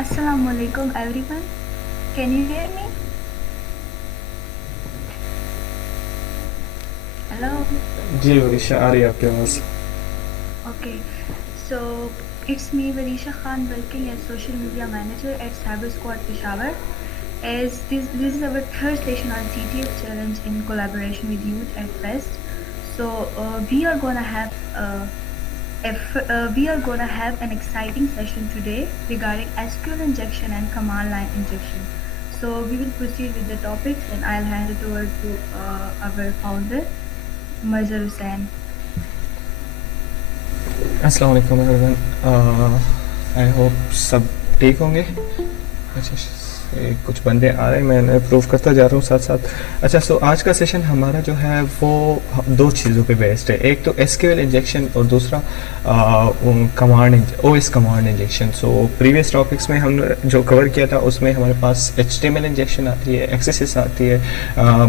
Assalamualaikum everyone. Can you hear me? Hello. जी वरीशा आ रही है आपके आवाज़। Okay. So it's me, Varisha Khan, working as social media manager at Cyber Squad Peshawar. As this is our third session on CTF challenge in collaboration with Youth at Fest. So we are gonna have an exciting session today regarding SQL injection and command line injection. So we will proceed with the topics, and I'll hand it over to our founder, Mazhar Hussain. अस्सलाम वालेकुम everyone. I hope सब ठीक होंगे। अच्छा, कुछ बंदे आ रहे हैं, मैं इन्हें प्रूव करता जा रहा हूँ साथ साथ। अच्छा, सो आज का सेशन हमारा जो है वो दो चीज़ों पे बेस्ड है। एक तो एसक्यूएल इंजेक्शन और दूसरा OS command injection. So previous topics में हमने जो कवर किया था उसमें हमारे पास एचटीएमएल इंजेक्शन आती है, एक्सेसिस आती है,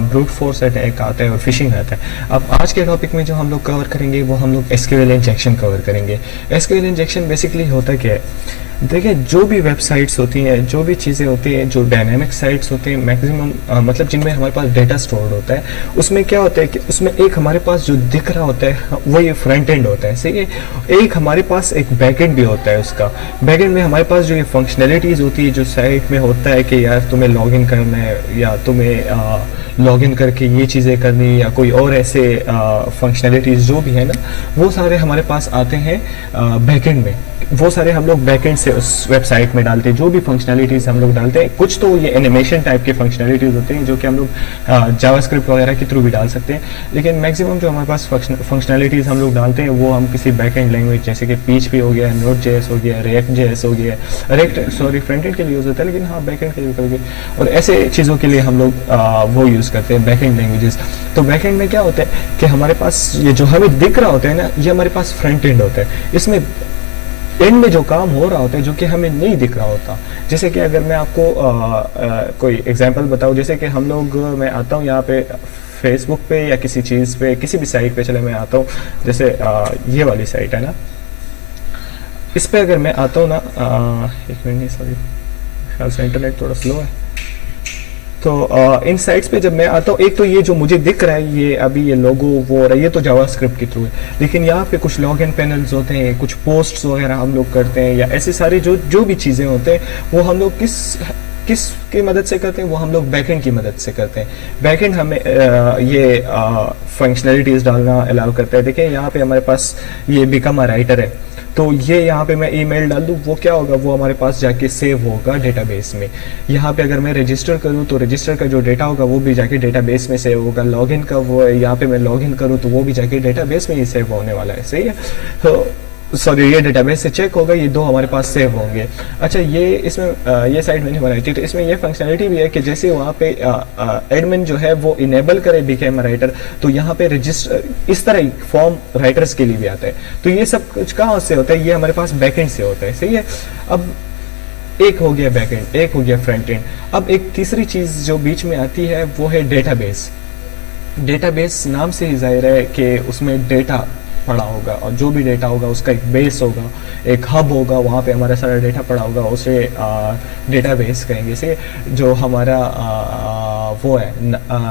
ब्रूट फोर्स अटैक आता है और फिशिंग आता है। अब आज के टॉपिक में जो हम लोग कवर करेंगे वो हम लोग एसक्यूएल इंजेक्शन कवर करेंगे। एसक्यूएल इंजेक्शन बेसिकली होता क्या है? देखिए, जो भी वेबसाइट्स होती हैं, जो भी चीज़ें होती हैं, जो डायनामिक साइट्स होती हैं, मैक्सिमम मतलब जिनमें हमारे पास डेटा स्टोर्ड होता है, उसमें क्या होता है कि उसमें एक हमारे पास जो दिख रहा होता है वो ये फ्रंट एंड होता है, सही है। एक हमारे पास एक बैक एंड भी होता है। उसका बैक एंड में हमारे पास जो ये फंक्शनैलिटीज़ होती है, जो साइट में होता है कि यार तुम्हें लॉगिन करना है या तुम्हें लॉगिन करके ये चीज़ें करनी या कोई और ऐसे फंक्शनैलिटीज़ जो भी है ना, वो सारे हमारे पास आते हैं बैकएंड में। वो सारे हम लोग बैकएंड से उस वेबसाइट में डालते हैं, जो भी फंक्शनैलिटीज़ हम लोग डालते हैं। कुछ तो ये एनिमेशन टाइप के फंक्शनैलिटीज़ होते हैं जो कि हम लोग जावास्क्रिप्ट वगैरह के थ्रू भी डाल सकते हैं, लेकिन मैक्सिमम जो हमारे पास फंक्शनैलिटीज़ हम लोग डालते हैं वो हम किसी बैकएंड लैंग्वेज जैसे कि PHP हो गया, Node.js हो गया, React.js हो गया, फ्रंट एंड के लिए यूज़ होता है, लेकिन हाँ बैकएंड के लिए कभी, और ऐसे चीज़ों के लिए हम लोग वो यूज़ करते हैं बैकएंड लैंग्वेजेस। तो बैकएंड में क्या होता है कि हमारे पास ये जो हमें दिख रहा होता है ना, ये हमारे पास फ्रंट एंड होता है। इसमें एंड में जो काम हो रहा होता है जो कि हमें नहीं दिख रहा होता, जैसे कि अगर मैं आपको कोई एग्जांपल बताऊं, जैसे कि हम लोग, मैं आता हूं यहाँ पे फेसबुक पे या किसी चीज़ पे, किसी भी साइट पे, चले मैं आता हूँ, जैसे ये वाली साइट है ना, इस पे अगर मैं आता हूँ ना, एक मिनट, नहीं सॉरी, ख्याल से इंटरनेट थोड़ा स्लो है। तो इन साइट्स पे जब मैं आता हूँ, एक तो ये जो मुझे दिख रहा है, ये अभी ये लोगो वो और ये तो जावास्क्रिप्ट के थ्रू है, लेकिन यहाँ पे कुछ लॉगिन पैनल्स होते हैं, कुछ पोस्ट्स वगैरह हम लोग करते हैं, या ऐसे सारे जो भी चीज़ें होते हैं वो हम लोग किस की मदद से करते हैं, वो हम लोग बैकएंड की मदद से करते हैं। बैकएंड हमें ये फंक्शनैलिटीज़ डालना अलाउ करता है। देखिए यहाँ पे हमारे पास ये बिकम अ राइटर है, तो ये यहाँ पे मैं ईमेल डाल दूँ, वो क्या होगा, वो हमारे पास जाके सेव होगा डेटाबेस में। यहाँ पे अगर मैं रजिस्टर करूँ तो रजिस्टर का जो डेटा होगा वो भी जाके डेटाबेस में सेव होगा। लॉगिन का वो यहाँ पे मैं लॉगिन करूँ तो वो भी जाके डेटाबेस में ही सेव होने वाला है, सही है। तो सॉरी, ये डेटाबेस से चेक होगा, ये दो हमारे पास सेव होंगे। अच्छा, ये इसमें ये साइट मैंने बनाई थी, तो इसमें ये फंक्शनैलिटी भी है कि जैसे वहाँ पे एडमिन जो है वो इनेबल करे बिकेम राइटर, तो यहाँ पे रजिस्टर इस तरह ही फॉर्म राइटर्स के लिए भी आता है। तो ये सब कुछ कहाँ से होता है, ये हमारे पास बैकएंड से होता है, सही है। अब एक हो गया बैकएंड, एक हो गया फ्रंट एंड। अब एक तीसरी चीज़ जो बीच में आती है वो है डेटाबेस। डेटाबेस नाम से ही जाहिर है कि उसमें डेटा पड़ा होगा, और जो भी डेटा होगा उसका एक बेस होगा, एक हब होगा, वहाँ पे हमारा सारा डेटा पड़ा होगा, उसे डेटाबेस कहेंगे। से जो हमारा वो है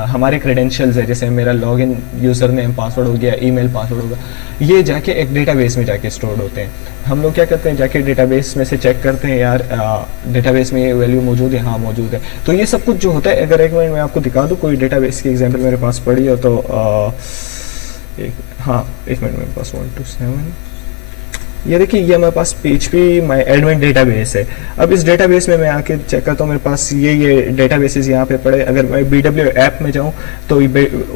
हमारे क्रेडेंशियल्स है, जैसे मेरा लॉगिन यूज़र नेम पासवर्ड हो गया, ईमेल पासवर्ड होगा, ये जाके एक डेटाबेस में जाके स्टोर्ड होते हैं। हम लोग क्या करते हैं, जाके डेटाबेस में से चेक करते हैं, यार डेटाबेस में ये वैल्यू मौजूद है, हाँ मौजूद है। तो ये सब कुछ जो होता है, अगर एक मिनट में आपको दिखा दूँ कोई डेटाबेस की एग्जांपल मेरे पास पड़ी हो तो एक मिनट मेरे पास 1 to 7, ये देखिए, ये हमारे पास PHP माई एडमिन डेटाबेस है। अब इस डेटाबेस में मैं आके चेक करता हूँ, मेरे पास ये डेटाबेसेस यहाँ पे पड़े। अगर मैं BW ऐप में जाऊँ तो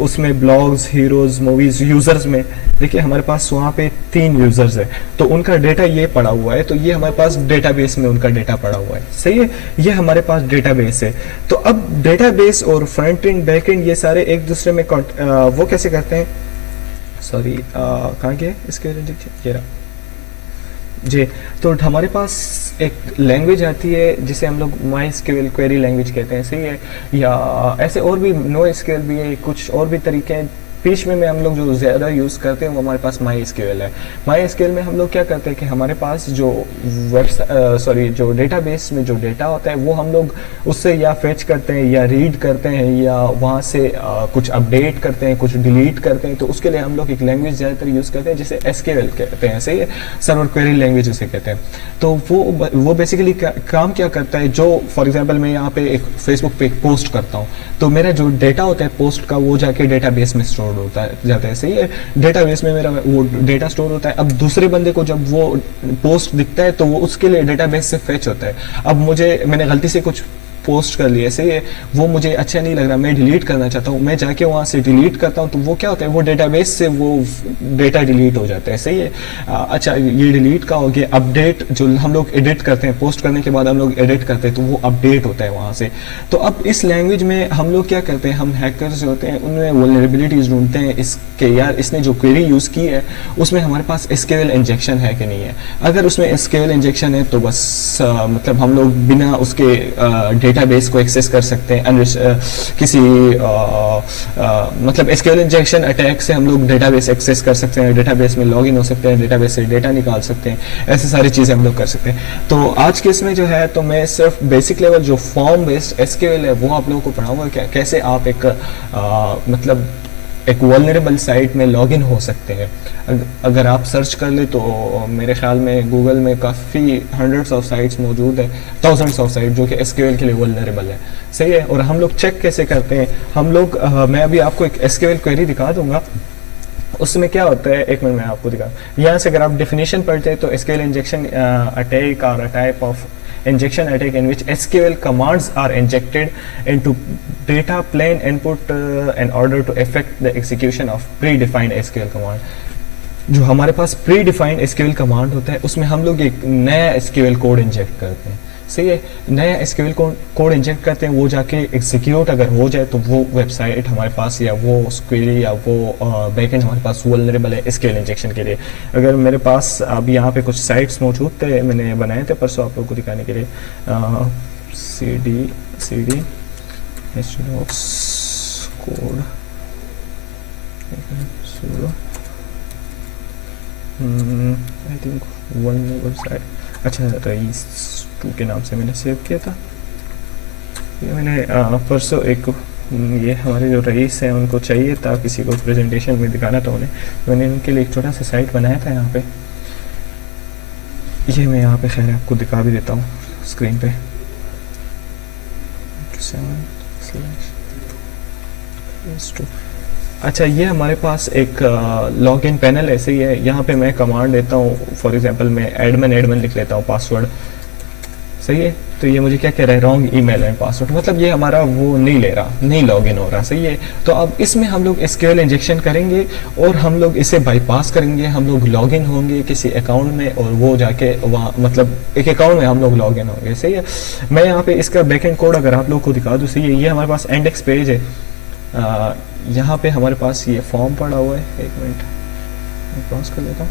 उसमें ब्लॉग्स, हीरोज़, मूवीज़, यूज़र्स में देखिए हमारे पास वहाँ पे 3 यूज़र्स है, तो उनका डेटा ये पड़ा हुआ है, तो ये हमारे पास डेटाबेस में उनका डेटा पड़ा हुआ है, सही है। ये हमारे पास डेटाबेस है। तो अब डेटाबेस और फ्रंट एंड बैक एंड ये सारे एक दूसरे में वो कैसे करते हैं, सॉरी कहाँ गया इसके ये रहा जी। तो हमारे पास एक लैंग्वेज आती है जिसे हम लोग MySQL क्वेरी लैंग्वेज कहते हैं, सही है, या ऐसे और भी NoSQL भी है, कुछ और भी तरीके हैं PHP में हम लोग जो ज़्यादा यूज़ करते हैं वो हमारे पास MySQL है। MySQL में हम लोग क्या करते हैं कि हमारे पास जो जो डेटाबेस में जो डेटा होता है वो हम लोग उससे या फेच करते हैं या रीड करते हैं या वहाँ से कुछ अपडेट करते हैं, कुछ डिलीट करते हैं। तो उसके लिए हम लोग एक लैंग्वेज ज़्यादातर यूज़ करते हैं जिसे SQL कहते हैं, सही है, सर्वर क्वेरी लैंग्वेज उसे कहते हैं। तो वो बेसिकली काम क्या करता है, जो फॉर एग्जांपल मैं यहाँ पे एक फेसबुक पे एक पोस्ट करता हूँ तो मेरा जो डेटा होता है पोस्ट का वो जाके डेटाबेस में स्टोर होता है जाता है, सही है, डेटाबेस में मेरा वो डेटा स्टोर होता है। अब दूसरे बंदे को जब वो पोस्ट दिखता है तो वो उसके लिए डेटाबेस से फेच होता है। अब मैंने गलती से कुछ पोस्ट कर लिया, सही है, वो मुझे अच्छा नहीं लग रहा, मैं डिलीट करना चाहता हूँ, मैं जाके वहाँ से डिलीट करता हूँ तो वो क्या होता है, वो डेटाबेस से वो डेटा डिलीट हो जाता है, सही है। अच्छा, ये डिलीट का हो गया। अपडेट जो हम लोग एडिट करते हैं, पोस्ट करने के बाद हम लोग एडिट करते हैं तो वो अपडेट होता है वहाँ से। तो अब इस लैंग्वेज में हम लोग क्या करते हैं, हम हैकर्स जो होते हैं उनमें वल्नरेबिलिटीज ढूंढते हैं इसके, यार इसने जो क्वेरी यूज़ की है उसमें हमारे पास SQL इंजेक्शन है कि नहीं है। अगर उसमें SQL इंजेक्शन है तो बस मतलब हम लोग बिना उसके डेटाबेस को एक्सेस कर सकते हैं। किसी मतलब SQL इंजेक्शन अटैक से हम लोग डेटाबेस एक्सेस कर सकते हैं, डेटाबेस में लॉगिन हो सकते हैं, डेटाबेस से डेटा निकाल सकते हैं, ऐसे सारी चीज़ें हम लोग कर सकते हैं। तो आज के इसमें जो है तो मैं सिर्फ बेसिक लेवल जो फॉर्म बेस्ड SQL है वो आप लोगों को पढ़ाऊंगा, कैसे आप एक मतलब एक वल्नरेबल साइट में लॉगिन हो सकते हैं। अगर आप सर्च कर ले तो मेरे ख्याल में गूगल में काफ़ी हंड्रेड्स ऑफ साइट्स मौजूद है, थाउजेंड्स ऑफ साइट जो कि SQL के लिए वल्नरेबल है, सही है। और हम लोग चेक कैसे करते हैं, हम लोग मैं अभी आपको एक SQL क्वेरी दिखा दूंगा, उसमें क्या होता है, एक मिनट में आपको दिखा। यहाँ से अगर आप डेफिनेशन पढ़ते हैं तो SQL इंजेक्शन अटैक और a type of injection attack in which SQL commands are injected into data plane input in order to affect the execution of predefined SQL command। जो हमारे पास predefined SQL command होता है उसमें हम लोग एक नया SQL कोड इंजेक्ट करते हैं, सही है। नया SQL कोड इंजेक्ट करते हैं, वो जाके एग्जीक्यूट अगर हो जाए तो वो वेबसाइट हमारे पास या वो क्वेरी या वो बैकएंड हमारे पास वल्नरेबल है SQL इंजेक्शन के लिए। अगर मेरे पास अभी यहाँ पे कुछ साइट्स मौजूद थे, मैंने बनाए थे परसों आप लोगों को दिखाने के लिए, cd code I think vulnerable site, अच्छा रईस 2 के नाम से मैंने सेव किया था। ये मैंने परसों एक ये हमारे जो रईस हैं उनको चाहिए था किसी को प्रेजेंटेशन में दिखाना था उन्हें, मैंने उनके लिए एक छोटा सा साइट बनाया था यहाँ पे। ये मैं यहाँ पे खैर आपको दिखा भी देता हूँ स्क्रीन पे। अच्छा, ये हमारे पास एक लॉगिन पैनल ऐसे ही है, यहाँ पे मैं कमांड देता हूँ, फॉर एग्जांपल मैं एडमिन लिख लेता हूँ पासवर्ड, सही है। तो ये मुझे क्या कह रहा है, रॉन्ग ईमेल एंड पासवर्ड, मतलब ये हमारा वो नहीं ले रहा, नहीं लॉगिन हो रहा, सही है। तो अब इसमें हम लोग SQL इंजेक्शन करेंगे और हम लोग इसे बाईपास करेंगे, हम लोग लॉगिन होंगे किसी अकाउंट में और वो जाके वहाँ मतलब एक अकाउंट में हम लोग लॉगिन होंगे, सही है। मैं यहाँ पे इसका बैकएंड कोड अगर आप लोग को दिखा दूँ, सही है, ये हमारे पास इंडेक्स पेज है, यहाँ पे हमारे पास ये फॉर्म पड़ा हुआ है, एक मिनट मैं क्रॉस कर लेता हूँ।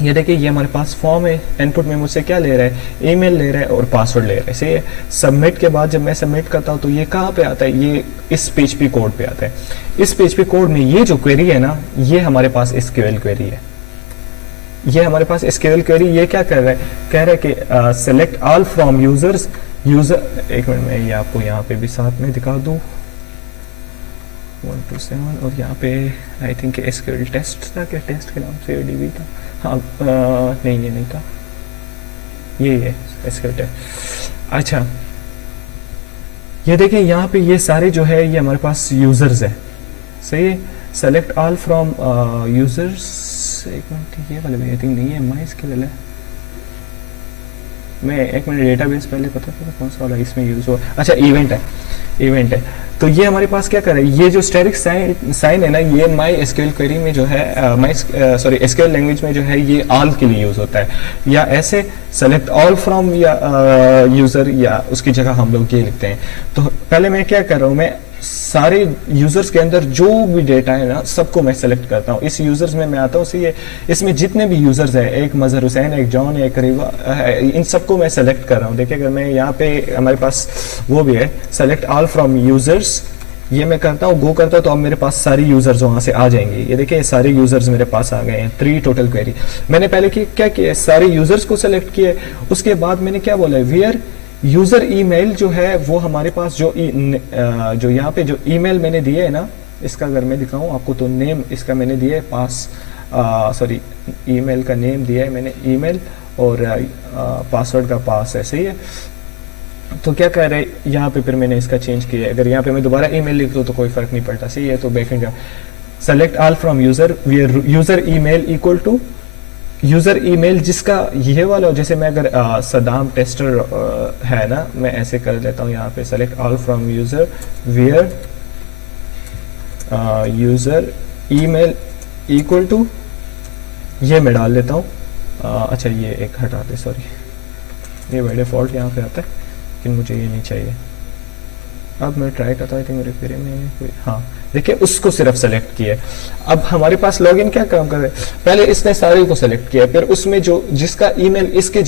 ये देखिए ये हमारे पास फॉर्म है, इनपुट में मुझसे क्या ले रहा है, ईमेल ले रहा है और पासवर्ड ले रहा है, सही है। सबमिट के बाद जब मैं सबमिट करता हूँ तो ये कहाँ पे आता है, ये इस PHP कोड पे आता है। इस PHP कोड में ये जो क्वेरी है ना, ये हमारे पास SQL क्वेरी है, ये हमारे पास SQL क्वेरी। ये क्या कर रहा है, कह रहा है कि सेलेक्ट ऑल फ्रॉम यूजर्स, एक मिनट में ये आपको यहाँ पे भी साथ में दिखा दूँ 127, और यहाँ पे आई थिंक SQL टेस्ट था, क्या टेस्ट के नाम से DB था, हाँ नहीं ये नहीं था, ये है SQL टेस्ट। अच्छा, ये देखिए यहाँ पे ये सारे जो है ये हमारे पास यूजर्स है, सही है। सेलेक्ट ऑल फ्रॉम यूजर्स, एक मिनट ये वाले आई थिंक नहीं है, MySQL है, मैं एक मिनट डेटाबेस पहले पता था कौन सा वाला इसमें यूज हो। अच्छा, इवेंट है। तो ये हमारे पास क्या कर रहा है, ये जो स्टैटिक साइन है ना, ये MySQL क्वेरी में जो है SQL लैंग्वेज में जो है ये ऑल के लिए यूज होता है, या ऐसे सेलेक्ट ऑल फ्रॉम या यूजर, या उसकी जगह हम लोग ये लिखते हैं। तो पहले मैं क्या कर रहा हूँ, मैं सारे यूजर्स के अंदर जो भी डेटा है ना सबको मैं सेलेक्ट करता हूँ। इस यूजर्स में मैं आता हूँ, ये इसमें जितने भी यूजर्स हैं, एक मजहर हुसैन है, एक जॉन है, एक रिवा है, इन सबको मैं सेलेक्ट कर रहा हूँ। देखिए अगर मैं यहाँ पे हमारे पास वो भी है सेलेक्ट ऑल फ्रॉम यूजर्स ये मैं करता हूँ, गो करता हूँ, तो अब मेरे पास सारी यूजर्स वहां से आ जाएंगे। ये देखिए सारे यूजर्स मेरे पास आ गए हैं, 3 टोटल क्वेरी। मैंने पहले क्या किया, सारे यूजर्स को सेलेक्ट किए, उसके बाद मैंने क्या बोला, वेयर यूजर ईमेल जो है वो हमारे पास जो यहाँ पे जो ईमेल मैंने दिए है ना, इसका अगर मैं दिखाऊं आपको तो नेम इसका मैंने दिया है पास, सॉरी ईमेल का नेम दिया है मैंने ईमेल, और पासवर्ड का पास है, सही है। तो क्या कह रहे हैं यहाँ पे, फिर मैंने इसका चेंज किया। अगर यहाँ पे मैं दोबारा ईमेल लिख दूँ तो कोई फर्क नहीं पड़ता, सही है। तो बैकएंड का select all from user, user email equal to user email जिसका ये वाला हो, जैसे मैं अगर सदाम टेस्टर है ना, मैं ऐसे कर लेता हूँ यहाँ पे select all from user where user email equal to, ये मैं डाल लेता हूँ। अच्छा ये एक हटा दे, सॉरी ये बाय डिफॉल्ट यहाँ पे आता है, लेकिन मुझे ये नहीं चाहिए। अब मैं ट्राई करता हूँ, मेरे क्वेरी में कोई, हाँ देखिए उसको सिर्फ सेलेक्ट किया। अब हमारे पास लॉगिन क्या काम कर रहे हैं, पहले इसने सारे को सेलेक्ट किया, फिर उसमें जो जिसका ईमेल इसके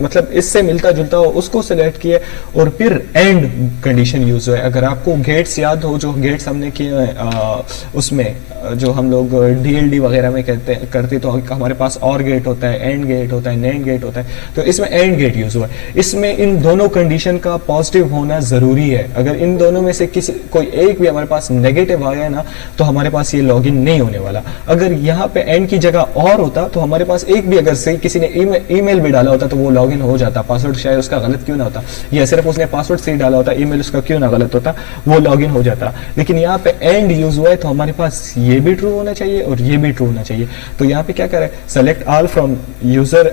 मतलब इससे मिलता जुलता हो उसको सेलेक्ट किया, और फिर एंड कंडीशन यूज हुआ है। अगर आपको गेट्स याद हो, जो गेट्स हमने किए हैं उसमें जो हम लोग डीएलडी वगैरह में करते तो हमारे पास और गेट होता है, एंड गेट होता है, नैंड गेट होता है, तो इसमें एंड गेट यूज हुआ है। इसमें इन दोनों कंडीशन का पॉजिटिव होना जरूरी है। अगर इन दोनों में से किसी कोई एक भी हमारे पास नेगेटिव आ गया ना, तो हमारे पास ये लॉगिन नहीं होने वाला। अगर यहाँ पे एंड की जगह और होता तो हमारे पास एक भी, अगर सही किसी ने ईमेल भी डाला होता तो वो लॉगिन हो जाता, पासवर्ड शायद उसका गलत क्यों ना होता, या सिर्फ उसने पासवर्ड सही डाला होता, ईमेल उसका क्यों ना गलत होता, वो लॉगिन हो जाता। लेकिन यहाँ पे एंड यूज हुआ है, तो हमारे पास ये भी ट्रू होना चाहिए और ये भी ट्रू होना चाहिए। तो यहाँ पे क्या करें, select all from user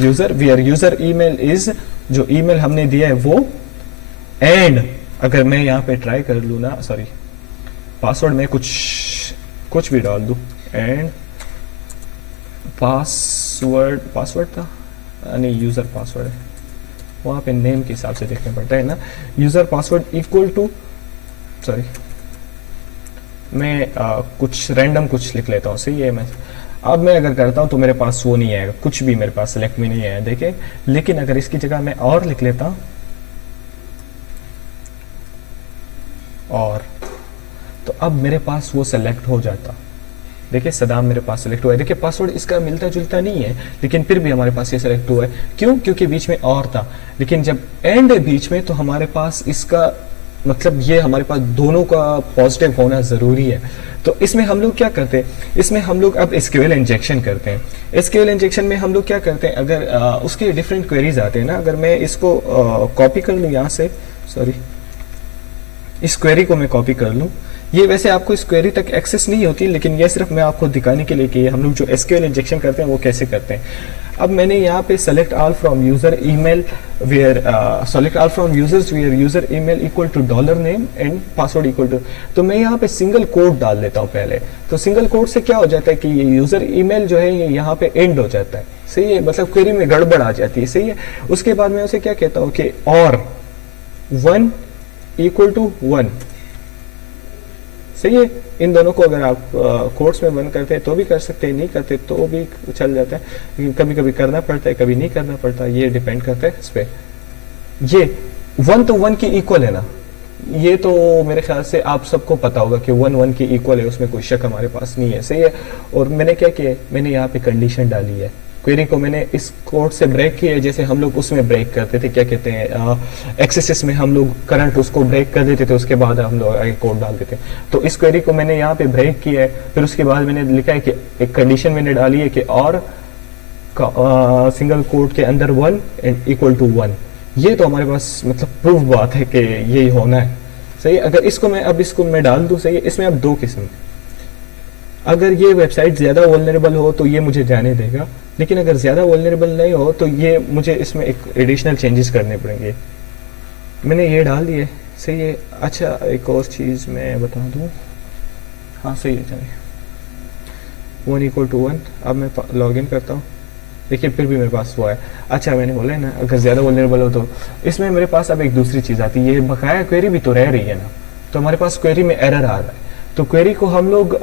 user where user email is, जो ईमेल हमने दिया है वो, एंड अगर मैं यहाँ पे ट्राई कर लू ना, सॉरी पासवर्ड में कुछ भी डाल दूं, एंड पासवर्ड था नहीं, यूजर पासवर्ड है, वहां पे नेम के हिसाब से देखना पड़ता है ना, user password equal to, sorry मैं कुछ रैंडम कुछ लिख लेता हूँ, सही है। अब मैं अगर करता हूँ तो मेरे पास वो नहीं आएगा, कुछ भी मेरे पास सेलेक्ट में नहीं आया, देखे। लेकिन अगर इसकी जगह मैं और लिख लेता हूँ, और तो अब मेरे पास वो सेलेक्ट हो जाता। देखिए सदाम मेरे पास सेलेक्ट हुआ है, देखिए पासवर्ड इसका मिलता जुलता नहीं है, लेकिन फिर भी हमारे पास ये सेलेक्ट हुआ है। क्यों? क्योंकि बीच में और था, लेकिन जब एंड है बीच में तो हमारे पास इसका मतलब ये हमारे पास दोनों का पॉजिटिव होना जरूरी है। तो इसमें हम लोग क्या करते हैं, इसमें हम लोग अब एसक्यूएल इंजेक्शन करते हैं। एसक्यूएल इंजेक्शन में हम लोग क्या करते हैं, अगर उसके डिफरेंट क्वेरीज आते हैं ना, अगर मैं इसको कॉपी कर लूँ यहाँ से, सॉरी इस क्वेरी को मैं कॉपी कर लूँ, ये वैसे आपको इस क्वेरी तक एक्सेस नहीं होती, लेकिन ये सिर्फ मैं आपको दिखाने के लिए कि हम लोग जो एसक्यूएल इंजेक्शन करते हैं वो कैसे करते हैं। अब मैंने यहाँ पे select all from user email where select all from users where user email equal to dollar name and password equal to, तो मैं यहाँ पे सिंगल कोड डाल देता हूँ पहले। तो सिंगल कोड से क्या हो जाता है कि ये यूजर ईमेल जो है ये यहाँ पे एंड हो जाता है, सही है, मतलब क्वेरी में गड़बड़ आ जाती है, सही है। उसके बाद मैं उसे क्या कहता हूँ कि और 1 इक्वल टू 1, सही है। इन दोनों को अगर आप कोर्स में बंद करते हैं तो भी कर सकते हैं, नहीं करते तो भी चल जाता है, लेकिन कभी कभी करना पड़ता है, कभी नहीं करना पड़ता, ये डिपेंड करता है इस पे। ये 1 तो 1 की इक्वल है ना, ये तो मेरे ख्याल से आप सबको पता होगा कि 1 1 की इक्वल है, उसमें कोई शक हमारे पास नहीं है, सही है। और मैंने क्या किया, मैंने यहाँ पे कंडीशन डाली है, क्वेरी को मैंने इस कोड से ब्रेक किया है, जैसे हम लोग उसमें ब्रेक करते थे, क्या कहते हैं एक्सेसेस में हम लोग करंट उसको ब्रेक कर देते थे, उसके बाद हम लोग आगे कोड डाल देते। तो इस क्वेरी को मैंने यहाँ पे ब्रेक किया है, फिर उसके बाद मैंने लिखा है कि एक कंडीशन मैंने डाली है कि और सिंगल कोड के अंदर 1 एंड इक्वल टू 1। ये तो हमारे पास मतलब प्रूफ बात है कि यही होना है, सही है। अगर इसको मैं डाल दूं, सही है। इसमें अब 2 किस्म, अगर ये वेबसाइट ज्यादा वल्नरेबल हो तो ये मुझे जाने देगा, लेकिन अगर ज्यादा वल्नरेबल नहीं हो तो ये मुझे इसमें एक एडिशनल चेंजेस करने पड़ेंगे। मैंने ये डाल दिए, सही है। अच्छा एक और चीज मैं बता दूं, हाँ सही है, चलिए 1 इक्वल टू 1। अब मैं लॉग इन करता हूँ, देखिए फिर भी मेरे पास वो है। अच्छा मैंने बोला है ना अगर ज्यादा वल्नरेबल हो तो इसमें मेरे पास अब एक दूसरी चीज आती है, ये बकाया क्वेरी भी तो रह रही है ना, तो हमारे पास क्वेरी में एरर आ रहा है। तो क्वेरी को हम लोग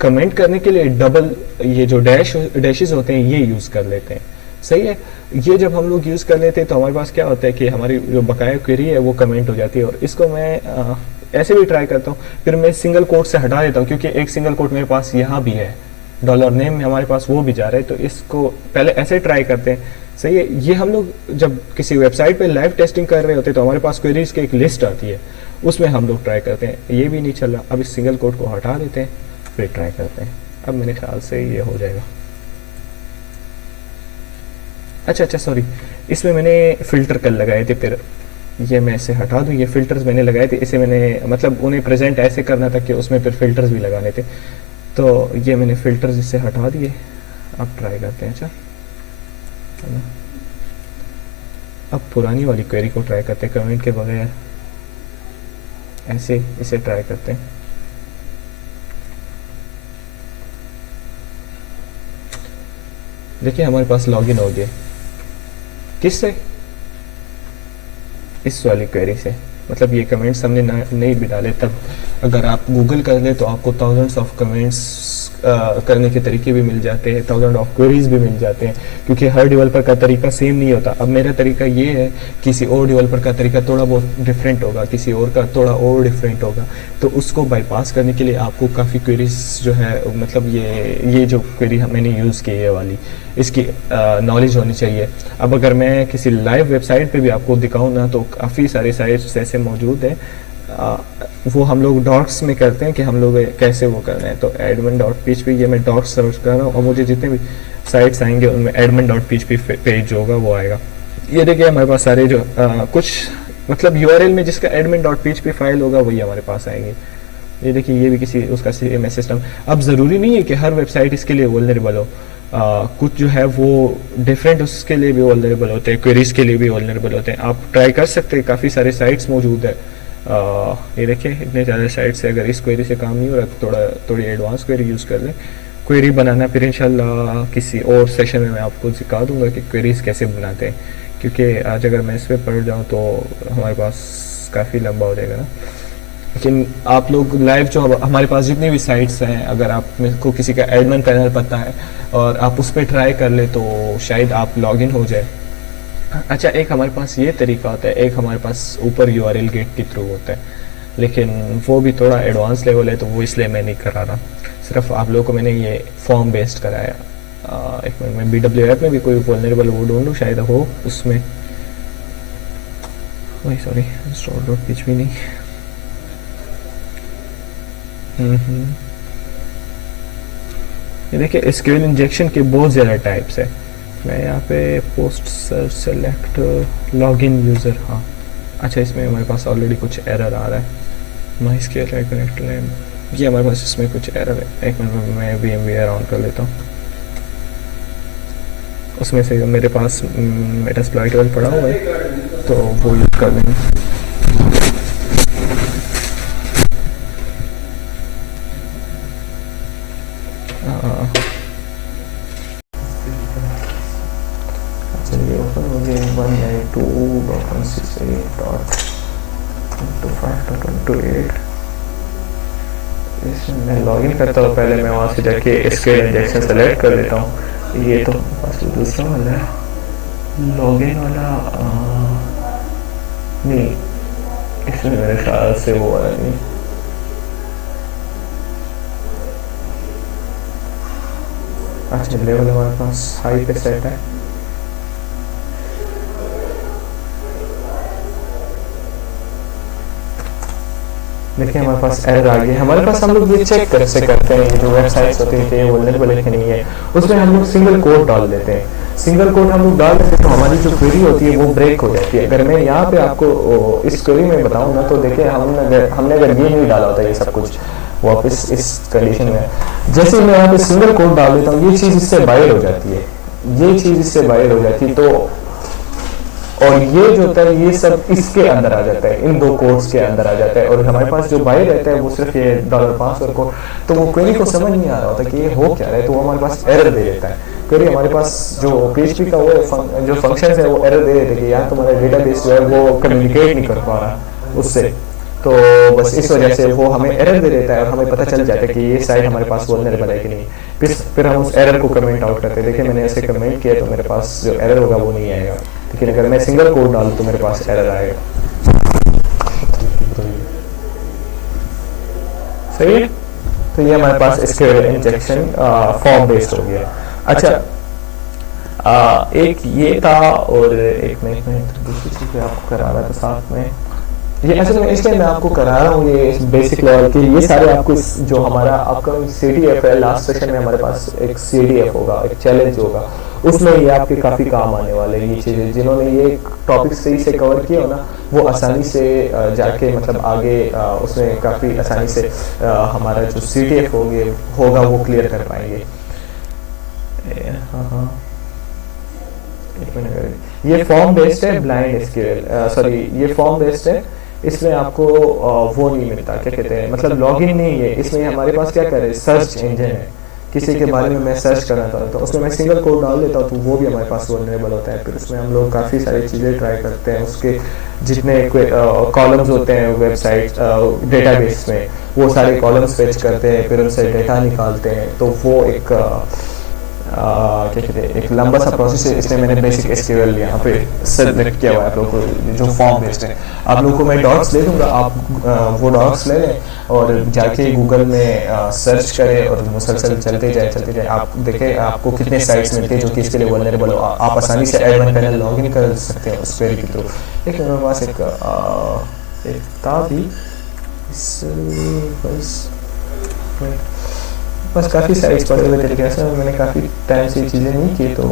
कमेंट करने के लिए डबल ये जो डैशेस होते हैं ये यूज कर लेते हैं, सही है। ये जब हम लोग यूज कर लेते हैं तो हमारे पास क्या होता है कि हमारी जो बकाया क्वेरी है वो कमेंट हो जाती है। और इसको मैं ऐसे भी ट्राई करता हूँ, फिर मैं सिंगल कोट से हटा देता हूँ क्योंकि एक सिंगल कोट मेरे पास यहाँ भी है, डॉलर नेम में हमारे पास वो भी जा रहा है, तो इसको पहले ऐसे ट्राई करते हैं। सही है, ये हम लोग जब किसी वेबसाइट पे लाइव टेस्टिंग कर रहे होते हैं तो हमारे पास क्वेरीज की एक लिस्ट आती है, उसमें हम लोग ट्राई करते हैं। ये भी नहीं चल रहा, अब इस सिंगल कोट को हटा देते हैं, फिर ट्राई करते हैं। अब मेरे ख्याल से ये हो जाएगा। अच्छा सॉरी, इसमें मैंने फ़िल्टर कल लगाए थे, फिर ये मैं इसे हटा दूँ। ये फ़िल्टर्स मैंने लगाए थे, इसे मैंने मतलब उन्हें प्रेजेंट ऐसे करना था कि उसमें फिर फ़िल्टर्स भी लगाने थे, तो ये मैंने फ़िल्टर्स इससे हटा दिए। अब ट्राई करते हैं। अच्छा, अब पुरानी वाली क्वेरी को ट्राई करते हैं, कमेंट के बगैर ऐसे इसे ट्राई करते हैं। देखिए हमारे पास लॉगिन हो गया। किससे? इस वाली क्वेरी से। मतलब ये कमेंट्स हमने नहीं भी डाले, तब अगर आप गूगल कर ले तो आपको थाउजेंड्स ऑफ कमेंट्स करने के तरीके भी मिल जाते हैं, थाउजेंड ऑफ क्वेरीज भी मिल जाते हैं, क्योंकि हर डेवलपर का तरीका सेम नहीं होता। अब मेरा तरीका ये है, किसी और डेवलपर का तरीका थोड़ा बहुत डिफरेंट होगा, किसी और का थोड़ा और डिफरेंट होगा, तो उसको बाईपास करने के लिए आपको काफ़ी क्वेरीज जो है, मतलब ये जो क्वेरी मैंने यूज़ की है वाली, इसकी नॉलेज होनी चाहिए। अब अगर मैं किसी लाइव वेबसाइट पे भी आपको दिखाऊं ना, तो काफ़ी सारे साइट्स ऐसे मौजूद हैं, वो हम लोग डॉट्स में करते हैं कि हम लोग कैसे वो करना है। तो admin.php, ये मैं डॉट्स सर्च कर रहा हूँ और मुझे जितने भी साइट्स आएंगे उनमें admin.php पेज जो होगा वो आएगा। ये देखिए हमारे पास सारे जो कुछ मतलब URL में जिसका admin.php फाइल होगा वही हमारे पास आएंगे। ये देखिए, ये भी किसी उसका CMS सिस्टम। अब ज़रूरी नहीं है कि हर वेबसाइट इसके लिए वल्नरेबल हो, कुछ जो है वो डिफरेंट उसके लिए भी वल्नरेबल होते हैं, क्वेरीज के लिए भी वल्नरेबल होते हैं। आप ट्राई कर सकते हैं, काफ़ी सारे साइट्स मौजूद है। ये देखिए इतने ज़्यादा साइट से अगर इस क्वेरी से काम नहीं हो रहा तो थोड़ी एडवांस क्वेरी यूज़ कर लें। क्वेरी बनाना फिर इंशाल्लाह किसी और सेशन में मैं आपको सिखा दूंगा कि क्वेरीज कैसे बनाते हैं, क्योंकि आज अगर मैं इस पर पढ़ जाऊँ तो हमारे पास काफ़ी लंबा हो जाएगा ना। लेकिन आप लोग लाइव जो हमारे पास जितनी भी साइट्स हैं, अगर आप मेरे को किसी का एडमिन पैनल पता है और आप उस पर ट्राई कर ले तो शायद आप लॉगिन हो जाए। अच्छा, एक हमारे पास ये तरीका होता है, एक हमारे पास ऊपर URL गेट के थ्रू होता है, लेकिन वो भी थोड़ा एडवांस लेवल है, तो वो इसलिए मैं नहीं करा रहा। सिर्फ आप लोगों को मैंने ये फॉर्म बेस्ड कराया। एक मिनट में BW ऐप में भी कोई वल्नरेबल वो ढूंढूँ, शायद हो उसमें। वही सॉरी, install.php नहीं। ये देखिए SQL इंजेक्शन के बहुत ज़्यादा टाइप्स है। मैं यहाँ पे post search select login user, हाँ अच्छा, इसमें हमारे पास ऑलरेडी कुछ एरर आ रहा है। MySQL कनेक्ट लैब, ये हमारे पास इसमें कुछ एरर है। एक मिनट में मैं VMware ऑन कर लेता हूँ, उसमें से मेरे पास मेटास्प्लॉइट पड़ा हुआ है तो वो यूज़ कर देंगे। चलिए ओपन हो गया 192.168.25.28। इसमें मैं लॉगिन करता हूँ, पहले मैं वहाँ से जाके SQL इंजेक्शन सेलेक्ट कर लेता हूँ। ये तो बस दूसरा वाला है लॉगिन वाला, नहीं इसमें मेरे ख्याल से वो वाला नहीं। अच्छा, लेवल हमारे पास हाई पे सेट है। देखिए हमारे पास एरर आ गई। हमारे पास हम लोग ये चेक कैसे करते हैं, जो वेबसाइट्स होती है वो वल्नरेबल है कि नहीं है, उसमें हम लोग सिंगल कोड डाल देते हैं। सिंगल कोड हम लोग डाल देते हैं तो हमारी जो क्वेरी होती है वो ब्रेक हो जाती है। अगर मैं यहाँ पे आपको इस क्वेरी में बताऊँ ना, तो देखिए हमने अगर ये नहीं डाला होता ये सब कुछ वापस इस कंडीशन में, जैसे मैं यहाँ पे सिंगल कोड डाल देता हूँ, ये चीज़ इससे बाहर हो जाती है, ये चीज़ इससे बाहर हो जाती है, तो और ये जो होता है ये सब इसके अंदर आ जाता है, इन दो कोड्स के अंदर आ जाता है। और हमारे पास जो बाहर रहता है वो सिर्फ ये $5 कोड, तो वो क्वेरी को समझ नहीं आ रहा होता कि ये हो क्या रहा है, तो वो हमारे पास एरर दे देता है। क्वेरी हमारे पास जो PHP का वो जो फंक्शन है वो एरर दे देते हैं कि यार तुम्हारा डेटाबेस जो है वो कम्युनिकेट नहीं कर पा रहा उससे, तो बस इस वजह से वो हमें एरर दे देता है और हमें पता चल जाता है कि ये साइट हमारे पास वल्नरेबल है कि नहीं। फिर हम उस एरर को कमेंट आउट करते हैं। देखिए मैंने ऐसे कमेंट किया तो मेरे पास जो एरर होगा वो नहीं आएगा, लेकिन अगर मैं सिंगल कोड डालूँ तो मेरे पास एरर आएगा। सही है। तो ये हमारे पास एसक्यूएल इंजेक्शन फॉर्म बेस्ड हो गया। अच्छा, एक ये था और एक मिनट दूसरी चीज़ भी आपको करा रहा था साथ में। ये असल में इसलिए मैं आपको करा रहा हूँ ये बेसिक लेवल के, ये सारे आपको जो हमारा आपका CDF है, लास्ट सेशन में हमारे पास एक CDF होगा, एक चैलेंज होगा, उसमें ये आपके काफ़ी काम आने वाले हैं। ये चीज़ें जिन्होंने ये टॉपिक सही से कवर किया हो ना, वो आसानी से जाके मतलब आगे उसमें काफ़ी आसानी से हमारा जो CDF होगा वो क्लियर कर पाएंगे। हाँ हाँ, एक मिनट। ये फॉर्म बेस्ड है ब्लाइंड SQL, सॉरी ये फॉर्म बेस्ड है, इसमें आपको वो नहीं मिलता, क्या कहते हैं, मतलब लॉगिन नहीं है इसमें। हमारे पास क्या कर रहे हैं, सर्च इंजन है, किसी के बारे में मैं सर्च करना चाहता हूँ तो उसमें मैं सिंगल कोड डाल देता हूँ तो वो भी हमारे पास वल्नरेबल होता है। फिर उसमें हम लोग काफ़ी सारी चीज़ें ट्राई करते हैं, उसके जितने कॉलम्स होते हैं वेबसाइट डेटाबेस में, वो सारे कॉलम्स फेच करते हैं, फिर उनसे डेटा निकालते हैं। तो वो एक क्या कहते हैं, एक लंबा सा प्रोसेस है। इसलिए मैंने बेसिक SQL यहाँ पे सेलेक्ट किया हुआ है आप लोगों को, जो फॉर्म बेस्ड है। आप लोगों को मैं डॉक्स दे दूँगा, आप वो डॉक्स ले लें और जाके गूगल में सर्च करें और मुसलसल चलते जाए। आप देखें आपको कितने साइट्स मिलते हैं जो कि इसके लिए वल्नरेबल हो। आप आसानी से एडमिन पैनल लॉगिन कर सकते हैं उस क्वेरी के थ्रू। एक मेरे पास एक था भी बस काफ़ी साइट्स पड़े हुए तरीके से, मैंने काफ़ी टाइम से चीज़ें नहीं की तो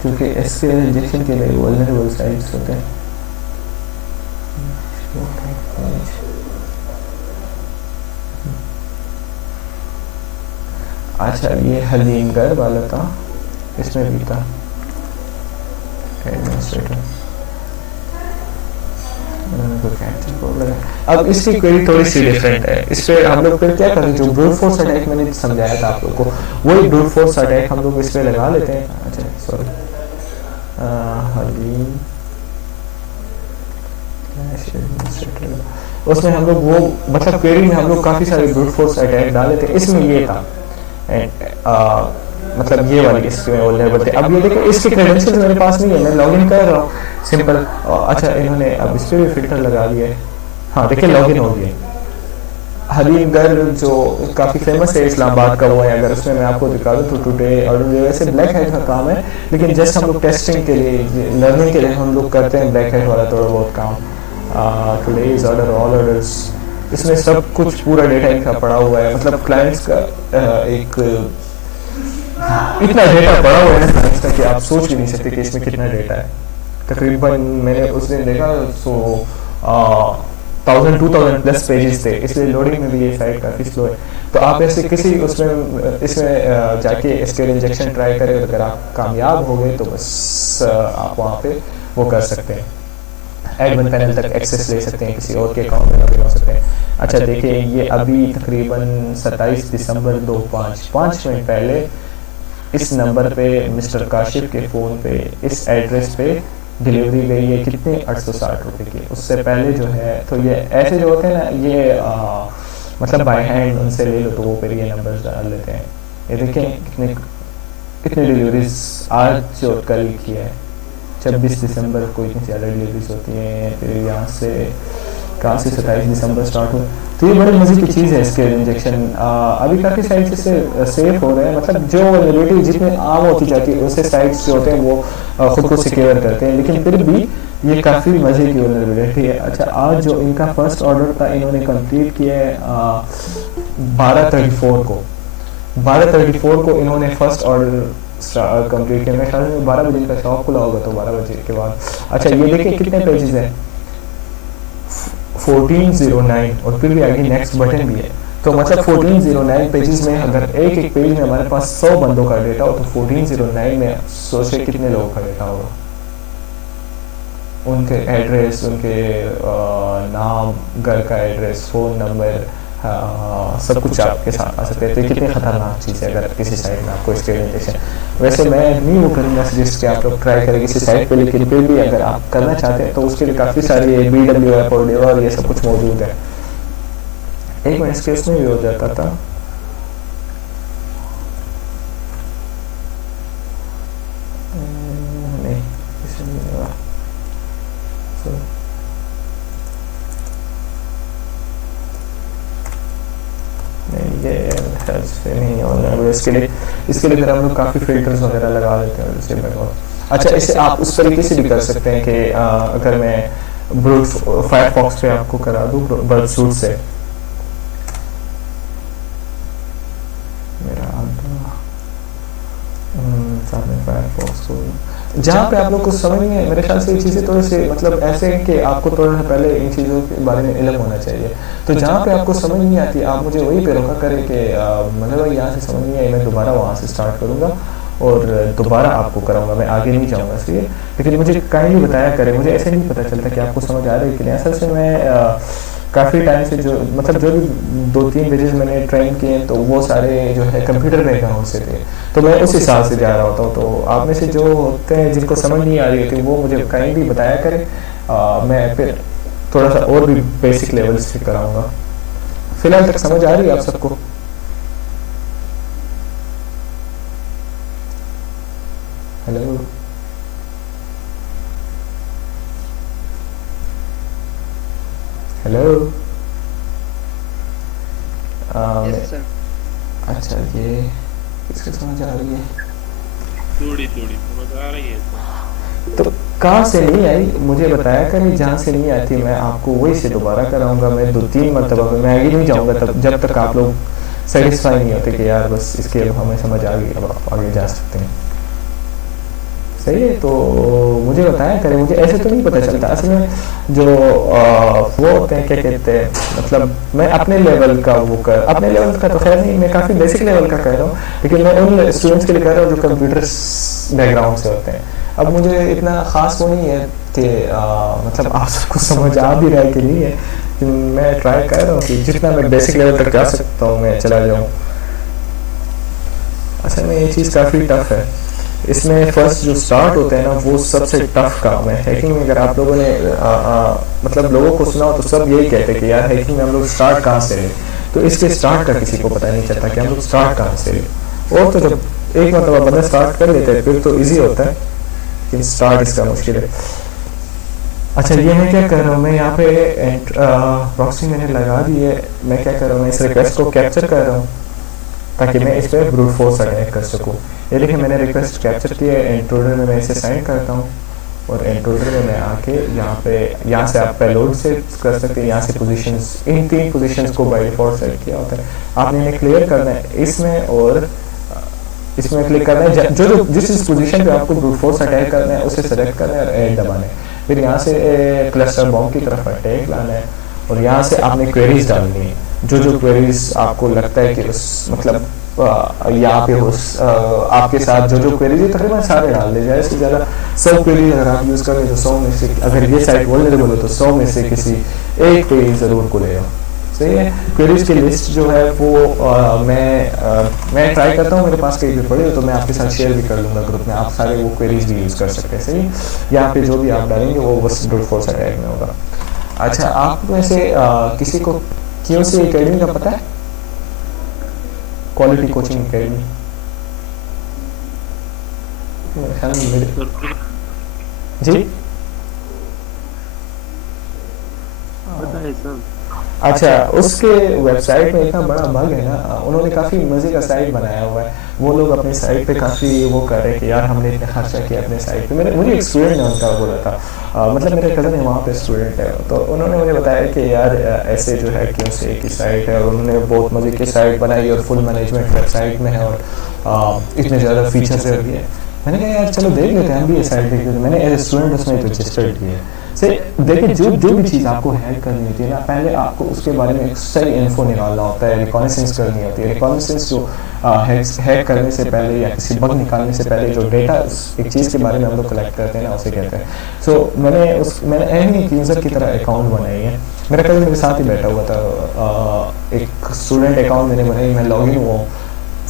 क्योंकि SQL इंजेक्शन के लिए वल्नरेबल साइट्स होते हैं। अच्छा, ये हलीमगढ़ वाला था, इसमें भी था एडमिनिस्ट्रेटर। अब इसकी क्वेरी थोड़ी सी डिफरेंट है। इस पे हम लोग फिर क्या करें, जो ब्रूट फोर्स अटैक मैंने समझाया था आप लोग को, वही ब्रूट फोर्स अटैक हम लोग इस पे लगा लेते हैं। अच्छा सॉरी, उसमें हम लोग वो मतलब क्वेरी में हम लोग काफ़ी सारे ब्रूट फोर्स अटैक डाल लेते हैं। इसमें ये था मतलब ये वाली इसमें वल्नरेबल थे। अब ये देखो इसके क्रेडेंशियल्स मेरे पास नहीं है, मैं लॉगिन कर रहा हूँ सिंपल। अच्छा, इन्होंने अब इस पर भी फिल्टर लगा दिया है। हाँ देखिए, लॉगिन हो गया। हलीमगढ़ जो काफ़ी फेमस है, इस्लामाबाद का वो है। अगर उसमें मैं आपको दिखा दूँ तो टुडे, और वैसे ब्लैक हेड का काम है, लेकिन जस्ट हम लोग टेस्टिंग के लिए, लर्निंग के लिए हम लोग करते हैं ब्लैक हेड वाला थोड़ा बहुत काम। Today is order, all orders, इसमें सब कुछ पूरा डेटा इनका पड़ा हुआ है। मतलब क्लाइंट्स का एक इतना डेटा पड़ा हुआ है क्लाइंट्स का कि आप सोच भी नहीं सकते कि इसमें कितना डेटा है। तकरीबन मैंने उस दिन देखा तो 1000-2000 प्लस पेजेस थे, इसलिए लोडिंग में भी ये साइट काफ़ी स्लो है। तो आप ऐसे किसी इसमें जाके SQL इंजेक्शन ट्राई करें, अगर आप कामयाब हो गए तो बस आप वहाँ पे वो कर सकते हैं, एडमिन पैनल तक एक्सेस ले सकते हैं, किसी और के अकाउंट में लॉगिन हो सकते हैं। अच्छा देखिए, ये अभी तकरीबन 27 दिसंबर 5 मिनट पहले इस नंबर पे मिस्टर काशिफ के फ़ोन पे इस एड्रेस पे डिलीवरी गई है, कितने 860 रुपये की। उससे पहले जो है तो ये ऐसे जो होते हैं ना, ये मतलब बाय हैंड उनसे ले लो तो वो फिर ये नंबर डाल लेते हैं। ये देखें कितने डिलीवरीज आज और कल की है। 26 दिसंबर को इतनी ज़्यादा डिलीवरीज होती हैं, फिर यहाँ से कहाँ से 27 दिसंबर स्टार्ट हुआ। तो ये बड़ी मज़े की चीज़ है SQL इंजेक्शन। अभी काफ़ी साइट्स इससे सेफ हो रहे हैं, मतलब जो वल्नरेबिलिटी जितनी आम होती जाती है उससे साइट्स जो होते हैं वो खुद को सिक्योर करते हैं, लेकिन फिर भी ये काफ़ी मज़े की वल्नरेबिलिटी है। अच्छा, आज जो इनका फर्स्ट ऑर्डर था इन्होंने कंप्लीट किया है 12:34 को। 12:34 को इन्होंने फर्स्ट ऑर्डर कंप्लीट किया। मेरे ख्याल में 12 बजे का शॉप खुला होगा, तो 12 बजे के बाद। अच्छा, ये देखिए कितने पेजेस हैं, 1409, और फिर भी आगे नेक्स्ट बटन भी है। तो मतलब 1409 पेजेस में अगर एक पेज में हमारे पास 100 बंदों का डेटा हो तो 1409 में सोचे कितने लोगों का डेटा होगा। उनके एड्रेस, उनके नाम, घर का एड्रेस, फ़ोन नंबर, सब कुछ आपके साथ आ सकते हैं। तो ये कितनी खतरनाक चीज़ है अगर किसी साइट में आपको इसके इंजेक्शन। वैसे मैं नहीं वो करूँगा सजेस्ट कि आप लोग ट्राई करें किसी साइट पे, लेकिन फिर भी अगर आप करना चाहते हैं तो उसके लिए काफ़ी सारी BWF और डेवा और ये सब कुछ मौजूद है। एक मिनट, इसके उसमें भी हो जाता था। नहीं, मेथड्स से नहीं होना, इसके लिए फिर हम लोग काफ़ी फिल्टर्स वगैरह लगा देते हैं इसके बैकग्राउंड। अच्छा, इसे आप उस तरीके से भी कर सकते हैं कि अगर मैं ब्रूट फायरफॉक्स पे आपको करा दूँ बर्ड सूट से, मेरा सामने फायरफॉक्स को जहाँ पे आप लोग को समझ में, मेरे ख्याल से ये चीज़ें थोड़े से मतलब ऐसे हैं कि आपको थोड़ा सा पहले इन चीज़ों के बारे में इल्म होना चाहिए। तो जहाँ पे आपको समझ नहीं आती आप मुझे वहीं पे रोका करें कि मतलब भाई यहाँ से समझ नहीं आई, मैं दोबारा वहाँ से स्टार्ट करूँगा और दोबारा आपको कराऊंगा, मैं आगे नहीं जाऊँगा इसलिए। लेकिन मुझे काइंडली बताया करें, मुझे ऐसे नहीं पता चलता कि आपको समझ आ रही है कि नहीं। असल से मैं काफ़ी टाइम से जो मतलब जो भी 2-3 पेजेस मैंने ट्रेन किए हैं तो वो सारे जो है कंप्यूटर बैकग्राउंड से थे, तो मैं उस हिसाब से जा रहा होता हूँ। तो आप में से जो होते हैं जिनको समझ नहीं आ रही होती वो मुझे कहीं भी बताया करें, मैं फिर थोड़ा सा और भी बेसिक लेवल से कराऊंगा। फिलहाल तक समझ आ रही है आप सबको? Hello hello. Yes sir. अच्छा, ये किसको समझ आ रही है? थोड़ी थोड़ी समझ आ रही है सर। तो कहाँ से नहीं आई मुझे बताया करें, जहाँ से नहीं आती मैं आपको वही से दोबारा कराऊंगा। मैं 2-3 मरतबा में मैं आगे नहीं जाऊंगा तब जब तक आप लोग सेटिस्फाई नहीं होते कि यार बस इसके अब हमें समझ आ गई, अब आप आगे जा सकते हैं। सही है, तो मुझे बताया करें, मुझे ऐसे तो नहीं पता चलता असल में जो वो होते हैं क्या कहते हैं, मतलब मैं अपने लेवल का अपने लेवल का तो खैर नहीं, मैं काफ़ी बेसिक लेवल का कह रहा हूँ, लेकिन मैं उन स्टूडेंट्स के लिए कह रहा हूँ जो कंप्यूटर बैकग्राउंड से होते हैं। अब मुझे इतना ख़ास वो नहीं है कि मतलब आप सबको समझ आ भी रहा है कि नहीं है, कि मैं ट्राई कर रहा हूँ कि जितना मैं बेसिक लेवल तक जा सकता हूँ मैं चला जाऊँ। असल में ये चीज़ काफ़ी टफ है। इसमें फर्स्ट जो स्टार्ट होते हैं ना वो सबसे टफ काम है हैकिंग में। अगर आप लोगों ने मतलब लोगों को सुना हो तो सब यही कहते हैं कि यार हैकिंग में हम लोग स्टार्ट कहाँ से लें, तो इसके स्टार्ट का किसी को पता नहीं चलता कि हम लोग स्टार्ट कहाँ से लें। और तो जब एक मतलब बंदा स्टार्ट कर लेता है फिर तो ईजी होता है, लेकिन स्टार्ट इसका मुश्किल है। अच्छा, ये मैं क्या कर रहा हूँ, मैं यहाँ पे प्रॉक्सी मैंने लगा दी है। मैं क्या कर रहा हूँ, मैं इस रिक्वेस्ट को कैप्चर कर रहा हूँ ताकि मैं इस पर ब्रूट फोर्स अटैक कर सकूँ। ये देखिए मैंने रिक्वेस्ट कैप्चर किया है, एंट्रोडर में मैं इसे साइन करता हूँ और एंट्रोडर में मैं आके यहाँ से आप पेलोड से कर सकते हैं, यहाँ से पोजीशंस, इन 3 पोजीशंस को बाय डिफॉल्ट सेलेक्ट किया होता है। आपने इन्हें क्लियर करना है इसमें और इसमें क्लिक करना है, जो जिस पोजीशन पे आपको ब्रूट फोर्स अटैक करना है उसे सेलेक्ट करना है और ऐड दबाना है। फिर यहाँ से क्लस्टर बॉम्ब की तरफ अटैक लाना है और यहाँ से आपने क्वेरीज डालनी है, जो क्वेरीज आपको लगता है कि उस मतलब यहाँ पे उस आपके साथ जो क्वेरीज है तकरीबन सारे डाल दे जाए। इससे ज़्यादा 100 क्वेरीज अगर आप यूज़ करें तो 100 में से, अगर ये साइट वल्नरेबल हो तो 100 में से किसी एक क्वेरी ज़रूर को ले। सही है, क्वेरीज की लिस्ट जो है वो मैं ट्राई करता हूँ, मेरे पास कहीं भी पड़े हो तो मैं आपके साथ शेयर भी कर लूँगा ग्रुप में, आप सारे वो क्वेरीज भी यूज़ कर सकते हैं। सही, यहाँ पे जो भी आप डालेंगे वो बस ब्रूट फोर्स अटैक में होगा। अच्छा, आप में से किसी को QC एकेडमी का पता है? क्वालिटी कोचिंग एकेडमी जी बताइए सर। अच्छा, उसके वेबसाइट में इतना बड़ा बग है ना, उन्होंने काफ़ी मज़े का साइट बनाया हुआ है। वो लोग अपने साइट पे काफ़ी वो कर रहे हैं कि यार हमने इतना खर्चा किया अपने साइट पे। मुझे एक स्टूडेंट ने उनका बोला था, मतलब मेरे कज़न है वहाँ पे स्टूडेंट है, तो उन्होंने मुझे बताया कि यार ऐसे जो है QC की साइट है और उन्होंने बहुत मज़े की साइट बनाई और फुल मैनेजमेंट वेबसाइट में है और इतने ज़्यादा फीचर्स है भी है। मैंने कहा यार चलो देख लेते हैं, हम भी ये साइट देख लेते हैं। मैंने एज ए स्टूडेंट उसमें रजिस्टर्ड किया है। से देखिए जो भी चीज़ आपको हैक करनी होती है ना, पहले आपको उसके बारे में सही इन्फो निकालना होता है, रिकॉनेसेंस करनी होती है। रिकॉनेसेंस जो हैक करने से पहले या किसी बग निकालने से पहले जो डेटा एक चीज़ के बारे में हम लोग कलेक्ट करते हैं ना, उसे कहते हैं। सो मैंने एनी एक यूज़र की तरह अकाउंट बनाई है। मेरा कल मेरे साथ ही बैठा हुआ था, एक स्टूडेंट अकाउंट मैंने बनाई, मैं लॉग इन हुआ।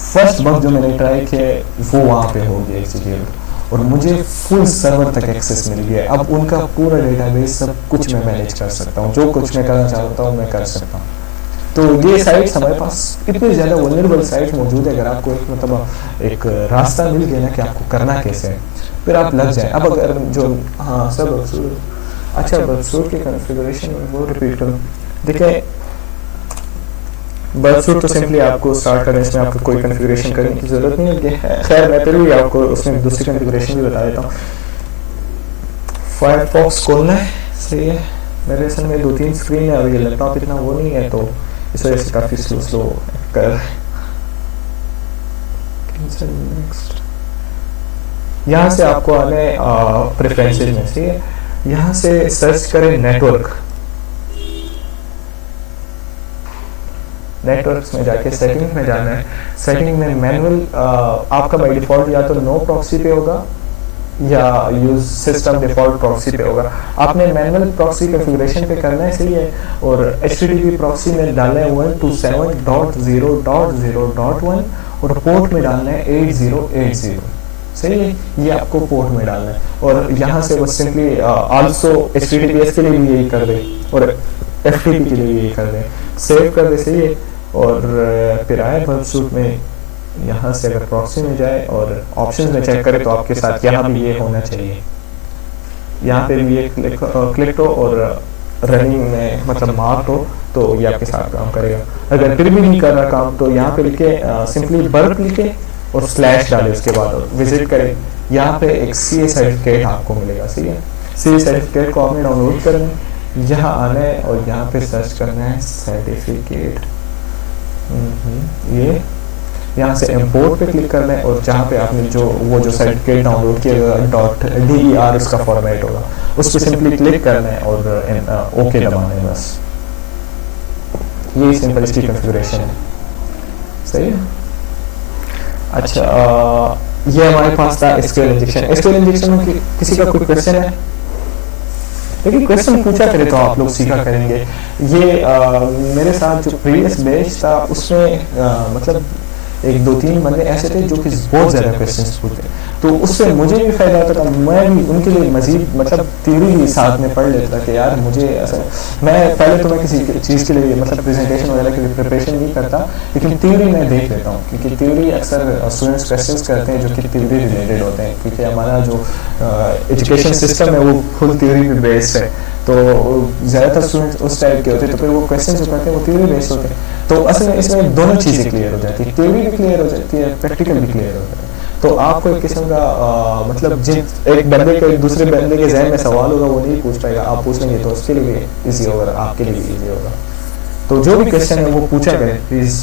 फर्स्ट बग जो मैंने ट्राई किया वो वहाँ पे हो गया एग्जीक्यूट और मुझे फुल सर्वर तक एक्सेस मिल गया। अब उनका पूरा डेटाबेस सब कुछ मैं मैनेज कर सकता हूँ, जो कुछ मैं करना चाहता हूँ मैं कर सकता हूँ। तो ये साइट्स हमारे पास इतनी ज़्यादा वल्नरेबल साइट्स मौजूद है। अगर आपको एक मतलब एक रास्ता मिल गया ना कि आपको करना कैसे है, फिर आप लग जाए। अब अगर जो सब अच्छा बदसूर के कॉन्फ़िगरेशन वो रिपीट करो। देखिए बर्ड फ्रूट तो सिंपली आपको स्टार्ट करने इसमें आपको कोई कॉन्फ़िगरेशन करने की ज़रूरत नहीं है। खैर मैं फिर भी आपको उसमें दूसरी कॉन्फ़िगरेशन भी बता देता हूँ। फायरफॉक्स खोलना है, सही है। मेरे असल में 2-3 स्क्रीन है और ये लैपटॉप इतना वो नहीं है, तो इस वजह से काफ़ी स्लो कर। नेक्स्ट यहाँ से आपको आने प्रेफरेंसेस में, सही है। यहाँ से सर्च करें नेटवर्क। नेटवर्क्स में जाके सेटिंग में जाना है। सेटिंग में मैनुअल आपका बाय डिफॉल्ट या तो नो प्रॉक्सी पे होगा या यूज सिस्टम डिफॉल्ट प्रॉक्सी पे होगा। आपने मैनुअल प्रॉक्सी कॉन्फ़िगरेशन पे करना है, सही है। और HTTP प्रॉक्सी में डालना है 127.0.0.1 और पोर्ट में डालना है 8080, सही है। ये आपको पोर्ट में डालना है और यहाँ से वो सिंपली आल्सो HTTPS के लिए भी यही कर दे और FTP के लिए भी यही कर दे, सेव कर दे, सही है। और फिर आए वर्ड सूट में, यहाँ से अगर प्रॉक्सी में जाए और ऑप्शंस में चेक करें तो आपके साथ यहाँ भी ये होना चाहिए। यहाँ पे भी ये क्लिक हो और रनिंग में मतलब मार्क हो तो ये आपके साथ काम करेगा। अगर फिर भी नहीं कर रहा काम तो यहाँ पे लिखे सिंपली बर्क लिखे और स्लैश डाले, उसके बाद विजिट करें। यहाँ पे एक CA सर्टिफिकेट आपको मिलेगा, सही है। CA सर्टिफिकेट को आपने डाउनलोड करना है, यहाँ आना है और यहाँ पे सर्च करना है सर्टिफिकेट। ये यहाँ से इंपोर्ट पे क्लिक करना है और जहाँ पे आपने जो सर्टिफिकेट डाउनलोड किया .DER इसका फॉर्मेट होगा, उस पर सिंपली क्लिक करना है और ओके दबाना है, बस। ये सिंपल इसकी कॉन्फ़िगरेशन है, सही है। अच्छा, ये हमारे पास था SQL इंजेक्शन। SQL इंजेक्शन में किसी का कोई क्वेश्चन है? लेकिन क्वेश्चन पूछा करे तो आप लोग सीखा करेंगे। ये मेरे साथ जो प्रीवियस बैच था उसमें मतलब 1-2-3 बंदे ऐसे थे जो कि बहुत ज़्यादा क्वेश्चंस पूछते, तो उससे मुझे भी फायदा होता था। मैं भी उनके लिए मजीद मतलब थ्योरी भी साथ में पढ़ लेता कि यार मुझे ऐसा, मैं पहले तो मैं किसी चीज़ के लिए मतलब प्रेजेंटेशन वगैरह के लिए प्रिपरेशन नहीं करता, लेकिन थ्योरी मैं देख लेता हूँ क्योंकि थ्योरी अक्सर स्टूडेंट्स क्वेश्चंस करते हैं जो कि थ्योरी रिलेटेड होते हैं, क्योंकि हमारा जो एजुकेशन सिस्टम है वो फुल थ्योरी पे बेस्ड है। तो ज़्यादातर स्टूडेंट्स उस टाइप के होते हैं, तो फिर वो क्वेश्चन जो करते हैं वो थ्योरी बेस्ड होते हैं। तो असल में इसमें दोनों चीज़ें क्लियर हो जाती है, थ्योरी भी क्लियर हो जाती है, प्रैक्टिकल भी क्लियर हो जाता है। तो आपको एक किस्म का मतलब जिन एक बंदे को एक दूसरे बंदे के जहन में सवाल होगा वो नहीं पूछ पाएगा, आप पूछ लेंगे तो उसके लिए भी ईजी होगा, आपके लिए भी ईजी होगा। तो जो भी क्वेश्चन है वो पूछा करें प्लीज।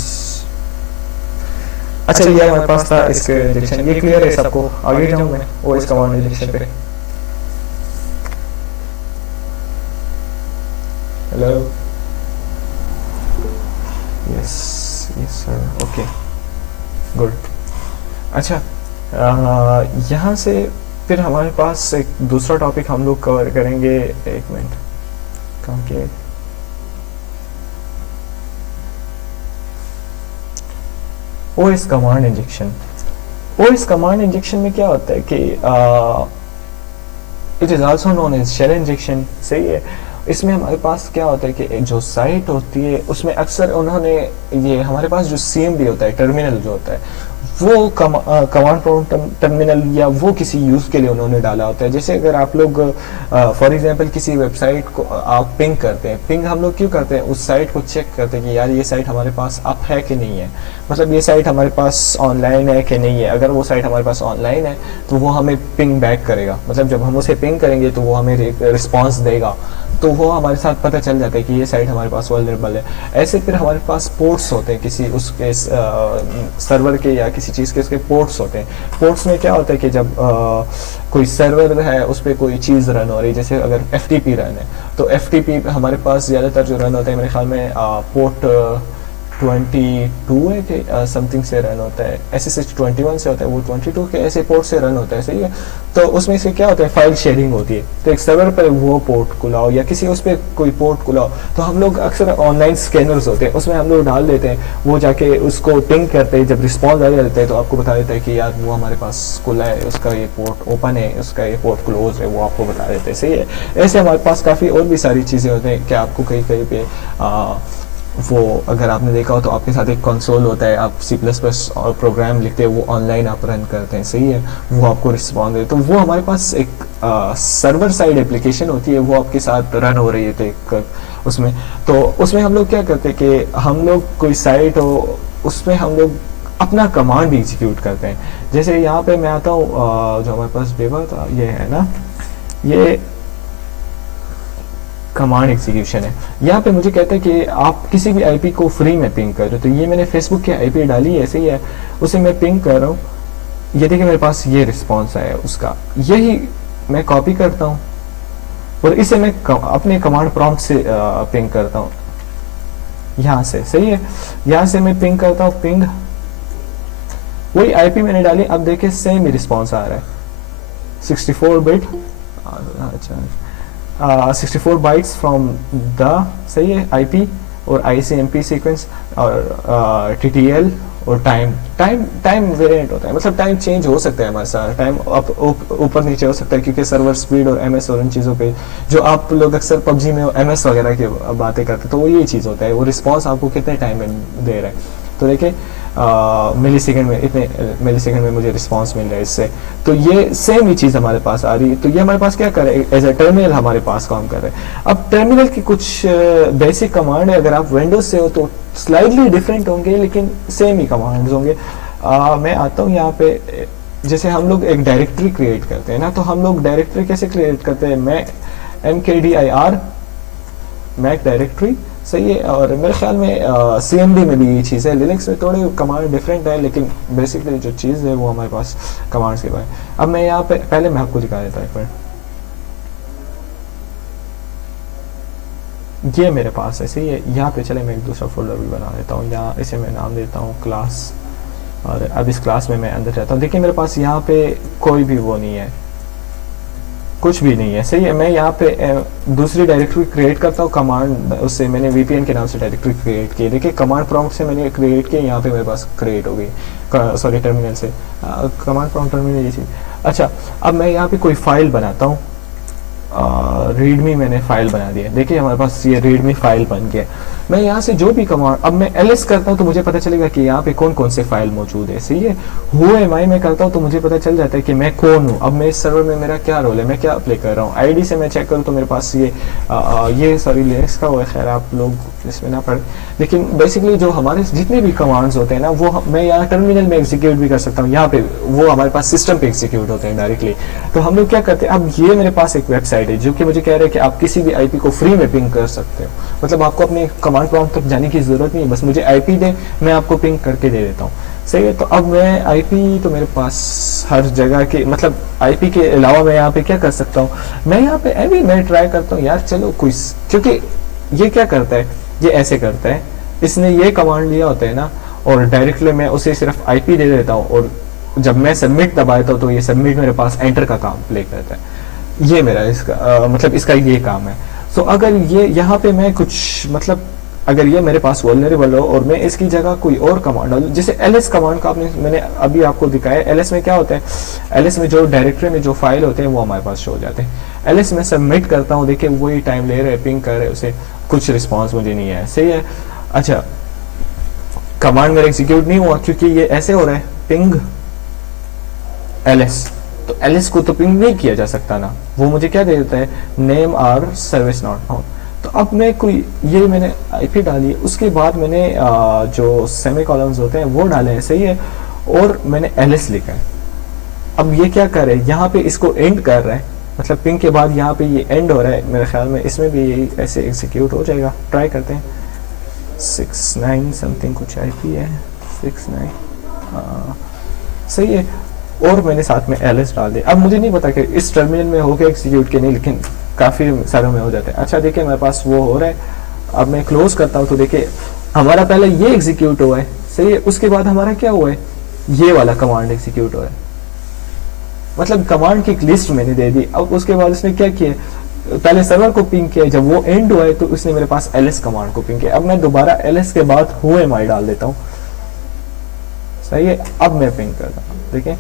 अच्छा, ये हमारे पास था इसके इंजेक्शन, ये क्लियर है सबको? आगे जाऊँ मैं OS कमांड इंजेक्शन पे। Hello, yes sir, okay good. अच्छा, यहाँ से फिर हमारे पास एक दूसरा टॉपिक हम लोग कवर करेंगे। एक मिनट, कहाँ के OS command injection. OS command injection में क्या होता है कि it is also known as shell injection, सही है। इसमें हमारे पास क्या होता है कि जो साइट होती है उसमें अक्सर उन्होंने ये हमारे पास जो CMD होता है, टर्मिनल जो होता है, वो कमांड प्रॉम्प्ट टर्मिनल या वो किसी यूज़ के लिए उन्होंने डाला होता है। जैसे अगर आप लोग फॉर एग्जांपल किसी वेबसाइट को आप पिंग करते हैं, पिंग हम लोग क्यों करते हैं? उस साइट को चेक करते हैं कि यार ये साइट हमारे पास अप है कि नहीं है, मतलब ये साइट हमारे पास ऑनलाइन है कि नहीं है। अगर वो साइट हमारे पास ऑनलाइन है तो वो हमें पिंग बैक करेगा, मतलब जब हम उसे पिंग करेंगे तो वो हमें रिस्पॉन्स देगा, तो वो हमारे साथ पता चल जाता है कि ये साइट हमारे पास वल्नरेबल है। ऐसे फिर हमारे पास पोर्ट्स होते हैं किसी उसके सर्वर के या किसी चीज़ के उसके पोर्ट्स होते हैं। पोर्ट्स में क्या होता है कि जब कोई सर्वर है उस पर कोई चीज़ रन हो रही है, जैसे अगर FTP रन है तो FTP हमारे पास ज़्यादातर जो रन होता है मेरे ख्याल में पोर्ट 22 है कि समथिंग से रन होता है, SSH 21 से होता है, वो 22 के ऐसे पोर्ट से रन होता है, सही है। तो उसमें से क्या होता है, फाइल शेयरिंग होती है। तो एक सर्वर पर वो पोर्ट खुलाओ या किसी उस पर कोई पोर्ट खुलाओ, तो हम लोग अक्सर ऑनलाइन स्कैनर्स होते हैं उसमें हम लोग डाल देते हैं, वो जाके उसको पिंग करते हैं, जब रिस्पॉन्स आ जाता है तो आपको बता देता है कि यार वो हमारे पास खुला है, उसका ये पोर्ट ओपन है, उसका ये पोर्ट क्लोज है, वो आपको बता देते हैं, सही है। ऐसे हमारे पास काफ़ी और भी सारी चीज़ें होती हैं कि आपको कहीं कहीं पे वो अगर आपने देखा हो तो आपके साथ एक कंसोल होता है, आप C++ और प्रोग्राम लिखते हैं, वो ऑनलाइन आप रन करते हैं, सही है, वो आपको रिस्पॉन्स दे। तो वो हमारे पास एक सर्वर साइड एप्लीकेशन होती है, वो आपके साथ रन हो रही है। तो एक उसमें। तो उसमें हम लोग क्या करते हैं कि हम लोग कोई साइट हो उसमें हम लोग अपना कमांड एग्जीक्यूट करते हैं। जैसे यहाँ पे मैं आता हूँ, जो हमारे पास पेपर था ये है ना, ये कमांड एग्जीक्यूशन है। यहाँ पे मुझे कहता है कि आप किसी भी आईपी को फ्री में पिंग कर रहे हो। तो ये मैंने फेसबुक की आईपी डाली है, ऐसे ही है, उसे मैं पिंग कर रहा हूँ। ये देखिए मेरे पास ये रिस्पॉन्स आया उसका, यही मैं कॉपी करता हूँ और इसे मैं अपने कमांड प्रॉम्प्ट से पिंग करता हूँ यहाँ से। सही है, यहाँ से मैं पिंग करता हूँ, पिंग, वही आईपी मैंने डाली। अब देखिए सेम ही रिस्पॉन्स आ रहा है, 64 बिट, अच्छा 64 बाइट्स फ्रॉम द, सही है, आईपी और आईसीएमपी सीक्वेंस और टीटीएल और टाइम वेरिएंट होता है, मतलब टाइम चेंज हो सकता है हमारे साथ, टाइम ऊपर नीचे हो सकता है क्योंकि सर्वर स्पीड और एमएस और इन चीज़ों पे जो आप लोग अक्सर पबजी में एमएस वगैरह की बातें करते हैं, तो वो ये चीज़ होता है, वो रिस्पॉन्स आपको कितने टाइम में दे रहा है। तो देखिए मिली सेकेंड में, इतने मिली सेकेंड में मुझे रिस्पॉन्स मिल रहा है इससे। तो ये सेम ही चीज़ हमारे पास आ रही है। तो ये हमारे पास क्या कर रहे हैं, एज ए टर्मिनल हमारे पास काम कर रहे हैं। अब टर्मिनल की कुछ बेसिक कमांड है, अगर आप विंडोज से हो तो स्लाइडली डिफरेंट होंगे लेकिन सेम ही कमांड्स होंगे। मैं आता हूँ यहाँ पे, जैसे हम लोग एक डायरेक्टरी क्रिएट करते हैं ना, तो हम लोग डायरेक्टरी कैसे क्रिएट करते हैं, मैं MKDIR मैक डायरेक्टरी, सही है। और मेरे ख्याल में CMD में भी ये चीज़ है, लिनक्स में थोड़े कमांड डिफरेंट है लेकिन बेसिकली जो चीज़ है वो हमारे पास कमांड्स के बारे। अब मैं यहाँ पे पहले मैं आपको दिखा देता हूँ, ये मेरे पास है, सही है। यहाँ पे चले मैं एक दूसरा फोल्डर भी बना देता हूँ, यहाँ इसे मैं नाम देता हूँ क्लास, और अब इस क्लास में मैं अंदर जाता हूँ। देखिए मेरे पास यहाँ पे कोई भी वो नहीं है, कुछ भी नहीं है, सही है। मैं यहाँ पे दूसरी डायरेक्टरी क्रिएट करता हूँ, कमांड उससे मैंने VPN के नाम से डायरेक्टरी क्रिएट की। देखिए कमांड प्रॉम्प्ट से मैंने क्रिएट किया, यहाँ पे मेरे पास क्रिएट हो गई, सॉरी टर्मिनल से, कमांड प्रॉम्प्ट टर्मिनल ये चीज़। अच्छा, अब मैं यहाँ पे कोई फाइल बनाता हूँ, रीडमी मैंने फाइल बना दिया। देखिए हमारे पास ये रीडमी फाइल बन गया। मैं यहाँ से जो भी कमांड, अब मैं ls करता हूँ तो मुझे पता चलेगा कि यहाँ पे कौन कौन से फाइल मौजूद है, सही है। who am I मैं करता हूँ तो मुझे पता चल जाता है कि मैं कौन हूँ, अब मैं इस सर्वर में मेरा क्या रोल है, मैं क्या प्ले कर रहा हूँ। आईडी से मैं चेक करूँ तो मेरे पास ये सॉरी लिनक्स का हुआ है, खैर आप लोग इसमें ना पढ़े, लेकिन बेसिकली जो हमारे जितने भी कमांड्स होते हैं ना वो मैं यहाँ टर्मिनल में एग्जीक्यूट भी कर सकता हूँ, यहाँ पे वो हमारे पास सिस्टम पे एग्जीक्यूट होते हैं डायरेक्टली। तो हम लोग क्या करते हैं, अब ये मेरे पास एक वेबसाइट है जो कि मुझे कह रहा है कि आप किसी भी आईपी को फ्री में पिंग कर सकते हो, मतलब आपको अपने कमांड प्रॉम्प्ट तक जाने की जरूरत नहीं है, बस मुझे आईपी दे, मैं आपको पिंग करके दे देता हूँ, सही है। तो अब मैं आईपी तो मेरे पास हर जगह के, मतलब आईपी के अलावा मैं यहाँ पे क्या कर सकता हूँ, मैं यहाँ पे अभी मैं ट्राई करता हूँ यार, चलो कोई, क्योंकि ये क्या करता है, ये ऐसे करता है, इसने ये कमांड लिया होता है ना, और डायरेक्टली मैं उसे सिर्फ आईपी दे देता हूँ, और जब मैं सबमिट दबाता हूँ तो ये सबमिट मेरे पास एंटर का काम प्ले करता है। ये मेरा इसका मतलब इसका ये काम है। सो अगर ये यहाँ पे मैं कुछ, मतलब अगर ये मेरे पास वल्नरेबल हो और मैं इसकी जगह कोई और कमांड डालूं, जैसे ls कमांड का मैंने अभी आपको दिखाया, ls में क्या होता है, ls में जो डायरेक्टरी में जो फाइल होते हैं वो हमारे पास शो हो जाते हैं। ls में सबमिट करता हूँ, देखिए वही टाइम ले रहे हैं, पिंग कर रहे हैं, उसे कुछ रिस्पॉन्स मुझे नहीं है, सही है। अच्छा, कमांड मेरा एग्जीक्यूट नहीं हुआ क्योंकि ये ऐसे हो रहा है, पिंग ls, तो ls को तो पिंग नहीं किया जा सकता ना, वो मुझे क्या दे देता है, name or service not found. तो अब मैं कोई, ये मैंने आईपी डाली, उसके बाद मैंने जो सेमी कॉलम्स होते हैं वो डाले हैं, सही है, और मैंने ls लिखा है। अब ये क्या कर रहा है, यहाँ पे इसको एंड कर रहा है, मतलब पिंग के बाद यहाँ पे ये एंड हो रहा है, मेरे ख्याल में इसमें भी यही ऐसे एग्जीक्यूट हो जाएगा। ट्राई करते हैं, 69 समथिंग कुछ आईपी है, 69 सही है, और मैंने साथ में ls डाल दिया। अब मुझे नहीं पता कि इस टर्मिनल में हो गया एग्जीक्यूट के नहीं, लेकिन काफ़ी सारों में हो जाते हैं। अच्छा देखिए मेरे पास वो हो रहा है, अब मैं क्लोज करता हूँ तो देखिए हमारा पहले ये एग्जीक्यूट हुआ है, सही है, उसके बाद हमारा क्या हुआ है, ये वाला कमांड एग्जीक्यूट हुआ है, मतलब कमांड की एक लिस्ट मैंने दे दी। अब उसके बाद उसने क्या किया, पहले सर्वर को पिंग किया, जब वो एंड हुआ है तो उसने मेरे पास ls कमांड को पिंग किया। अब मैं दोबारा ls के बाद who am I डाल देता हूँ, सही है। अब मैं पिंग करता हूँ, देखिए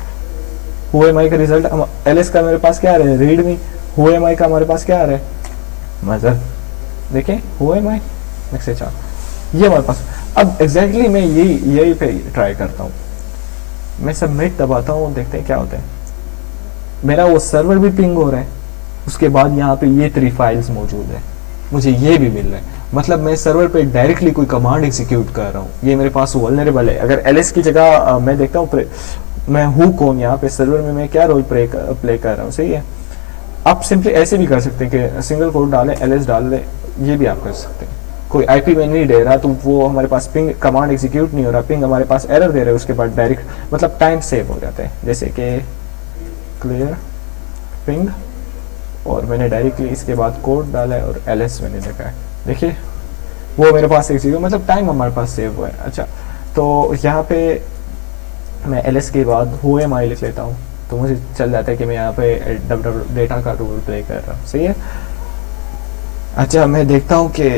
who am I का रिजल्ट, ls का मेरे पास क्या आ रहा है, read me, who am I का हमारे पास क्या आ रहा है, मजर, देखिए who am I मैसेज आ, ये हमारे पास। अब एग्जैक्टली मैं यही पे ट्राई करता हूँ, मैं सबमिट दबाता हूँ, देखते हैं क्या होता है, मेरा वो सर्वर भी पिंग हो रहा है, उसके बाद यहाँ पे ये 3 फाइल्स मौजूद है, मुझे ये भी मिल रहा है, मतलब मैं सर्वर पे डायरेक्टली कोई कमांड एग्जीक्यूट कर रहा हूँ, ये मेरे पास वल्नरेबल है। अगर एलएस की जगह मैं देखता हूँ मैं हूँ कौन यहाँ पे सर्वर में, मैं क्या रोल प्ले कर रहा हूँ, सही है। आप सिंपली ऐसे भी कर सकते हैं कि सिंगल कोड डालें, एलएस डाल दें, ये भी आप कर सकते हैं। कोई आईपी में नहीं दे रहा तो वो हमारे पास पिंग कमांड एग्जीक्यूट नहीं हो रहा, पिंग हमारे पास एरर दे रहे हैं, उसके बाद डायरेक्ट मतलब टाइम सेव हो जाता है, जैसे कि क्लियर पिंग, और मैंने डायरेक्टली इसके बाद कोड डाला है और एलएस मैंने देखा है, देखिए वो मेरे पास एग्जीक्यूट, मतलब टाइम हमारे पास सेव हुआ है। अच्छा, तो यहाँ पे मैं एलएस के बाद हु एम आई लिख लेता हूँ, तो मुझे चल जाता है कि मैं यहाँ पे डेटा का रोल प्ले कर रहा हूँ, सही है। अच्छा, मैं देखता हूँ कि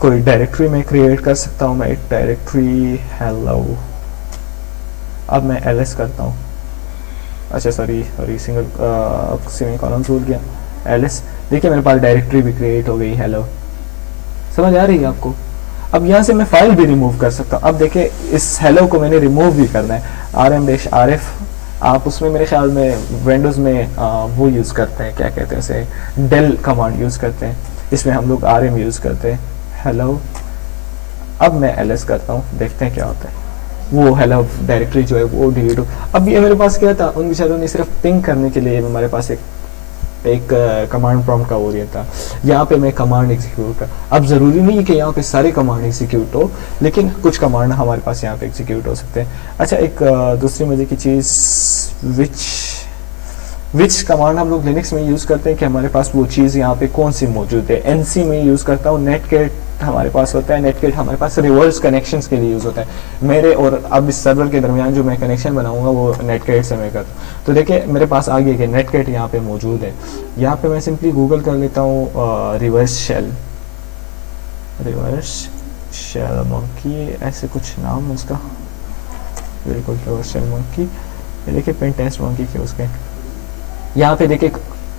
कोई डायरेक्टरी में क्रिएट कर सकता हूँ, मैं एक डायरेक्टरी हेलो, अब मैं एलएस करता हूँ, अच्छा सॉरी सिंगल सेमीकोलन भूल गया, एलएस, देखिए मेरे पास डायरेक्टरी भी क्रिएट हो गई हेलो, समझ आ रही है आपको। अब यहाँ से मैं फाइल भी रिमूव कर सकता हूँ। अब देखिए इस हेलो को मैंने रिमूव भी करना है, rm-rf, आप उसमें मेरे ख्याल में विंडोज़ में वो यूज़ करते हैं, क्या कहते हैं उसे, डेल कमांड यूज़ करते हैं, इसमें हम लोग rm यूज़ करते हैं, हेलो। अब मैं ls करता हूँ, देखते हैं क्या होता है, वो हेलो डायरेक्टरी जो है वो डिलीट हो। अब ये मेरे पास क्या था, उन बेचारों ने सिर्फ पिंग करने के लिए हमारे पास एक कमांड प्रॉम्प्ट का वो दिया था, यहाँ पे मैं कमांड एग्जीक्यूट कर, अब ज़रूरी नहीं है कि यहाँ पे सारे कमांड एग्जीक्यूट हो, लेकिन कुछ कमांड हमारे पास यहाँ पे एग्जीक्यूट हो सकते हैं। अच्छा, एक दूसरी मजे की चीज़, विच कमांड हम लोग लिनक्स में यूज़ करते हैं कि हमारे पास वो चीज़ यहाँ पे कौन सी मौजूद है। एनसी में यूज़ करता हूँ, नेटकेट हमारे पास होता है, नेटकेट हमारे पास रिवर्स कनेक्शंस के लिए यूज़ होता है। मेरे और अब इस सर्वर के दरमियान जो मैं कनेक्शन बनाऊंगा वो नेटकेट से मैं करता हूँ। तो देखिए मेरे पास आ गया कि नेटकेट यहाँ पे मौजूद है। यहाँ पे मैं सिंपली गूगल कर लेता हूँ रिवर्स शेल मंकी, ऐसे कुछ नाम है उसका, बिल्कुल रिवर्स शेल मंकी। ये देखिए पेन टेस्ट मंकी के उसके यहाँ पे देखिए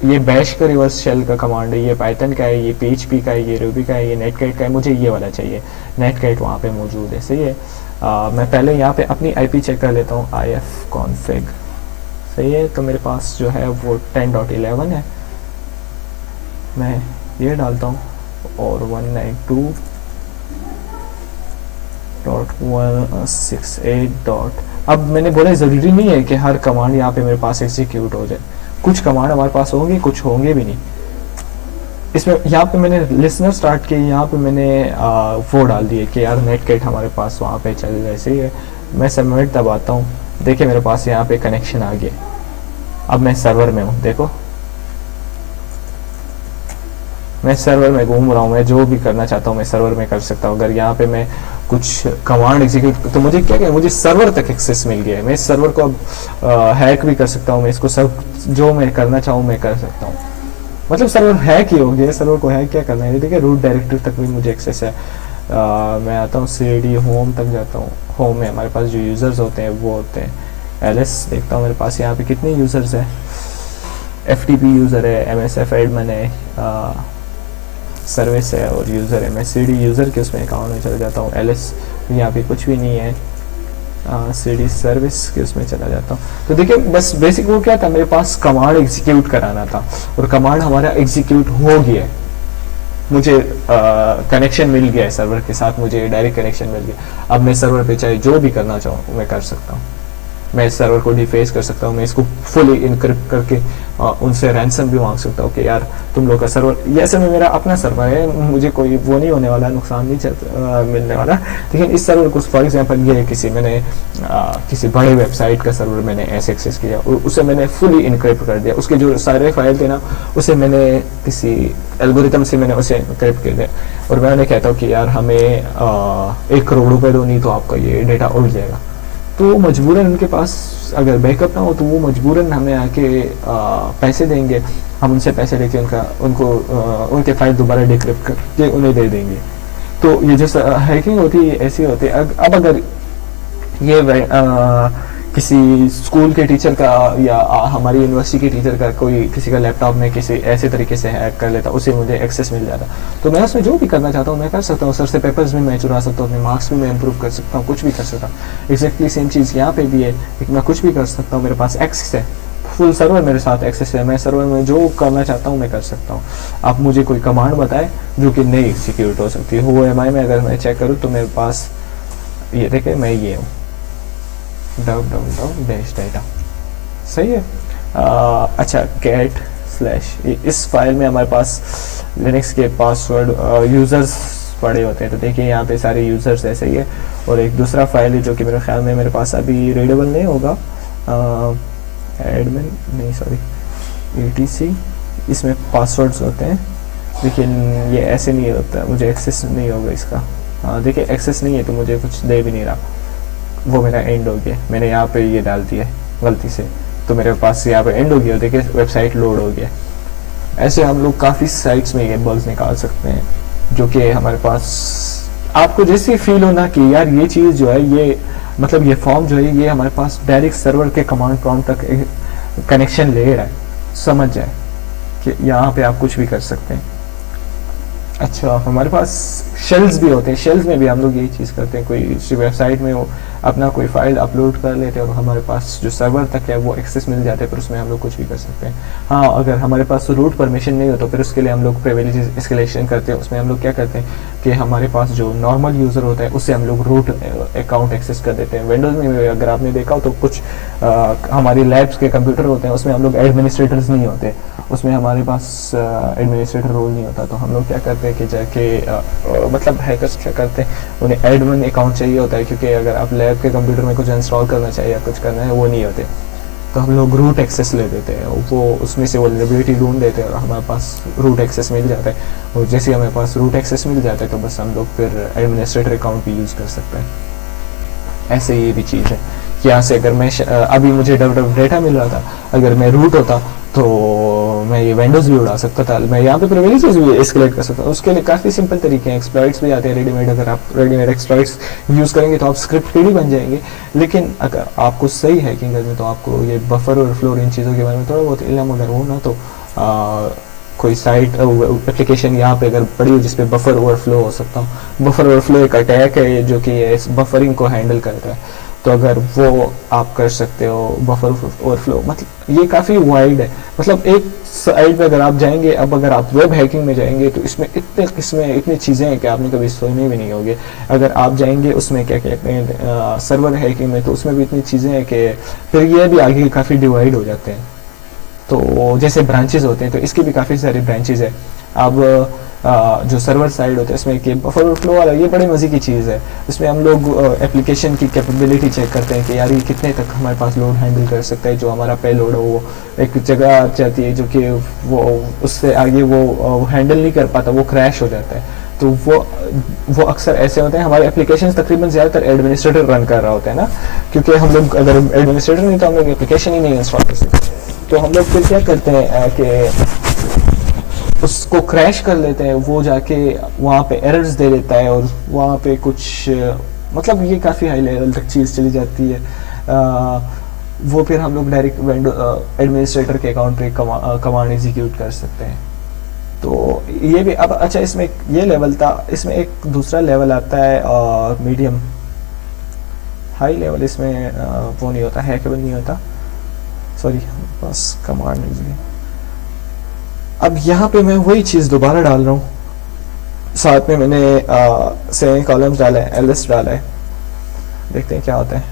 ये बैश का रिवर्स शेल का कमांड है, ये पाइथन का है, ये PHP का है, ये रूबी का है, ये नेटकेट का है, मुझे ये वाला चाहिए, नेटकेट वहाँ पे मौजूद है, सही है। मैं पहले यहाँ पे अपनी IP चेक कर लेता हूँ, ifconfig, सही है। तो मेरे पास जो है वो 10.11 है, मैं ये डालता हूँ और 192.168. अब मैंने बोला ज़रूरी नहीं है कि हर कमांड यहाँ पे मेरे पास एग्जीक्यूट हो जाए, कुछ कमांड हमारे पास होंगे, कुछ होंगे भी नहीं। इसमें यहाँ पे मैंने लिसनर स्टार्ट किया, यहाँ पे मैंने वो डाल दिए कि यार नेटकेट हमारे पास वहाँ पे चल रहा है, सही है। मैं सबमिट दबाता हूँ, देखिए मेरे पास यहाँ पे कनेक्शन आ गया। अब मैं सर्वर में हूँ, देखो मैं सर्वर में घूम रहा हूँ, मैं जो भी करना चाहता हूँ मैं सर्वर में कर सकता हूँ। अगर यहाँ पे मैं कुछ कमांड एग्जीक्यूट, तो मुझे क्या मुझे सर्वर तक एक्सेस मिल गया है, मैं इस सर्वर को अब हैक भी कर सकता हूँ, मैं इसको सब जो मैं करना चाहूँ मैं कर सकता हूँ। मतलब सर्वर हैक ही हो गया, सर्वर को हैक क्या करना है। देखिए रूट डायरेक्टरी तक भी मुझे एक्सेस है। मैं आता हूँ CD होम तक जाता हूँ, होम में हमारे पास जो यूज़र्स होते हैं वो होते हैं LS, देखता हूँ मेरे पास यहाँ पे कितने यूज़र्स हैं। FTP यूज़र है, MSF एडमिन है, सर्विस है और यूज़र है। मैं CD यूज़र के उसमें अकाउंट में चला जाता हूँ, LS यहाँ पे कुछ भी नहीं है, CD सर्विस के उसमें चला जाता हूँ। तो देखिए बस बेसिक वो क्या था, मेरे पास कमांड एग्जीक्यूट कराना था और कमांड हमारा एग्जीक्यूट हो गया है। मुझे कनेक्शन मिल गया है सर्वर के साथ, मुझे डायरेक्ट कनेक्शन मिल गया। अब मैं सर्वर पे चाहे जो भी करना चाहूँ मैं कर सकता हूँ। मैं इस सर्वर को डिफेस कर सकता हूँ, मैं इसको फुली इनक्रिप्ट करके उनसे रैंसम भी मांग सकता हूँ कि यार तुम लोग का सर्वर, ये असल में मेरा अपना सर्वर है, मुझे कोई वो नहीं होने वाला, नुकसान नहीं मिलने वाला। लेकिन इस सर्वर को फॉर एग्जांपल ये मैंने किसी बड़े वेबसाइट का सर्वर मैंने ऐसे एक्सेस किया, उसे मैंने फुली इनक्रिप्ट कर दिया, उसके जो सारे फाइल थे ना उसे मैंने किसी एल्गोरिथम से मैंने उसे इनक्रिप्ट कर दिया। और मैं उन्हें कहता हूँ कि यार हमें 1 करोड़ रुपये दो, नहीं तो आपका ये डेटा उड़ जाएगा। तो मजबूरन उनके पास अगर बैकअप ना हो तो वो मजबूरन हमें आके पैसे देंगे, हम उनसे पैसे लेके उनके फाइल दोबारा डिक्रिप्ट करके उन्हें दे देंगे। तो ये जो हैकिंग होती है ऐसी होती है। अब अगर ये किसी स्कूल के टीचर का या हमारी यूनिवर्सिटी के टीचर का कोई किसी का लैपटॉप में किसी ऐसे तरीके से हैक कर लेता, उसे मुझे एक्सेस मिल जाता, तो मैं उसमें जो भी करना चाहता हूँ मैं कर सकता हूँ। सर से पेपर्स भी मैं चुरा सकता हूँ, अपने मार्क्स भी मैं इंप्रूव कर सकता हूँ, कुछ भी कर सकता हूँ। एग्जैक्टली सेम चीज़ यहाँ पे भी है, लेकिन मैं कुछ भी कर सकता हूँ, मेरे पास एक्सेस है, फुल सर्वर मेरे साथ एक्सेस है, मैं सर्वर में जो करना चाहता हूँ मैं कर सकता हूँ। आप मुझे कोई कमांड बताएं जो कि नहीं एग्जीक्यूट हो सकती। whoami में अगर मैं चेक करूँ तो मेरे पास ये देखे मैं ये हूँ डैश डाटा, सही है। अच्छा गेट स्लैश, इस फाइल में हमारे पास लिनक्स के पासवर्ड यूज़र्स पड़े होते हैं। तो देखिए यहाँ पे सारे यूज़र्स ऐसे ही है। और एक दूसरा फाइल है जो कि मेरे ख्याल में मेरे पास अभी रीडेबल नहीं होगा, एडमिन नहीं सॉरी etc, इसमें पासवर्ड्स होते हैं लेकिन ये ऐसे नहीं होता, मुझे एक्सेस नहीं होगा इसका। हाँ देखिए एक्सेस नहीं है तो मुझे कुछ दे भी नहीं रहा, वो मेरा एंड हो गया, मैंने यहाँ पे ये डाल दिया गलती से तो मेरे पास यहाँ पे एंड हो गया, देखिए वेबसाइट लोड हो गया। ऐसे हम लोग काफ़ी साइट्स में ये बग्स निकाल सकते हैं जो कि हमारे पास आपको जैसे फील हो ना कि यार ये चीज़ जो है ये मतलब ये फॉर्म जो है ये हमारे पास डायरेक्ट सर्वर के कमांड प्रॉम्प्ट तक कनेक्शन ले रहा है, समझ जाए कि यहाँ पे आप कुछ भी कर सकते हैं। अच्छा हमारे पास शेल्स भी होते हैं, शेल्स में भी हम लोग यही चीज़ करते हैं, कोई वेबसाइट में वो अपना कोई फाइल अपलोड कर लेते हैं और हमारे पास जो सर्वर तक है वो एक्सेस मिल जाता है, फिर उसमें हम लोग कुछ भी कर सकते हैं। हाँ अगर हमारे पास रूट परमिशन नहीं हो तो फिर उसके लिए हम लोग प्रिविलेज एस्केलेशन करते हैं। उसमें हम लोग क्या करते हैं कि हमारे पास जो नॉर्मल यूज़र होता है उससे हम लोग रूट अकाउंट एक्सेस कर देते हैं। विंडोज़ में अगर आपने देखा हो तो कुछ हमारी लैब्स के कंप्यूटर होते हैं उसमें हम लोग एडमिनिस्ट्रेटर्स नहीं होते, उसमें हमारे पास एडमिनिस्ट्रेटर रोल नहीं होता। तो हम लोग क्या करते हैं कि जाके मतलब हैकर्स क्या करते हैं उन्हें एडमिन अकाउंट चाहिए होता है, क्योंकि अगर आप लैब के कंप्यूटर में कुछ इंस्टॉल करना चाहिए या कुछ करना है वो नहीं होते, तो हम लोग रूट एक्सेस ले देते हैं, वो उसमें से वल्नरेबिलिटी ढूंढ देते हैं और हमारे पास रूट एक्सेस मिल जाता है। और जैसे हमारे पास रूट एक्सेस मिल जाता है तो बस हम लोग फिर एडमिनिस्ट्रेटर अकाउंट भी यूज़ कर सकते हैं। ऐसे ये भी चीज़ है कि यहाँ से अगर मैं अभी मुझे डेटा मिल रहा था, अगर मैं रूट होता तो मैं ये विंडोज़ भी उड़ा सकता था, मैं यहाँ पे प्रिविलेजेस भी एस्केलेट कर सकता हूँ। उसके लिए काफ़ी सिंपल तरीके हैं, एक्सप्लॉइट्स भी आते हैं रेडीमेड, अगर आप रेडीमेड एक्सप्लॉइट्स यूज़ करेंगे तो आप स्क्रिप्ट किड बन जाएंगे। लेकिन अगर आपको सही हैकिंग करनी है तो आपको ये बफर ओवरफ्लो इन चीज़ों के बारे में थोड़ा बहुत इल्म अगर हो ना तो कोई साइट एप्लीकेशन यहाँ पे अगर पड़ी हो जिसपे बफर ओवरफ्लो हो सकता हो। बफर ओवरफ्लो एक अटैक है जो कि इस बफरिंग को हैंडल करता है, तो अगर वो आप कर सकते हो बफर ओवरफ्लो, मतलब ये काफ़ी वाइड है। मतलब एक साइड पे अगर आप जाएंगे, अब अगर आप वेब हैकिंग में जाएंगे तो इसमें इतने किस्में इतनी चीज़ें हैं कि आपने कभी सुनी भी नहीं होगी। अगर आप जाएंगे उसमें क्या कहते हैं सर्वर हैकिंग में, तो उसमें भी इतनी चीज़ें हैं कि फिर ये भी आगे काफ़ी डिवाइड हो जाते हैं। तो जैसे ब्रांचेस होते हैं तो इसके भी काफ़ी सारे ब्रांचेस है। अब जो सर्वर साइड होता है इसमें कि बफर ओवरफ्लो वाला ये बड़ी मज़े की चीज़ है। इसमें हम लोग एप्लीकेशन की कैपेबिलिटी चेक करते हैं कि यार ये कितने तक हमारे पास लोड हैंडल कर सकता है। जो हमारा पे लोड हो वो एक जगह आ जाती है जो कि वो उससे आगे वो हैंडल नहीं कर पाता, वो क्रैश हो जाता है। तो वो अक्सर ऐसे होते हैं। हमारे एप्लीकेशन तकरीबन ज़्यादातर एडमिनिस्ट्रेटर रन कर रहा होता है ना, क्योंकि हम लोग अगर एडमिनिस्ट्रेटर नहीं तो हम लोग एप्लीकेशन ही नहीं इंस्टॉल कर सकते। तो हम लोग फिर क्या करते हैं कि उसको क्रैश कर लेते हैं, वो जाके वहाँ पे एरर्स दे देता है और वहाँ पे कुछ मतलब ये काफ़ी हाई लेवल तक चीज़ चली जाती है। वो फिर हम लोग डायरेक्ट विंडो एडमिनिस्ट्रेटर के अकाउंट पे कमांड एग्जीक्यूट कर सकते हैं। तो ये भी अब अच्छा इसमें ये लेवल था, इसमें एक दूसरा लेवल आता है मीडियम हाई लेवल। इसमें वो नहीं होता, हैकेबल नहीं होता, सॉरी बस कमांड नहीं। अब यहाँ पे मैं वही चीज़ दोबारा डाल रहा हूँ, साथ में मैंने सेमी कॉलम्स डाला है, एलएस डाला है, देखते हैं क्या होता है।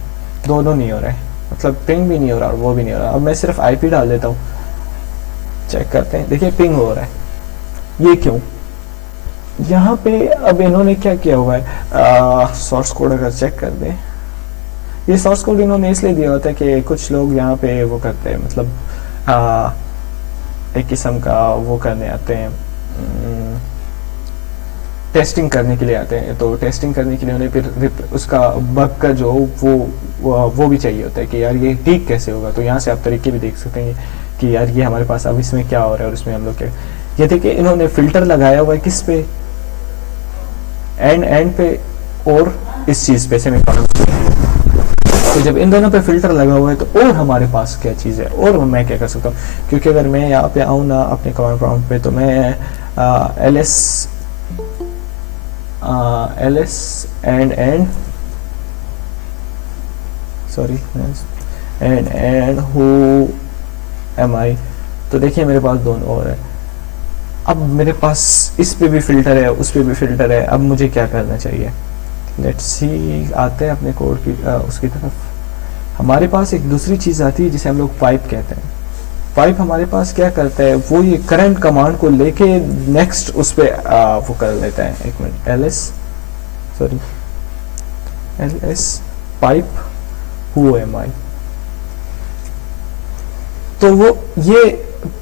दोनों नहीं हो रहे, मतलब पिंग भी नहीं हो रहा और वो भी नहीं हो रहा। अब मैं सिर्फ आईपी डाल देता हूँ, चेक करते हैं। देखिए पिंग हो रहा है, ये क्यों? यहाँ पे अब इन्होंने क्या किया हुआ है, सोर्स कोड अगर चेक कर दें, ये सोर्स कोड इन्होंने इसलिए दिया होता है कि कुछ लोग यहाँ पे वो करते हैं, मतलब एक किस्म का वो करने आते हैं, टेस्टिंग करने के लिए आते हैं। तो टेस्टिंग करने के लिए उन्हें फिर उसका बग का जो वो भी चाहिए होता है कि यार ये ठीक कैसे होगा। तो यहाँ से आप तरीके भी देख सकते हैं कि यार ये हमारे पास अब इसमें क्या हो रहा है और इसमें हम लोग क्या। ये देखिए इन्होंने फिल्टर लगाया हुआ है किस पे, एंड पे और इस चीज़ पे सेमीकोलन। तो जब इन दोनों पे फिल्टर लगा हुआ है तो और हमारे पास क्या चीज़ है, और मैं क्या कर सकता हूँ। क्योंकि अगर मैं यहाँ पे आऊँ ना अपने कमांड प्रॉम्प्ट पे, तो मैं ls and sorry and who am I, तो देखिए मेरे पास दोनों और है। अब मेरे पास इस पे भी फिल्टर है, उस पे भी फिल्टर है, अब मुझे क्या करना चाहिए? लेट्स सी, आते हैं अपने कोड की उसकी तरफ। हमारे पास एक दूसरी चीज़ आती है जिसे हम लोग पाइप कहते हैं। पाइप हमारे पास क्या करता है, वो ये करंट कमांड को लेके नेक्स्ट उस पे वो कर लेता है। एक minute, l s pipe who am I, तो वो ये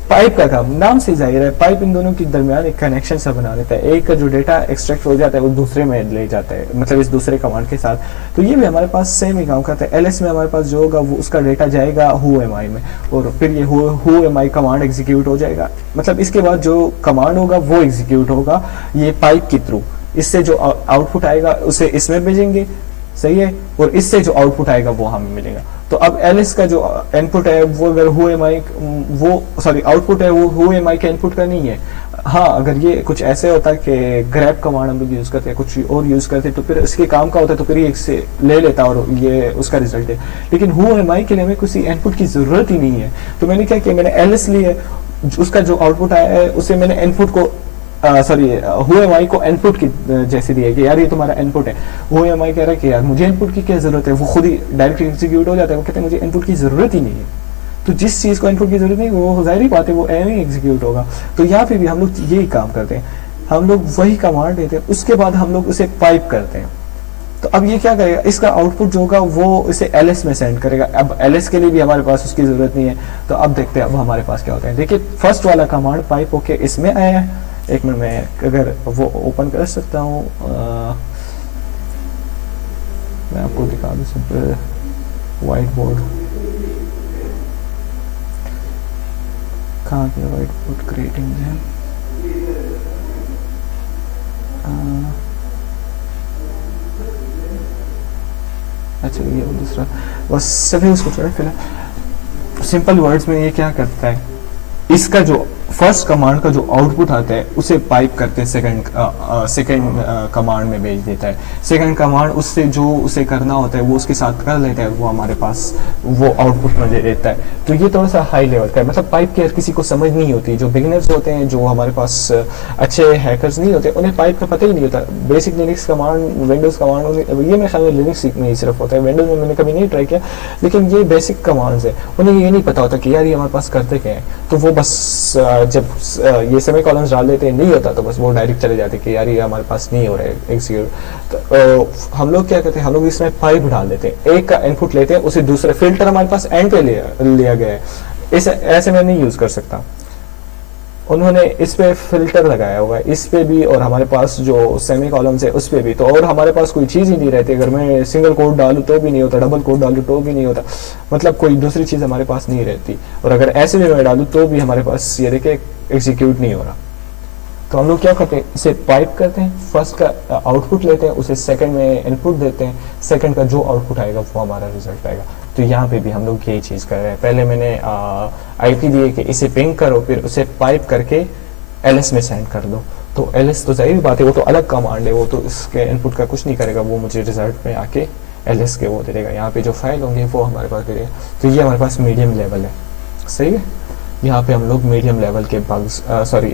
पाइप का काम, नाम से जाहिर है, पाइप इन दोनों के दरमियान एक कनेक्शन सा बना देता है। एक का जो डेटा एक्सट्रैक्ट हो जाता है वो दूसरे में ले जाता है, मतलब इस दूसरे कमांड के साथ। तो ये भी हमारे पास सेम ही काम करता है। एलएस में हमारे पास जो होगा वो उसका डेटा जाएगा हु एम आई में, और फिर ये who am I command execute हो जाएगा। मतलब इसके बाद जो कमांड होगा वो एग्जीक्यूट होगा ये पाइप के थ्रू। इससे जो आउटपुट आएगा उसे इसमें भेजेंगे, सही है, और इससे जो आउटपुट आएगा वो हमें मिलेगा। तो अब एलएस का जो इनपुट है वो अगर हु एम आई आउटपुट है वो हु एम आई के इनपुट का नहीं है। हाँ, अगर ये कुछ ऐसे होता कि ग्रैब कमांड हम लोग यूज करते हैं, कुछ और यूज करते तो फिर इसके काम का होता है, तो फिर ये इससे ले लेता और ये उसका रिजल्ट है। लेकिन हु एम आई के लिए हमें किसी इनपुट की जरूरत ही नहीं है। तो मैंने क्या किया, मैंने एलएस लिए, उसका जो आउटपुट आया है उसे मैंने इनपुट को हु एम आई को इनपुट की जैसे दिया कि यार ये तुम्हारा इनपुट है। हु एम आई कह रहा है कि यार मुझे इनपुट की क्या जरूरत है, वो खुद ही डायरेक्ट एग्जीक्यूट हो जाता है। वो कहते हैं मुझे इनपुट की जरूरत ही नहीं है। तो जिस चीज को इनपुट की जरूरत नहीं वो जाहिर ही बात है वो एम ही एग्जीक्यूट होगा। तो यहाँ पे भी हम लोग यही काम करते हैं, हम लोग वही कमांड देते हैं, उसके बाद हम लोग उसे पाइप करते हैं। तो अब ये क्या करेगा, इसका आउटपुट जो होगा वो इसे एलएस में सेंड करेगा। अब एलएस के लिए भी हमारे पास उसकी जरूरत नहीं है। तो अब देखते हैं अब हमारे पास क्या होता है। देखिए फर्स्ट वाला कमांड पाइप होके इसमें आया है। एक मिनट में अगर वो ओपन कर सकता हूँ, मैं आपको दिखा दूँ सिंपल व्हाइट बोर्ड। कहाँ पे व्हाइट बोर्ड क्रिएटिंग है? अच्छा ये दूसरा, बस सभी उसको छोड़े। फिलहाल सिंपल वर्ड्स में ये क्या करता है, इसका जो फर्स्ट कमांड का जो आउटपुट आता है उसे पाइप करते सेकंड कमांड में भेज देता है। सेकंड कमांड उससे जो उसे करना होता है वो उसके साथ कर लेता है, वो हमारे पास वो आउटपुट में दे देता है। तो ये थोड़ा सा हाई लेवल का है, मतलब पाइप की हर किसी को समझ नहीं होती। जो बिगिनर्स होते हैं, जो हमारे पास अच्छे हैकर्स नहीं होते, उन्हें पाइप का पता ही नहीं होता। Basic Linux command, Windows command, ये मेरे ख्याल में लिनक्स में ही सिर्फ होता है, विंडोज में मैंने कभी नहीं ट्राई किया। लेकिन ये बेसिक कमांड्स है, उन्हें ये नहीं पता होता कि यार ये हमारे पास करते क्या है। तो वो बस जब ये सेमी कॉलम्स डाल देते हैं, नहीं होता तो बस वो डायरेक्ट चले जाते कि यार ये हमारे पास नहीं हो रहा है एग्जीक्यूट। तो हम लोग क्या करते हैं, हम लोग इसमें पाइप डाल देते हैं, एक का इनपुट लेते हैं, उसे दूसरे फिल्टर हमारे पास एंड पे लिया गया है। इसे ऐसे मैं नहीं यूज कर सकता, उन्होंने इस पे फिल्टर लगाया हुआ है, इस पे भी, और हमारे पास जो सेमी कॉलम्स है उस पे भी। तो और हमारे पास कोई चीज़ ही नहीं रहती। अगर मैं सिंगल कोड डालूँ तो भी नहीं होता, डबल कोड डालूँ तो भी नहीं होता, मतलब कोई दूसरी चीज़ हमारे पास नहीं रहती। और अगर ऐसे भी मैं डालूँ तो भी हमारे पास ये देखिए एग्जीक्यूट नहीं हो रहा। तो हम लोग क्या करते हैं, इसे पाइप करते हैं, फर्स्ट का आउटपुट लेते हैं, उसे सेकंड में इनपुट देते हैं, सेकंड का जो आउटपुट आएगा वो हमारा रिजल्ट आएगा। तो यहाँ पे भी हम लोग यही चीज़ कर रहे हैं। पहले मैंने आईपी दिए कि इसे पिंग करो, फिर उसे पाइप करके एलएस में सेंड कर दो। तो एलएस तो जाहिर बात है वो तो अलग कमांड है, वो तो इसके इनपुट का कुछ नहीं करेगा, वो मुझे रिजल्ट में आके एलएस के वो दे देगा। यहाँ पे जो फाइल होंगे वो हमारे पास दे देगा। तो ये हमारे पास मीडियम लेवल है, सही है। यहाँ पे हम लोग मीडियम लेवल के बग्स,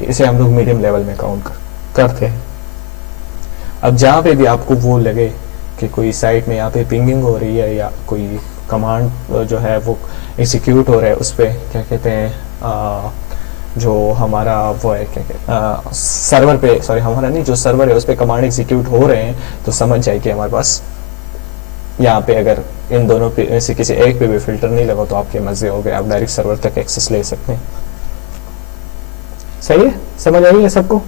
इसे हम लोग मीडियम लेवल में काउंट करते हैं। अब जहाँ पे भी आपको वो लगे कि कोई साइट में यहाँ पे पिंगिंग हो रही है या कोई कमांड जो है वो एग्जीक्यूट हो रहा है, उस पर क्या कहते हैं, जो हमारा वो है क्या कहते सर्वर पे, सॉरी हमारा नहीं, जो सर्वर है उस पर कमांड एग्जीक्यूट हो रहे हैं, तो समझ जाए कि हमारे पास यहाँ पे अगर इन दोनों पे से किसी एक पे भी फिल्टर नहीं लगा तो आपके मजे हो गए, आप डायरेक्ट सर्वर तक एक्सेस ले सकते हैं। सही है, समझ आई है सबको?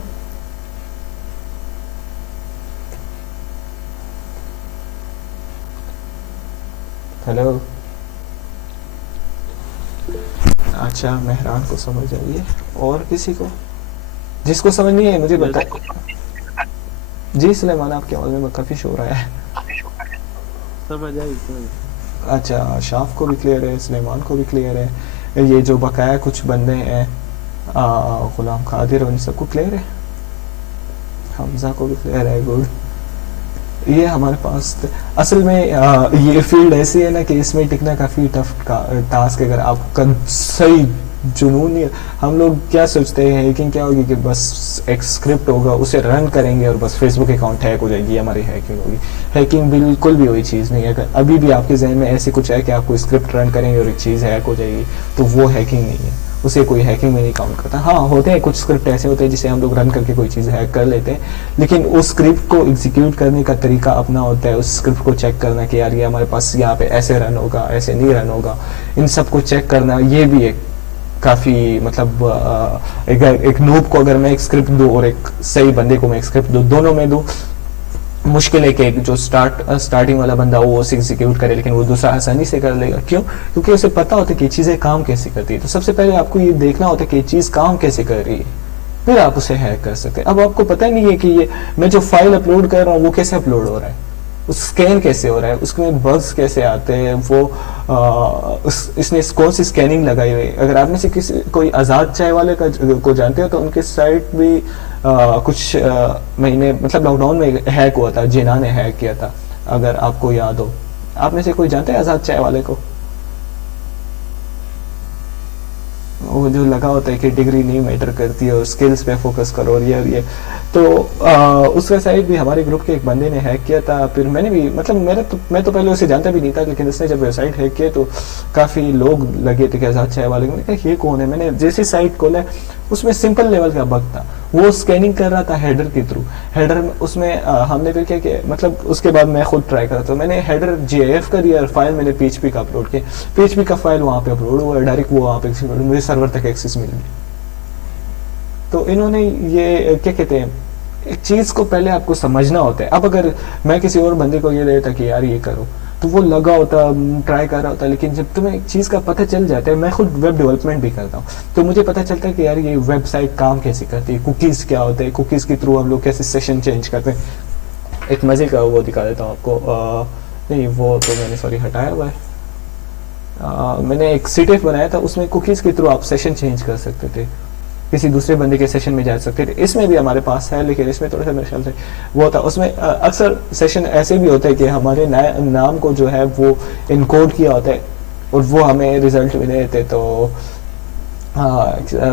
हेलो, अच्छा मेहरान को समझ आई है, और किसी को जिसको समझ नहीं है मुझे बताए। जी सुलेमान, आपके आवाज में काफी शोर आया है। समझ आई। अच्छा, शाफ को भी क्लियर है, सुलेमान को भी क्लियर है, ये जो बकाया कुछ बंदे हैं गुलाम कादिर, उन सबको क्लियर है, हमजा को भी क्लियर है, गुड। ये हमारे पास असल में ये फील्ड ऐसी है ना कि इसमें टिकना काफ़ी टफ टास्क है। अगर आप सही जुनून ही, हम लोग क्या सोचते हैं हैकिंग क्या होगी कि बस एक स्क्रिप्ट होगा उसे रन करेंगे और बस फेसबुक अकाउंट हैक हो जाएगी, हमारी हैकिंग होगी। हैकिंग बिल्कुल भी वही चीज़ नहीं है। अगर अभी भी आपके जहन में ऐसे कुछ है कि आप कोई स्क्रिप्ट रन करेंगे और एक चीज़ हैक हो जाएगी, तो वो हैकिंग नहीं है, उसे कोई हैकिंग में नहीं काउंट करता। हाँ, होते हैं कुछ स्क्रिप्ट ऐसे होते हैं जिसे हम लोग रन करके कोई चीज़ हैक कर लेते हैं, लेकिन उस स्क्रिप्ट को एग्जीक्यूट करने का तरीका अपना होता है। उस स्क्रिप्ट को चेक करना कि यार ये हमारे पास यहाँ पे ऐसे रन होगा, ऐसे नहीं रन होगा, इन सब को चेक करना, ये भी एक काफ़ी मतलब एक नूब को अगर मैं एक स्क्रिप्ट दूँ और एक सही बंदे को मैं एक स्क्रिप्ट दूँ, दोनों में दूँ, मुश्किल है कि एक जो स्टार्टिंग वाला बंदा वो उसे एग्जीक्यूट करे, लेकिन वो दूसरा आसानी से कर लेगा। क्यों? क्योंकि उसे पता होता है कि चीज़ें काम कैसे करती है। तो सबसे पहले आपको ये देखना होता है कि ये चीज़ काम कैसे कर रही है, फिर आप उसे हैक कर सकते हैं। अब आपको पता ही नहीं है कि ये मैं जो फाइल अपलोड कर रहा हूँ वो कैसे अपलोड हो रहा है, स्कैन कैसे हो रहा है, उसमें बग्स कैसे आते हैं, वो इसने कौन सी स्कैनिंग लगाई हुई है। अगर आप में से किसी कोई आज़ाद चाय वाले को जानते हो तो उनके साइट भी कुछ महीने मतलब लॉकडाउन में हैक हुआ था, जिना ने हैक किया था, अगर आपको याद हो। आप में से कोई जानते हैं आज़ाद चाय वाले को? वो जो लगा होता है कि डिग्री नहीं मैटर करती है और स्किल्स पे फोकस करो और ये तो उस वेबसाइट भी हमारे ग्रुप के एक बंदे ने हैक किया था। फिर मैंने भी मतलब मैं तो पहले उसे जानता भी नहीं था, लेकिन उसने जब वेबसाइट हैक किया तो काफ़ी लोग लगे थे कि आज़ाद चाय वाले। मैंने कहा ये कौन है, मैंने जैसे साइट खोला उसमें सिंपल लेवल का बग था, वो स्कैनिंग कर रहा था हेडर के थ्रू। हेडर में उसमें हमने फिर क्या किया, मतलब उसके बाद मैं खुद ट्राई करा, तो मैंने हेडर GIF का दिया और फाइल मैंने PHP का अपलोड किया, PHP का फाइल वहाँ पे अपलोड हुआ, डायरेक्ट वो वहाँ पे मुझे सर्वर तक एक्सेस मिल गई। तो इन्होंने ये क्या कहते हैं, एक चीज़ को पहले आपको समझना होता है। अब अगर मैं किसी और बंदे को ये देता कि यार ये करो, तो वो लगा होता, ट्राई कर रहा होता, लेकिन जब तुम्हें एक चीज़ का पता चल जाता है, मैं खुद वेब डेवलपमेंट भी करता हूँ, तो मुझे पता चलता है कि यार ये वेबसाइट काम कैसे करती है, कुकीज़ क्या होते हैं, कुकीज़ के थ्रू हम लोग कैसे सेशन चेंज करते हैं। एक मज़े का वो दिखा देता हूँ आपको, नहीं वो तो मैंने सॉरी हटाया हुआ है। मैंने एक CTF बनाया था, उसमें कुकीज़ के थ्रू आप सेशन चेंज कर सकते थे, किसी दूसरे बंदे के सेशन में जा सकते थे। इसमें भी हमारे पास है, लेकिन इसमें थोड़ा सा मेरे ख्याल से वो होता, उसमें अक्सर सेशन ऐसे भी होते हैं कि हमारे नाम को जो है वो इनकोड किया होता है और वो हमें रिजल्ट भी देते, तो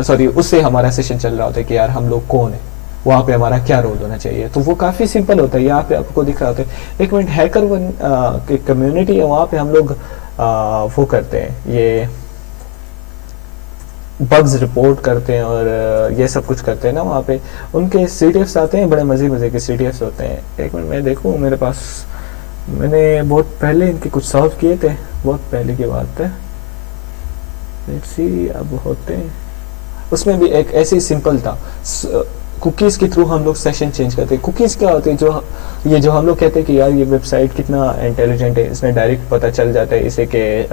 सॉरी उससे हमारा सेशन चल रहा होता है कि यार हम लोग कौन है, वहाँ पे हमारा क्या रोल होना चाहिए। तो वो काफ़ी सिंपल होता है, यहाँ पे आपको दिख रहा होता है। एक मिनट, हैकर वन की कम्युनिटी है, वहाँ पे हम लोग वो करते हैं, ये बग्स रिपोर्ट करते हैं और ये सब कुछ करते हैं ना। वहाँ पे उनके CTFs आते हैं, बड़े मज़े के CTFs होते हैं। एक मिनट मैं देखूँ, मेरे पास मैंने बहुत पहले इनके कुछ सॉल्व किए थे, बहुत पहले की बात है। लेट्स सी अब होते हैं, उसमें भी एक ऐसे ही सिंपल था, कुकीज़ के थ्रू हम लोग सेशन चेंज करते हैं। कुकीज़ क्या होते हैं, जो हम लोग कहते हैं कि यार ये वेबसाइट कितना इंटेलिजेंट है, इसमें डायरेक्ट पता चल जाता है इसे कि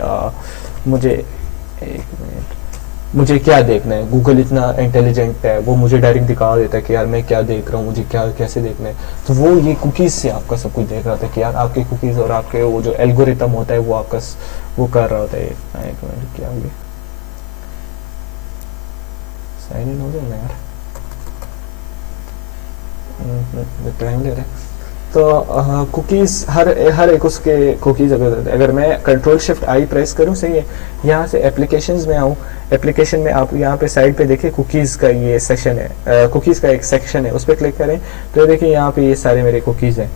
मुझे क्या देखना है, गूगल इतना इंटेलिजेंट है, वो मुझे डायरेक्ट दिखा देता है कि यार मैं क्या देख रहा हूँ, मुझे क्या कैसे देखना है। तो वो ये कुकीज़ से आपका सब कुछ देख रहा था कि यार आपके कुकीज़ और आपके वो जो एल्गोरिथम होता है वो आपका वो कर रहा होता है। एक मिनट, क्या होगी, साइन इन हो गया ना यार, टाइम ले रहे। तो कुकीज़ हर एक उसके कुकीज़ अगर मैं Ctrl+Shift+I प्रेस करूँ, सही है, यहाँ से एप्लीकेशंस में आऊँ, एप्लीकेशन में आप यहाँ पे साइड पे देखिए कुकीज़ का ये सेक्शन है, कुकीज़ का एक सेक्शन है, उस पर क्लिक करें तो देखिए यहाँ पे ये सारे मेरे कुकीज़ हैं।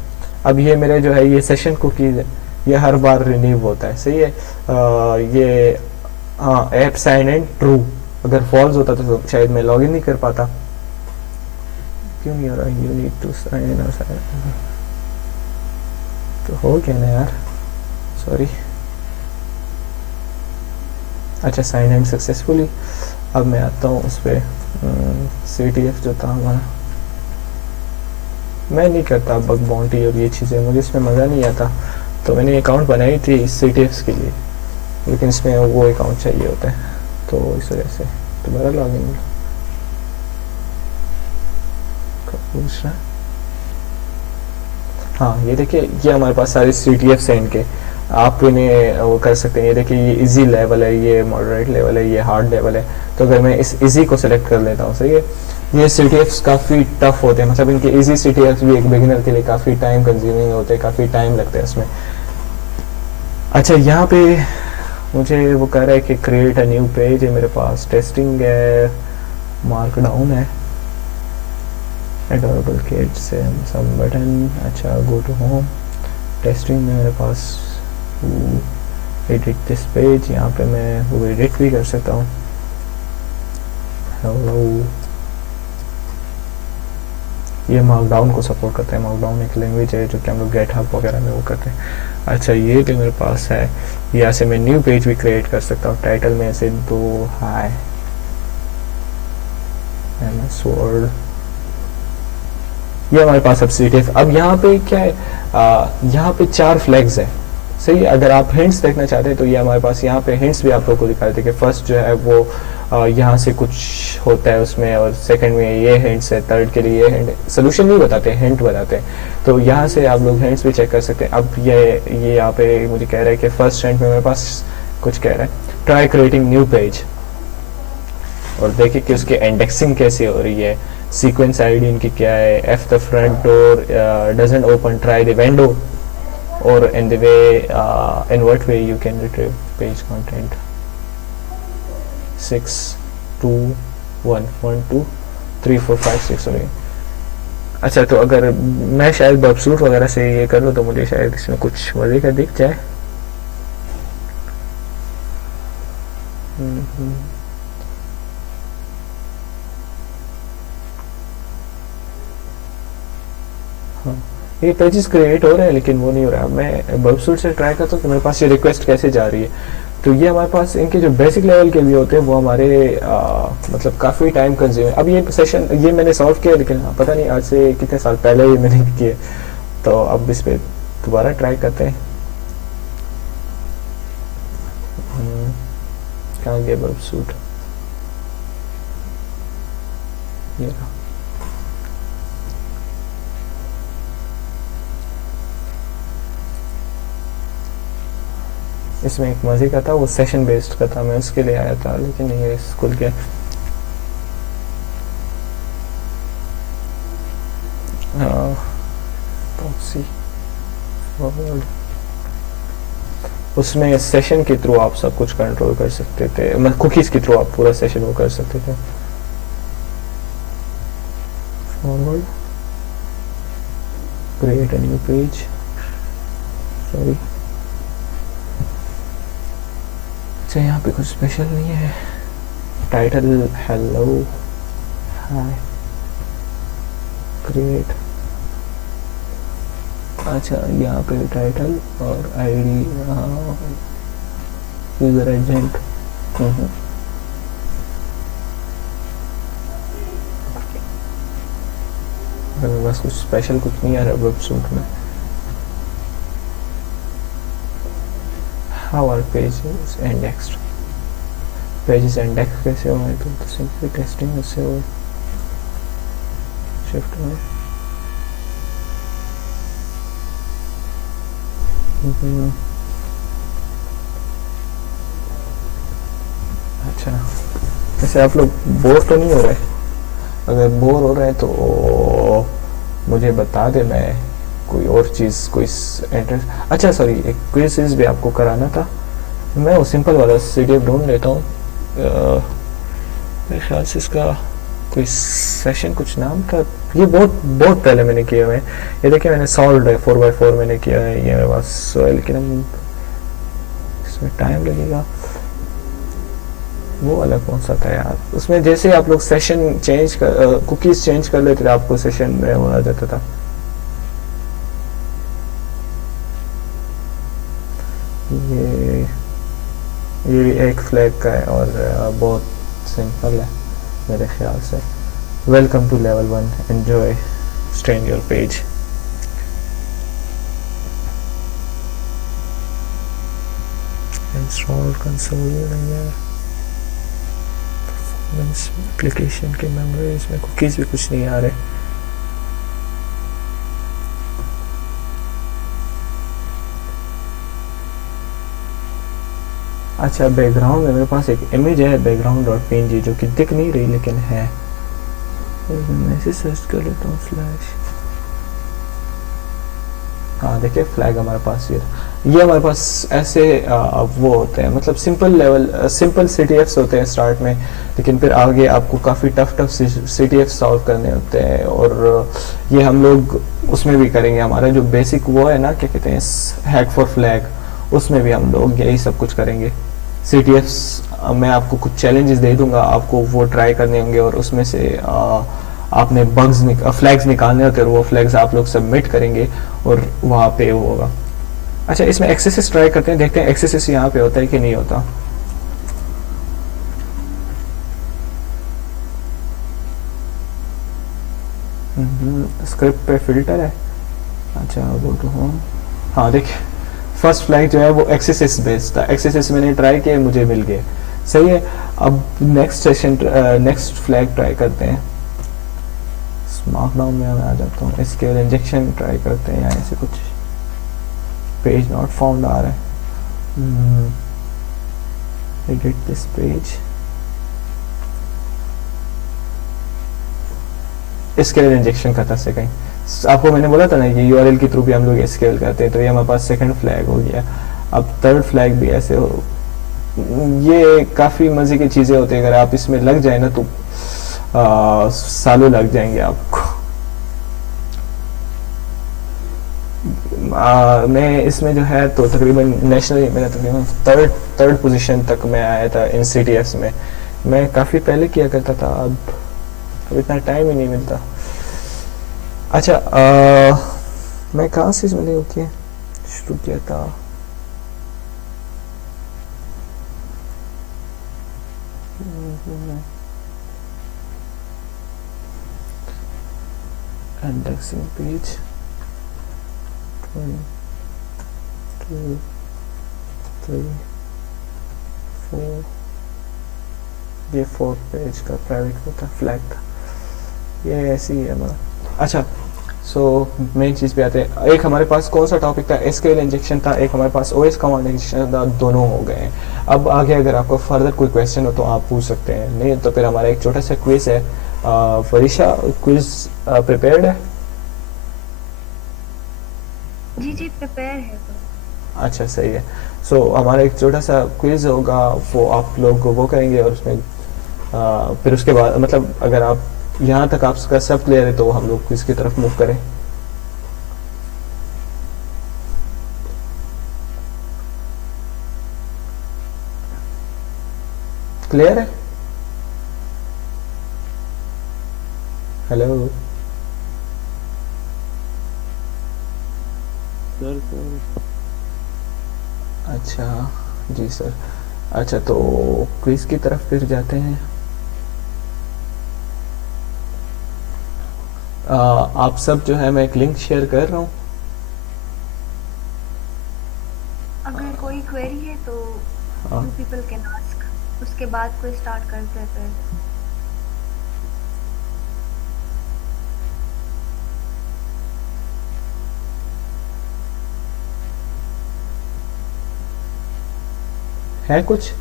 अब ये मेरे जो है ये सेशन कुकीज़ है, ये हर बार रिन्यू होता है, सही है। ये हाँ, ऐप साइन इन ट्रू, अगर फॉल्स होता तो शायद मैं लॉगिन नहीं कर पाता। क्यों नहीं हो रहा, you need to sign in, तो हो गया ना यार, सॉरी। अच्छा, साइन इन सक्सेसफुली। अब मैं आता हूँ उस पर, CTF जो था हमारा, मैं नहीं करता बग बाउंटी और ये चीज़ें, मुझे इसमें मज़ा नहीं आता। तो मैंने अकाउंट बनाई थी CTFs के लिए, लेकिन इसमें वो अकाउंट चाहिए होता है, तो इस वजह से दोबारा लॉगिन पूछ रहा है। हाँ, ये देखिए, ये हमारे पास सारे CTFs हैं इनके, आप इन्हें वो कर सकते हैं। ये देखिए, ये इजी लेवल है, ये मॉडरेट लेवल है, ये हार्ड लेवल है। तो अगर मैं इस इजी को सिलेक्ट कर लेता हूँ, सही है। ये CTFs काफ़ी टफ होते हैं, मतलब इनके इजी CTFs भी एक बिगिनर के लिए काफ़ी टाइम कंज्यूमिंग होते हैं, काफ़ी टाइम लगता है इसमें। अच्छा, यहाँ पे मुझे वो कह रहा है कि क्रिएट अ न्यू पेज है, मेरे पास टेस्टिंग है, मार्कडाउन है, एडोरेबल किड्स है, सम बटन। अच्छा, गो टू होम, टेस्टिंग में मेरे पास एडिट दिस पेज, यहाँ पे मैं वो एडिट भी कर सकता हूँ। हेलो, ये मार्कडाउन को सपोर्ट करते हैं। मार्कडाउन एक लैंग्वेज है जो कि हम लोग गेटहब वगैरह में वो करते हैं। अच्छा, ये भी मेरे पास है, यहाँ से मैं न्यू पेज भी क्रिएट कर सकता हूँ। टाइटल में ऐसे दो हाय MS वर्ड, ये हमारे पास अब CTF। अब यहाँ पे क्या है, यहाँ पे 4 फ्लैग्स है, सही है। अगर आप हिंट्स देखना चाहते हैं तो ये हमारे पास यहाँ पे हिंट्स भी आप लोग को दिखा देते हैं कि फर्स्ट जो है वो यहाँ से कुछ होता है उसमें, और सेकंड में ये हिंट्स है, थर्ड के लिए ये हिंट, सोल्यूशन नहीं बताते, हिंट बताते हैं। तो यहाँ से आप लोग हिंट्स भी चेक कर सकते हैं। अब ये यहाँ पे मुझे कह रहा है कि फर्स्ट हिंट में मेरे पास कुछ कह रहा है, ट्राई क्रिएटिंग न्यू पेज, और देखिए कि उसकी इंडेक्सिंग कैसे हो रही है, सीक्वेंस आईडी इनकी क्या है, F the front door doesn't open, try the window, or in the way in what way you can retrieve page content. 6 2 1 1 2 3 4 5 6 sorry। अच्छा, तो अगर मैं शायद बबसूट वगैरह से ये कर लूँ तो मुझे शायद इसमें कुछ मजे का दिख जाए। हाँ, ये पेजेस क्रिएट हो रहे हैं लेकिन वो नहीं हो रहा। मैं बबसूट से ट्राई करता हूँ तो मेरे पास ये रिक्वेस्ट कैसे जा रही है। तो ये हमारे पास इनके जो बेसिक लेवल के भी होते हैं वो हमारे मतलब काफ़ी टाइम कंज्यूम है। अब ये सेशन ये मैंने सॉल्व किया, लेकिन पता नहीं आज से कितने साल पहले ये मैंने किए, तो अब इस पर दोबारा ट्राई करते हैं। कहाँ गया बबसूट, ये रहा। इसमें एक मजे का था, वो सेशन बेस्ड का था, मैं उसके लिए आया था, लेकिन ये स्कूल के उसमें सेशन के थ्रू आप सब कुछ कंट्रोल कर सकते थे, मतलब कुकीज के थ्रू आप पूरा सेशन वो कर सकते थे। Forward, create a new page, sorry. अच्छा, यहाँ पे कुछ स्पेशल नहीं है, टाइटल हेलो हाय क्रिएट। अच्छा, यहाँ पे टाइटल और आईडी यूजर एजेंट। बस कुछ स्पेशल कुछ नहीं आ रहा वेबसूट में। How are pages indexed? Pages index कैसे हुए तो सिंपली टेस्टिंग उससे हुए। शिफ्ट में अच्छा, वैसे आप लोग बोर तो नहीं हो रहे? अगर बोर हो रहे हैं तो मुझे बता दे, मैं कोई और चीज़ कोई इंटरेस्ट। अच्छा सॉरी, एक क्विज़ भी आपको कराना था, मैं वो सिंपल वाला CTF ढूंढ लेता हूँ। मेरे ख्याल से इसका कोई सेशन कुछ नाम था, ये बहुत बहुत पहले मैंने किया हुआ है। ये देखिए मैंने सॉल्व है, 4x4 मैंने किया है, ये मेरे पास, लेकिन हम इसमें टाइम लगेगा। वो वाला कौन सा था यार, उसमें जैसे आप लोग सेशन चेंज कर कुकीज़ चेंज कर लेते थे आपको सेशन में वो आ जाता था। ये भी एक फ्लैग का है और बहुत सिंपल है मेरे ख्याल से। Welcome to level 1, enjoy strain your page. Install console performance application के मेमोरीज में कुकीज़ भी कुछ नहीं आ रहे। अच्छा, बैकग्राउंड में मेरे पास एक इमेज है background.png जो कि दिख नहीं रही लेकिन है। मैं इसे सर्च कर लेता हूँ, हाँ देखिए फ्लैग हमारे पास ये हमारे पास ऐसे वो होते हैं, मतलब सिंपल लेवल सिंपल CTFs होते हैं स्टार्ट में, लेकिन फिर आगे आपको काफ़ी टफ CTF सॉल्व करने होते हैं, और ये हम लोग उसमें भी करेंगे। हमारा जो बेसिक वो है ना, क्या कहते हैं, हैक फॉर फ्लैग, उसमें भी हम लोग यही सब कुछ करेंगे। CTFs मैं आपको कुछ चैलेंजेस दे दूंगा, आपको वो ट्राई करने होंगे, और उसमें से आपने फ्लैग्स निकालने होते हैं, और वो फ्लैग्स आप लोग सबमिट करेंगे और वहाँ पे वो होगा। अच्छा, इसमें एक्सेसेस ट्राई करते हैं, देखते हैं एक्सेसेस यहाँ पे होता है कि नहीं होता। स्क्रिप्ट पे फिल्टर है। अच्छा गो टू होम। हाँ देखिए फर्स्ट फ्लैग जो है वो एक्सेसेस बेस्ड था, एक्सेसेस मैंने ट्राई किए, मुझे मिल गए। सही है। अब नेक्स्ट फ्लैग ट्राई करते हैं। मार्कडाउन में मैं आ जाता हूँ, एसक्यूएल इंजेक्शन ट्राई करते हैं, यहाँ से कुछ पेज नॉट फाउंड आ रहा है। Edit this page, SQL injection का था सेकंड। आपको मैंने बोला था ना कि यूआरएल के थ्रू भी हम लोग एसक्यूएल करते हैं, तो ये हमारे पास सेकंड फ्लैग हो गया। अब थर्ड फ्लैग भी ऐसे हो, ये काफ़ी मज़े की चीज़ें होती है, अगर आप इसमें लग जाए ना तो सालों लग जाएंगे आपको। मैं इसमें जो है तो तकरीबन नेशनली मैंने तकरीबन थर्ड पोजीशन तक मैं आया था इन CTFs में। मैं काफ़ी पहले किया करता था, अब इतना टाइम ही नहीं मिलता। अच्छा मैं कहाँ से मैंने ओके शुरू किया था। इंडेक्सिंग पेज 1 2 3 4, ये 4th पेज का प्राइवेट होता फ्लैग था, ये ऐसी ही है हमारा। अच्छा सो मेन चीज़ पे आते हैं। एक हमारे पास कौन सा टॉपिक था, एसक्यूएल इंजेक्शन था, एक हमारे पास OS कमांड इंजेक्शन था, दोनों हो गए हैं। अब आगे अगर आपको फर्दर कोई क्वेश्चन हो तो आप पूछ सकते हैं, नहीं तो फिर हमारा एक छोटा सा क्विज है। फरीशा क्विज प्रिपेयर्ड है? जी प्रिपेयर है तो। अच्छा सही है। सो हमारा एक छोटा सा क्विज होगा, वो आप लोग वो करेंगे, और उसमें फिर उसके बाद मतलब अगर आप यहाँ तक आपका सब क्लियर है तो हम लोग क्विज की तरफ मूव करें। क्लियर है? हेलो सर अच्छा जी सर। अच्छा तो क्विज की तरफ फिर जाते हैं। आप सब जो है मैं एक लिंक शेयर कर रहा हूँ। अगर कोई क्वेरी है तो हाँ। यू पीपल कैन आस्क, उसके बाद कोई स्टार्ट करते हैं फिर। है कुछ?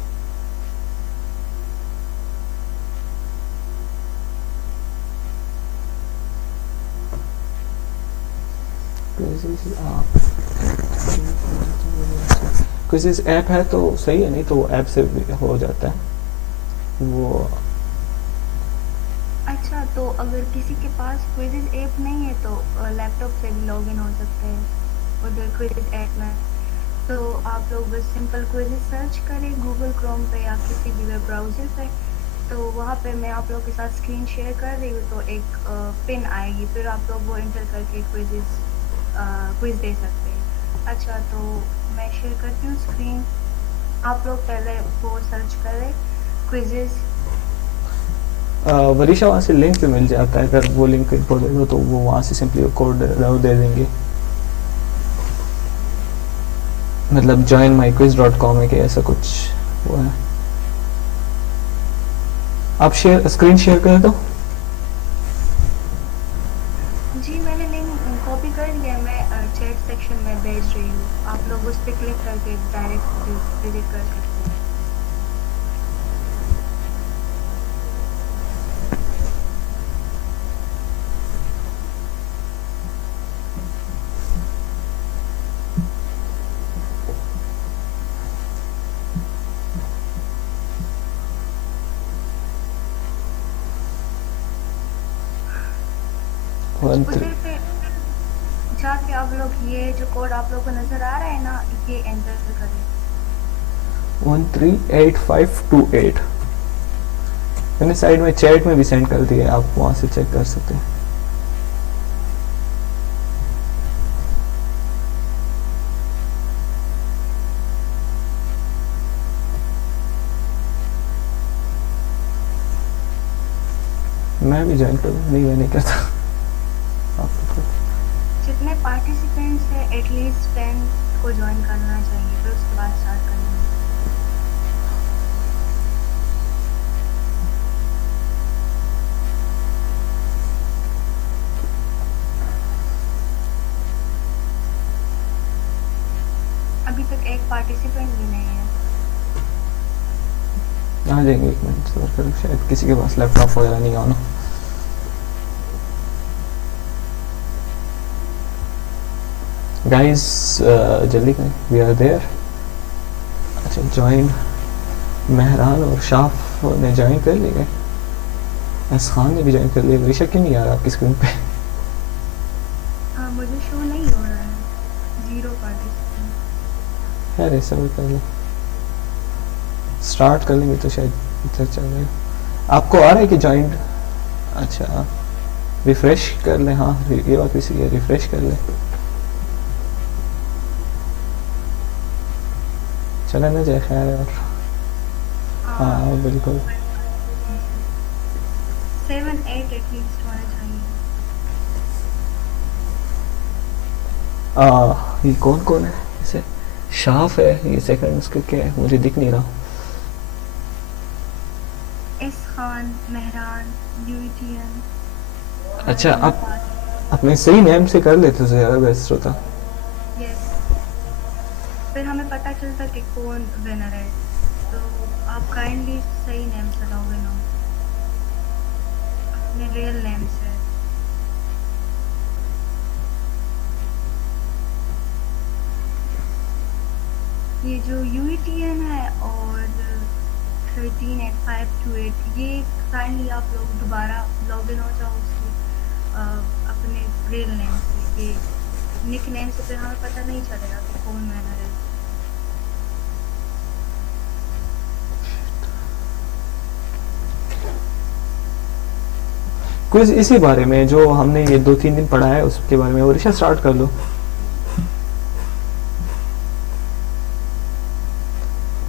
क्विज़ ऐप है तो सही है, नहीं तो ऐप से भी हो जाता है वो। अच्छा तो अगर किसी के पास क्विज़ ऐप नहीं है तो लैपटॉप से भी लॉगिन हो सकते हैं उधर क्विज़ ऐप में। तो आप लोग बस सिंपल क्विज़ सर्च करें गूगल क्रोम पे या किसी भी वेब ब्राउज़र पे, तो वहाँ पे मैं आप लोगों के साथ स्क्रीन शेयर कर रही हूँ, तो एक पिन आएगी, फिर आप लोग वो इंटर करके क्विज़ दे सकते हैं। अच्छा तो मैं शेयर करती हूँ स्क्रीन, आप लोग पहले वो सर्च करें क्विज़ेस। वरीशा वहाँ से लिंक पे मिल जाता है, अगर वो लिंक इनको दे दो तो वो वहाँ से सिंपली कोड दे देंगे। मतलब joinmyquiz.com है कि ऐसा कुछ वो है। आप स्क्रीन शेयर कर दो। जी मैंने लिंक कॉपी कर लिया, मैं चैट सेक्शन में भेज रही हूँ, आप लोग उस पर क्लिक करके डायरेक्ट विजिट कर सकते हैं। वन थ्री उधर पे जाके आप लोग ये जो कोड आप लोगों को नजर आ रहा है ना, ये एंटर करें। 138528 मैंने साइड में चैट में भी सेंड कर दिया, आप वहां से चेक कर सकते हैं। मैं भी ज्वाइन करूँ? नहीं, मैं नहीं करता। आप जितने पार्टिसिपेंट्स हैं एटलीस्ट 10 को ज्वाइन करना चाहिए, फिर उसके बाद स्टार्ट करना है। अभी तक एक पार्टिसिपेंट भी नहीं है। आ जाएंगे, एक मिनट सर करो, शायद किसी के पास लैपटॉप वगैरह नहीं होना। गाइस जल्दी करें, वी आर देयर। अच्छा, ज्वाइन मेहरान और शाफ ने ज्वाइन कर लिया, एस खान ने भी ज्वाइन कर लिया। ऋषभ क्यों नहीं आ रहा आपकी स्क्रीन पे? मुझे शो नहीं हो रहा है, 0 पार्टिसिपेंट। यार ऐसा भी कर लो, स्टार्ट कर लेंगे तो शायद इधर चल जाएगा। आपको आ रहा है कि ज्वाइन? अच्छा, रिफ्रेश कर लें। हाँ, ये बात भी सही है, रिफ्रेश कर लें। चला ना जाए, खैर है। और हाँ बिल्कुल, 7-8 एटलीस्ट होना चाहिए। ये कौन कौन है? इसे शाफ है, ये सेकंड उसका क्या है मुझे दिख नहीं रहा। एस खान, मेहरान, यूटीएन। अच्छा, आप अपने सही नेम से कर लेते तो ज़्यादा बेस्ट होता। यस, फिर हमें पता चलता कि कौन विनर है। तो आप काइंडली सही नेम से लॉग इन हो, अपने रियल नेम से। ये जो यूटीएन है और 138528, ये काइंडली आप लोग दोबारा लॉग इन हो जाओ उसके अपने रियल नेम से। ये निक नेम से फिर हमें पता नहीं चलेगा कि कौन विनर है। कुछ इसी बारे में जो हमने ये 2-3 दिन पढ़ा है उसके बारे में, और ऋषा स्टार्ट कर लो।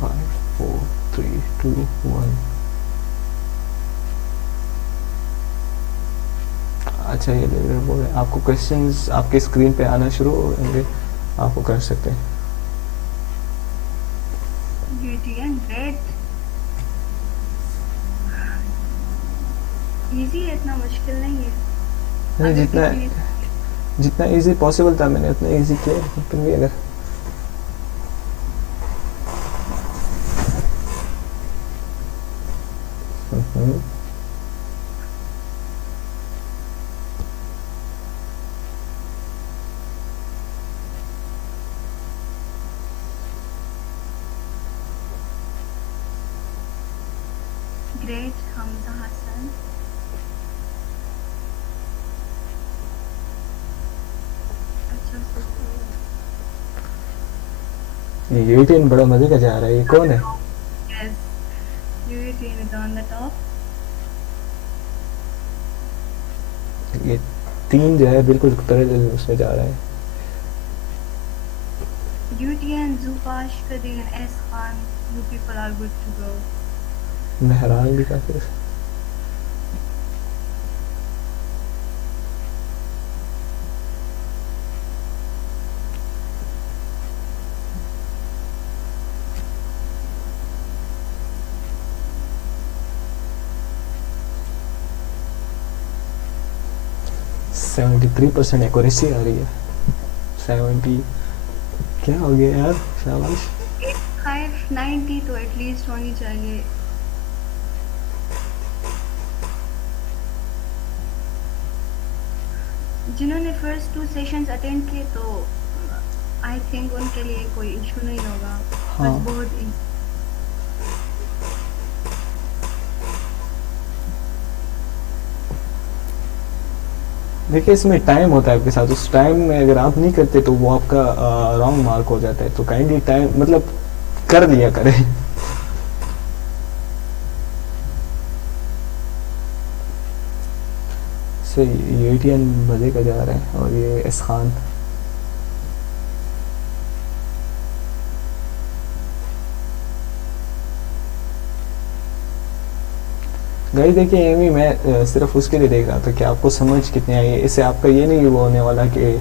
5 4 3 2 1। अच्छा, ये बोल रहे हैं आपको क्वेश्चंस आपके स्क्रीन पे आना शुरू होंगे, आपको कर सकते हैं। यूटीएन ग्रेट, इजी है, इतना मुश्किल नहीं है। नहीं, अगर जितना इजी पॉसिबल था मैंने उतना इजी किया, फिर भी अगर ग्रेट हमजा हसन। अच्छा, ये यूटीएन बड़ा मजे का जा रहा है। ये कौन है? Yes, UTN is on the top. ये 3 जो है बिल्कुल पैरेलल उसमें जा रहा है। यूटीएन, जुफाश, Qadeer, S Khan, you people are good to go. Mehran भी काफी। %73% एक्यूरेसी आ रही है। 70 क्या हो गया यार? शाबाश। 590 तो एटलीस्ट होनी चाहिए। जिन्होंने फर्स्ट 2 सेशंस अटेंड किए तो आई थिंक उनके लिए कोई इशू नहीं होगा। हाँ। बस बहुत देखिए इसमें टाइम होता है आपके साथ, उस टाइम में अगर आप नहीं करते तो वो आपका रॉन्ग मार्क हो जाता है, तो काइंडली टाइम मतलब कर लिया करें। से ये एटीएन मजे का जा रहा है और ये एस खान। गाइस देखिए एमी मैं सिर्फ उसके लिए देख रहा था कि आपको समझ कितने आई है, इससे आपका ये नहीं वो होने वाला कि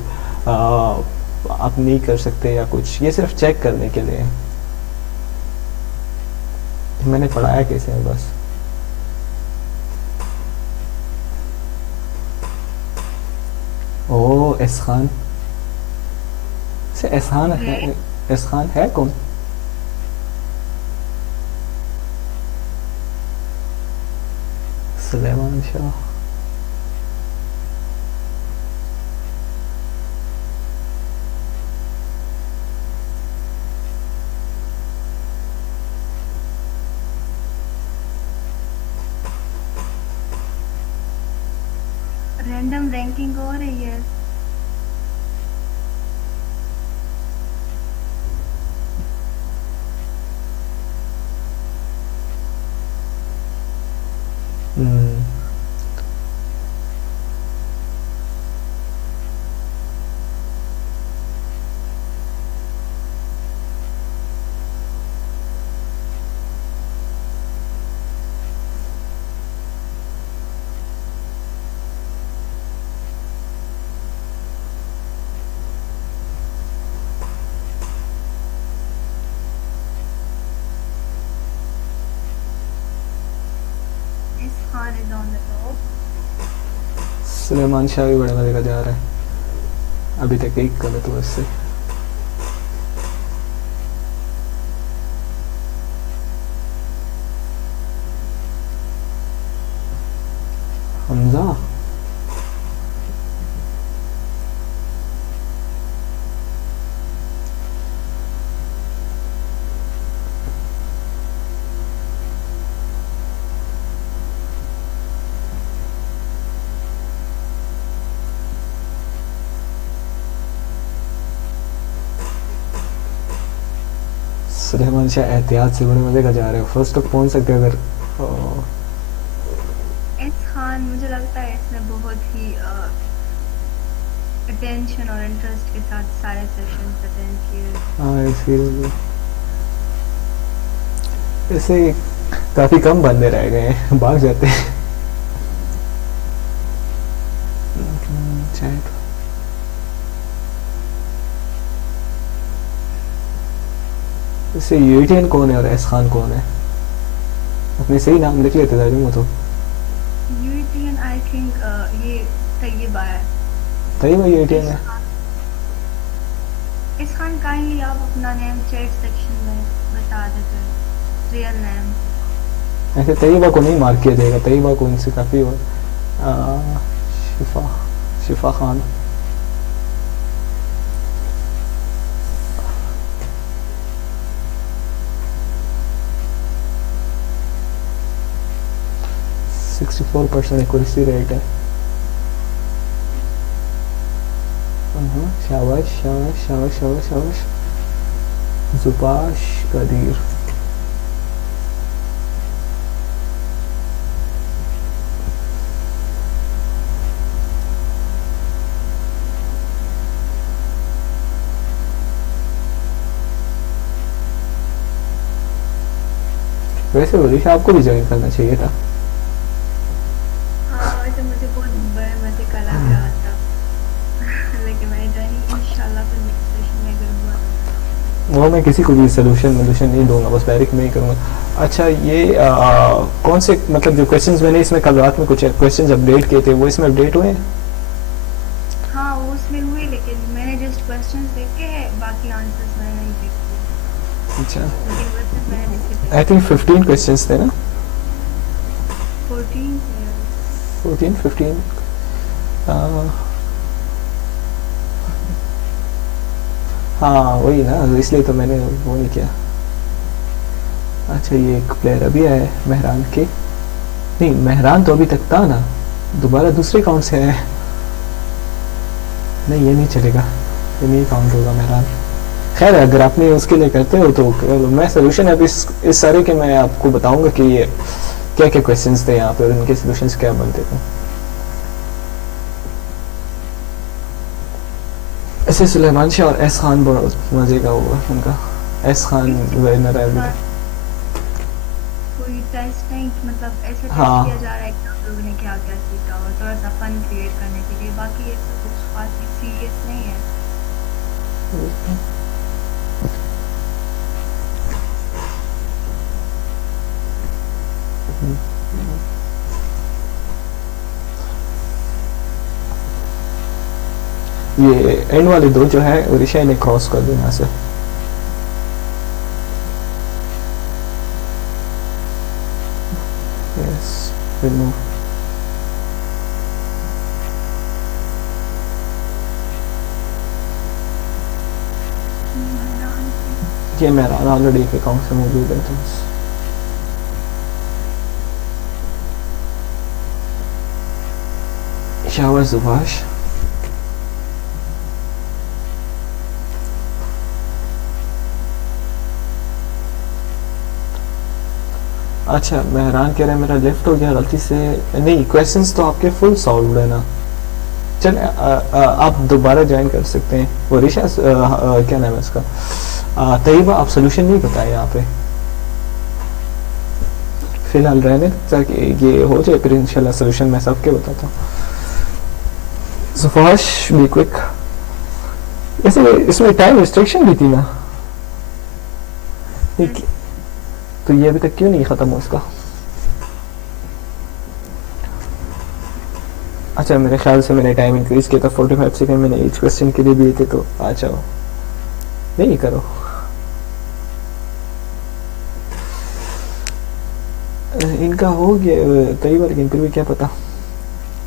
आप नहीं कर सकते या कुछ, ये सिर्फ चेक करने के लिए है। मैंने पढ़ाया कैसे है बस। ओ एस खान से एहसान है, ये एहसान है कौन? सुलेमान शाह। रैंडम रैंकिंग हो रही है। हम्म, इस Khan is on the top. Suleman Shah भी बड़े मजे का जा रहा है, अभी तक एक गलत हुआ इससे। हमजा सुलेमान शाह एहतियात से बड़े मजे का जा रहे हो, फर्स्ट तक पहुंच सकते अगर इस खान मुझे लगता है इसने बहुत ही अटेंशन और इंटरेस्ट के साथ सारे सेशंस अटेंड किए। हाँ इसीलिए ऐसे काफी कम बंदे रह गए हैं, भाग जाते हैं। शायद इससे यूएटीएन कौन है और एस खान कौन है? अपने सही नाम लिख लेते दारू में तो। यूएटीएन आई थिंक ये तैयबा है। तभी मैं यूएटीएन है। इस खान काइंडली आप अपना नेम चैट सेक्शन में बता देते, रियल नेम। ऐसे तैयबा को नहीं मार्क किया जाएगा, तैयबा को इनसे काफी हो शिफा शिफा खान। सिक्सटी 64% एक्यूरेसी रेट है। शाबाश शाबाश शाबाश शाबाश शाबाश। जुबाश कदीर। वैसे वलीशा आपको भी ज्वाइन करना चाहिए था। हाँ वैसे मुझे बहुत बड़े मजे का लग रहा था लेकिन मैं ज्वाइन इंशाल्लाह फिर नेक्स्ट सेशन में करूँगा। वो मैं किसी को भी सोल्यूशन नहीं दूंगा, बस डायरेक्ट मैं ही करूँगा। अच्छा ये कौन से मतलब जो क्वेश्चंस मैंने इसमें कल रात में कुछ क्वेश्चंस अपडेट किए थे वो इसमें अपडेट हुए हैं? हाँ वो उसमें हुए लेकिन मैंने जस्ट क्वेश्चंस देखे हैं, बाकी आंसर्स मैंने नहीं देखे। अच्छा लेकिन क्वेश्चंस मैंने देखे थे। आई थिंक 15 क्वेश्चंस थे ना? 14 थे। 14 15 हाँ वही ना, इसलिए तो मैंने वो नहीं किया। अच्छा ये एक प्लेयर अभी आया है मेहरान के, नहीं मेहरान तो अभी तक था ना, दोबारा दूसरे अकाउंट से आया है। नहीं ये नहीं चलेगा, ये नहीं काउंट होगा मेहरान। खैर अगर आपने उसके लिए करते हो तो मैं सोल्यूशन अभी इस सारे के मैं आपको बताऊंगा कि ये क्या क्या क्वेश्चंस थे यहाँ पे और उनके सोल्यूशंस क्या बनते थे। ऐसे सुलेमान शाह और एस खान बहुत मजे का हुआ उनका। एस खान विनर है अभी। कोई टेस्ट नहीं, मतलब ऐसे टेस्ट हाँ। किया जा रहा है कि आप लोगों ने क्या क्या सीखा और थोड़ा सा फन क्रिएट करने के लिए, बाकी ये सब कुछ खास सीरियस नहीं है। ये एंड वाले दो जो है ऋषा ने क्रॉस कर दिया यहाँ से। Yes remove. ये मेरा ऑलरेडी एक अकाउंट से मौजूद है तो शावर सुभाष। अच्छा मेहरान कह रहे हैं मेरा लेफ्ट हो गया गलती से। नहीं क्वेश्चंस तो आपके फुल सॉल्व है ना। चल आप दोबारा ज्वाइन कर सकते हैं। वो ऋषा क्या नाम है उसका, तैयबा आप सोल्यूशन नहीं बताए यहाँ पे फिलहाल रहने ताकि ये हो जाए, फिर इंशाल्लाह सोल्यूशन मैं सबके बताता हूँ। Subhash be quick. ऐसे इसमें टाइम रिस्ट्रिक्शन भी थी ना, तो ये अभी तक क्यों नहीं खत्म हो इसका। अच्छा मेरे ख्याल से मैंने टाइम इंक्रीज किया था 45 सेकंड मैंने ईच क्वेश्चन के लिए दिए थे, तो आ जाओ नहीं करो। इनका हो गया कई बार, लेकिन फिर भी क्या पता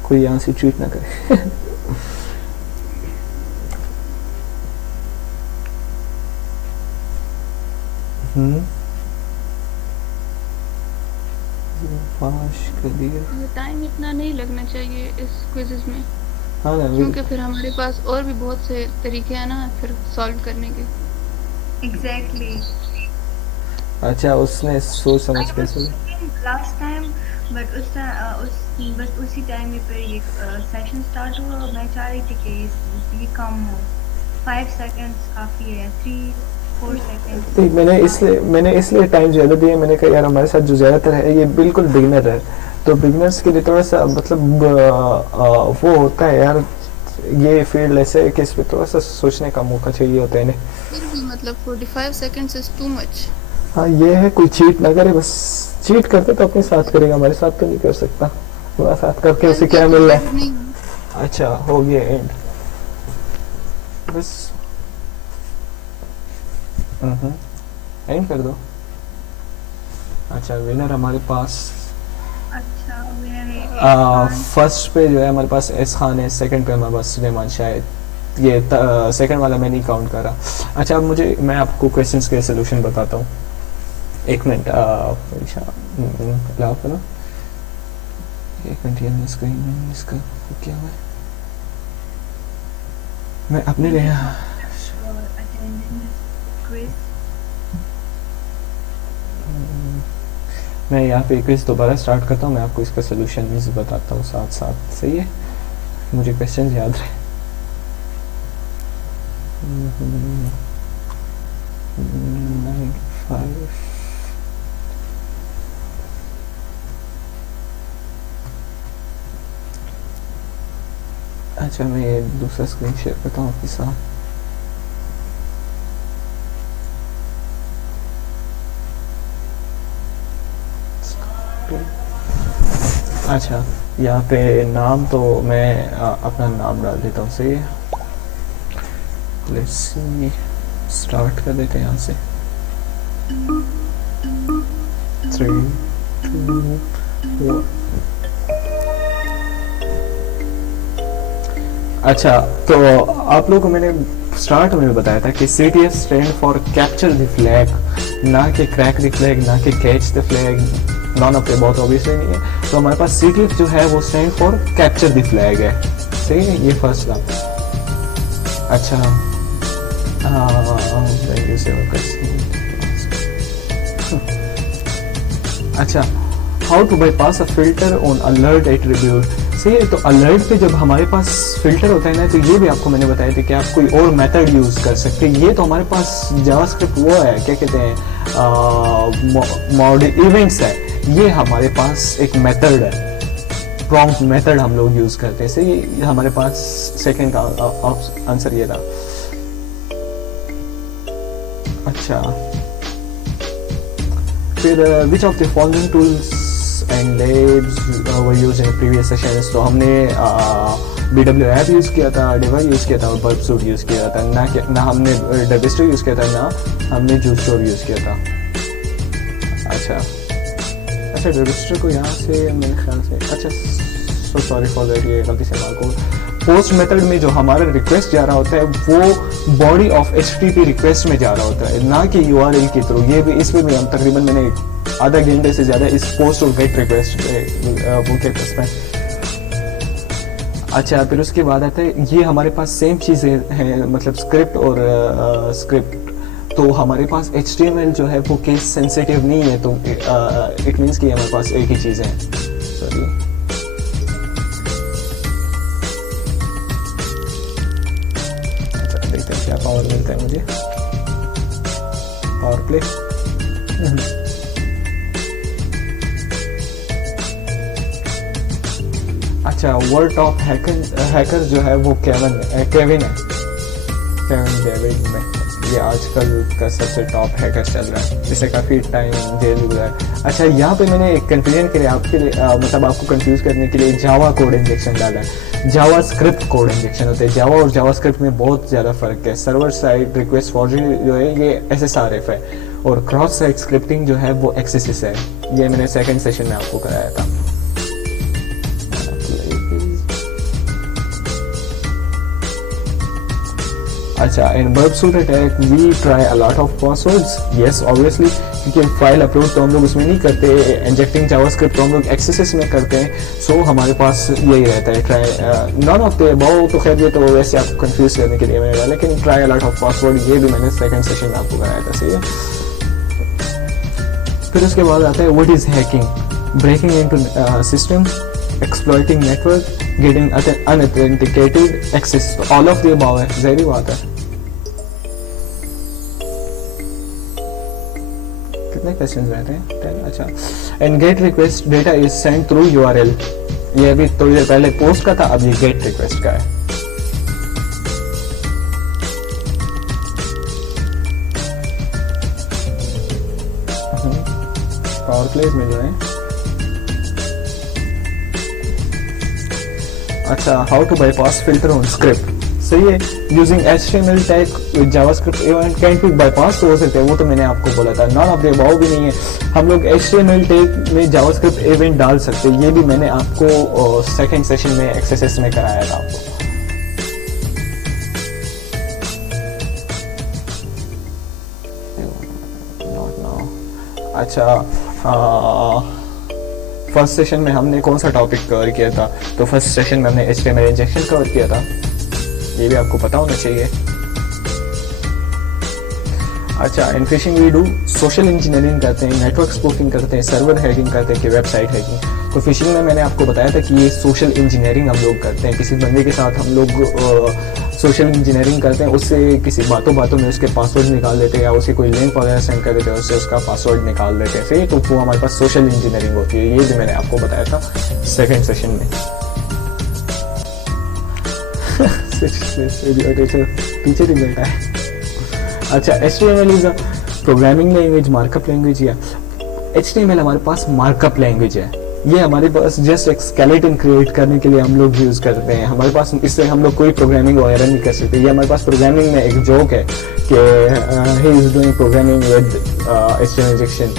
कोई यहाँ से चीट ना करे। टाइम इतना नहीं लगना चाहिए इस क्विज़ेस में, हाँ ना क्योंकि फिर हमारे पास और भी बहुत से तरीके हैं ना फिर सॉल्व करने के। एग्जैक्टली। अच्छा उसने सोच समझ के लास्ट टाइम बट बस उसी टाइम पर ये सेशन स्टार्ट हुआ और मैं चाह रही थी कि ये कम हो। 5 सेकंड्स काफ़ी है, 3-4 सेकंड्स। ठीक मैंने इसलिए टाइम ज़्यादा दिया। मैंने कहा यार हमारे साथ जो ज़्यादातर है ये बिल्कुल बिगनर है, तो बिगनर्स के लिए थोड़ा सा मतलब वो होता है यार, ये फील्ड ऐसे है कि इस पर थोड़ा सा सोचने का मौका चाहिए होता है इन्हें। फिर भी मतलब 45 सेकंड्स इज टू मच। हाँ ये है, कोई चीट ना करे, बस चीट करते तो अपने साथ करेगा, हमारे साथ तो नहीं कर सकता। हमारे साथ करके उसे क्या मिल रहा है। अच्छा हो गया एंड बस एंड कर दो। अच्छा विनर हमारे पास अच्छा विनर है फर्स्ट पे जो है हमारे पास एस खान है, सेकंड पे हमारे पास सुलेमान शायद, ये सेकंड वाला मैं नहीं काउंट कर रहा। अच्छा अब मैं आपको क्वेश्चंस के सलूशन बताता हूँ। एक मिनट अलाउ करो, एक मिनट ये स्क्रीन इसका क्या हुआ है, मैं अपने लिए मैं यहाँ पे क्विज दोबारा स्टार्ट करता हूँ। मैं आपको इसका सोल्यूशन भी बताता हूँ साथ साथ, सही है, मुझे क्वेश्चन याद रहे। 9-5 अच्छा मैं ये दूसरा स्क्रीन शेयर करता हूँ आपके साथ। अच्छा यहाँ पे नाम तो मैं अपना नाम डाल देता हूँ, सही है। लेट्स सी स्टार्ट कर देते हैं यहाँ से। 3, 2, 1। अच्छा तो आप लोगों को मैंने स्टार्ट में बताया था कि CTF stand for capture the flag, ना कि क्रैक द फ्लैग, ना कि catch the flag, none of the बहुत ऑब्वियसली नहीं है। तो हमारे पास CTF जो है वो stand for capture the flag है, ठीक है, ये फर्स्ट बात। अच्छा thank you so much. अच्छा, how to bypass a filter on alert attribute. सही है, तो अलर्ट पे जब हमारे पास फिल्टर होता है ना, तो ये भी आपको मैंने बताया था कि आप कोई और मेथड यूज़ कर सकते हैं। ये तो हमारे पास जावास्क्रिप्ट वो है, क्या कहते हैं, मॉड इवेंट्स है, ये हमारे पास एक मेथड है, प्रॉम्प्ट मेथड हम लोग यूज़ करते हैं। सही, ये हमारे पास सेकंड का आंसर ये था। अच्छा, फिर which of the following tools and labs were used in previous sessions. तो हमने BW ऐप यूज़ किया था, डिवा यूज़ किया था और बर्ब सूट यूज़ किया था। ना हमने डेबिस्टर यूज़ किया था, ना हमने जूस स्टोर यूज़ किया था। अच्छा डेबिस्टर को यहाँ से मेरे ख्याल से, अच्छा सो सॉरी फॉर दैट, ये गलती से मार्क हो। पोस्ट मेथड में जो हमारा रिक्वेस्ट जा रहा होता है वो बॉडी ऑफ HTTP रिक्वेस्ट में जा रहा होता है, ना कि URL के थ्रू। ये भी, इसमें भी हम तकरीबन मैंने आधा घंटे से ज़्यादा इस पोस्ट और गेट रिक्वेस्ट वो के इसमें। अच्छा, फिर उसके बाद आता है, ये हमारे पास सेम चीज़ें हैं, मतलब स्क्रिप्ट और स्क्रिप्ट। तो हमारे पास HTML जो है वो केस सेंसिटिव नहीं है, तो इट मीन्स कि हमारे पास एक ही चीज़ें हैं। सॉरी, क्या पावर मिलता है मुझे, पावर प्ले। अच्छा, वर्ल्ड टॉप हैकर जो है वो केविन है, केविन डेविड में, ये आजकल का सबसे टॉप हैकर चल रहा है, जिसे काफ़ी टाइम जेल हुआ है। अच्छा, यहाँ पे मैंने एक कंफ्यूजन के लिए आपके लिए मतलब आपको कंफ्यूज करने के लिए जावा कोड इंजेक्शन डाला है। जावा स्क्रिप्ट कोड इंजेक्शन होते हैं। जावा और जावा स्क्रिप्ट में बहुत ज़्यादा फ़र्क है। सर्वर साइड रिक्वेस्ट फॉरवर्डिंग जो है ये SSRF है, और क्रॉस साइट स्क्रिप्टिंग जो है वो XSS है। ये मैंने सेकेंड सेशन में आपको कराया था। अच्छा, in burp suit attack we try a lot of passwords. Yes, obviously, क्योंकि फाइल अपलोड तो हम लोग उसमें नहीं करते, इंजेक्टिंग जावास्क्रिप्ट तो हम लोग XSS में करते हैं। सो हमारे पास यही रहता है, try none of the above. तो खैर ये तो वैसे आपको कंफ्यूज करने के लिए मैंने डाला, लेकिन try a lot of password ये भी मैंने सेकंड सेशन में आपको कराया था। सही है। फिर उसके बाद आता है what is hacking, breaking into system, exploiting network, getting unauthenticated access. तो ऑल ऑफ द अबव है, ज़ाहिर बात है। कितने क्वेश्चंस रहते हैं? 10। अच्छा, and gate request data is send through URL। ये अभी थोड़ी देर पहले पोस्ट का था, अब ये गेट रिक्वेस्ट का है। पावर प्लेस मिल रहे हैं। अच्छा, how to bypass filter on script. सही है, using HTML tag with JavaScript event can be bypass हो सकते हैं, वो तो मैंने आपको बोला था। नॉन ऑफ द अबव भी नहीं है, हम लोग HTML टैग में जावास्क्रिप्ट इवेंट डाल सकते हैं। ये भी मैंने आपको सेकंड सेशन में XSS में कराया था आपको। अच्छा, फर्स्ट सेशन में हमने कौन सा टॉपिक कवर किया था? तो फर्स्ट सेशन में हमने HTML इंजेक्शन कवर किया था, ये भी आपको पता होना चाहिए। अच्छा, in phishing we do social engineering करते हैं, नेटवर्क स्पूफिंग करते हैं, सर्वर हैकिंग करते हैं कि वेबसाइट हैकिंग। तो फिशिंग में मैंने आपको बताया था कि ये सोशल इंजीनियरिंग हम लोग करते हैं, किसी बंदे के साथ हम लोग सोशल इंजीनियरिंग करते हैं, उससे किसी बातों में उसके पासवर्ड निकाल देते हैं, या उसे कोई लिंक वगैरह सेंड कर देते हैं, उससे उसका पासवर्ड निकाल देते हैं। सही, तो वो हमारे पास सोशल इंजीनियरिंग होती है। ये भी मैंने आपको बताया था सेकेंड सेशन में। पीछे दिख बैठा है। अच्छा, HTML is a programming language, markup language. या HTML हमारे पास मार्कअप लैंग्वेज है, ये हमारे पास जस्ट एक स्केलेटन क्रिएट करने के लिए हम लोग यूज़ करते हैं। हमारे पास इससे हम लोग कोई प्रोग्रामिंग वगैरह नहीं कर सकते। ये हमारे पास प्रोग्रामिंग में एक जोक है कि he is doing programming with HTML injection.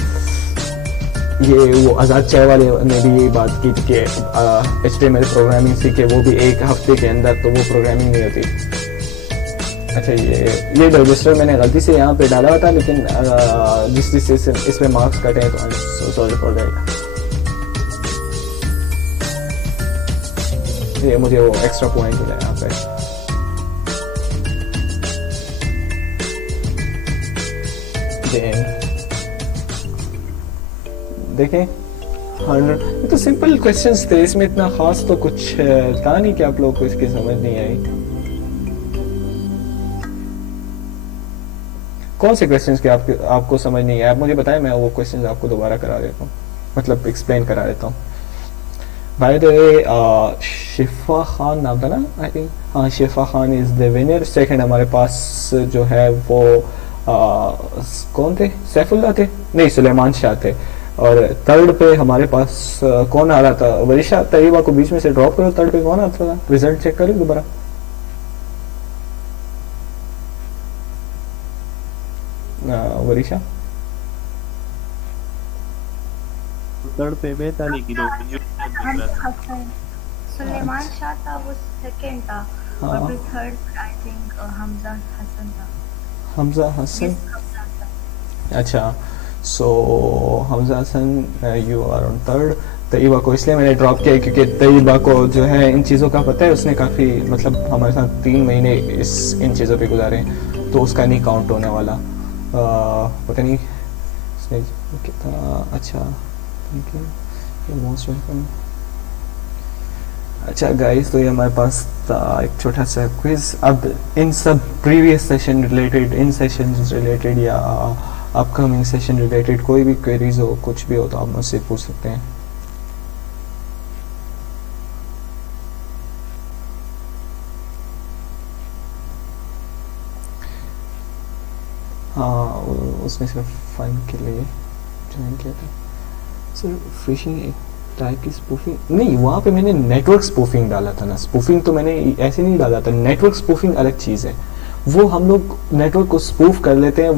ये वो आज़ाद चाय वाले ने भी यही बात की थी कि HTML प्रोग्रामिंग सीखे, वो भी एक हफ्ते के अंदर, तो वो प्रोग्रामिंग नहीं होती। अच्छा, ये रजिस्टर मैंने गलती से यहाँ पे डाला हुआ था, लेकिन जिस इस पे मार्क्स कटे हैं, तो I am so sorry for that. ये मुझे वो एक्स्ट्रा पॉइंट मिला यहाँ पे। देन देखें 100। ये तो सिंपल क्वेश्चंस थे, इसमें इतना खास तो कुछ था नहीं कि आप लोगों को इसकी समझ नहीं आई। कौन से क्वेश्चंस के आपको समझ नहीं आया, आप मुझे बताएं, मैं वो क्वेश्चंस आपको दोबारा करा देता हूँ, मतलब एक्सप्लेन करा देता हूँ। बाय द वे शिफा खान नाम था ना, आई थिंक, हाँ शिफा Khan is the winner. Second हमारे पास जो है वो कौन थे, सैफुल्लाह थे, नहीं सुलेमान शाह थे। और थर्ड पे हमारे पास कौन आ रहा था, वरिशा तैयबा को बीच में से ड्रॉप करो, थर्ड पे कौन आता था, रिजल्ट चेक करो दोबारा। वरिशा थर्ड पे बेताली किलो हसन सुलेमान शाह था, वो सेकंड था, हाँ। और फिर third I think Hamza Hasan था। हमजा हसन, Yes, हमजा हसन। अच्छा so Hamza Hasan you are on third. Tayyaba को इसलिए मैंने ड्रॉप किया क्योंकि तैयबा को जो है इन चीज़ों का पता है, उसने काफ़ी मतलब हमारे साथ 3 महीने इन चीज़ों पे गुजारे हैं, तो उसका नहीं काउंट होने वाला। पता नहीं उसने कितना अच्छा, थैंक यू, मोस्ट वेलकम। अच्छा गाइस, तो ये हमारे पास था एक छोटा सा क्विज। अब इन सब previous session related, in session related या अपकमिंग सेशन रिलेटेड कोई भी क्वेरीज हो, कुछ भी हो, तो आप मुझसे पूछ सकते हैं। हाँ, उसमें सिर्फ फन के लिए ज्वाइन किया था सर। फिशिंग एक टाइप की स्पूफिंग नहीं, वहाँ पे मैंने नेटवर्क स्पूफिंग डाला था ना, स्पूफिंग तो मैंने ऐसे नहीं डाला था। नेटवर्क स्पूफिंग अलग चीज़ है, वो हम लोग नेटवर्क को स्पूफ कर लेते हैं,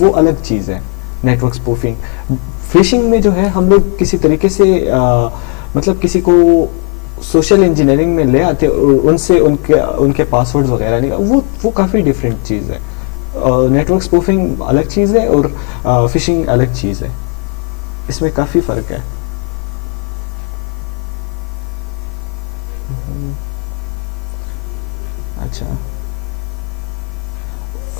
वो अलग चीज़ है नेटवर्क स्पूफिंग। फिशिंग में जो है हम लोग किसी तरीके से मतलब किसी को सोशल इंजीनियरिंग में ले आते और उनसे उनके पासवर्ड्स वगैरह नहीं, वो काफ़ी डिफरेंट चीज़ है। नेटवर्क स्पूफिंग अलग चीज़ है और फिशिंग अलग चीज़ है, इसमें काफ़ी फ़र्क है। अच्छा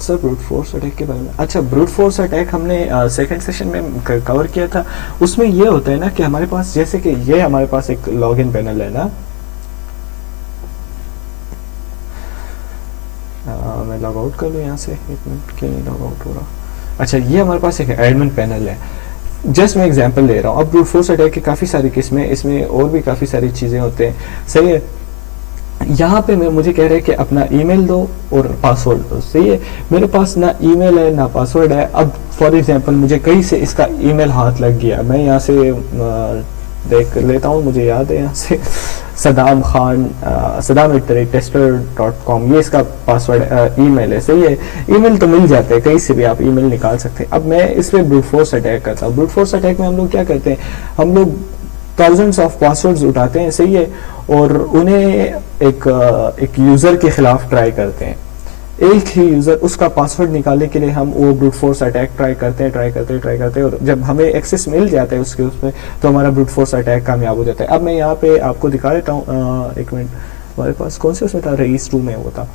सर, ब्रूट फोर्स अटैक के बारे में, अच्छा ब्रूट फोर्स अटैक हमने सेकंड सेशन में कवर किया था। उसमें ये होता है ना कि हमारे पास, जैसे कि ये हमारे पास एक लॉगिन पैनल है ना, मैं लॉग आउट कर लूँ यहाँ से, 1 मिनट क्यों नहीं लॉग आउट हो रहा। अच्छा, ये हमारे पास एक एडमिन पैनल है, जस्ट मैं एग्जांपल ले रहा हूँ। अब ब्रूट फोर्स अटैक की काफ़ी सारी किस्में, इसमें और भी काफ़ी सारी चीज़ें होते हैं, सही है। यहाँ पे मुझे कह रहे हैं कि अपना ईमेल दो और पासवर्ड दो, सही है। मेरे पास ना ईमेल है ना पासवर्ड है। अब फॉर एग्जांपल मुझे कहीं से इसका ईमेल हाथ लग गया, मैं यहाँ से देख लेता हूँ, मुझे याद है यहाँ से sadam@tester.com, ये इसका पासवर्ड ईमेल है, सही है। ईमेल तो मिल जाता है, कहीं से भी आप ईमेल निकाल सकते हैं। अब मैं इस पर ब्रूट फोर्स अटैक करता हूँ। ब्रूट फोर्स अटैक में हम लोग क्या करते हैं, हम लोग थाउजेंड्स ऑफ पासवर्ड्स उठाते हैं, सही है, और उन्हें एक यूज़र के खिलाफ ट्राई करते हैं। एक ही यूज़र, उसका पासवर्ड निकालने के लिए हम वो ब्रूट फोर्स अटैक ट्राई करते हैं, और जब हमें एक्सेस मिल जाता है उसमें, तो हमारा ब्रूट फोर्स अटैक कामयाब हो जाता है। अब मैं यहाँ पे आपको दिखा देता हूँ, 1 मिनट, हमारे पास कौन से उसमें था, रईस 2 में वो था।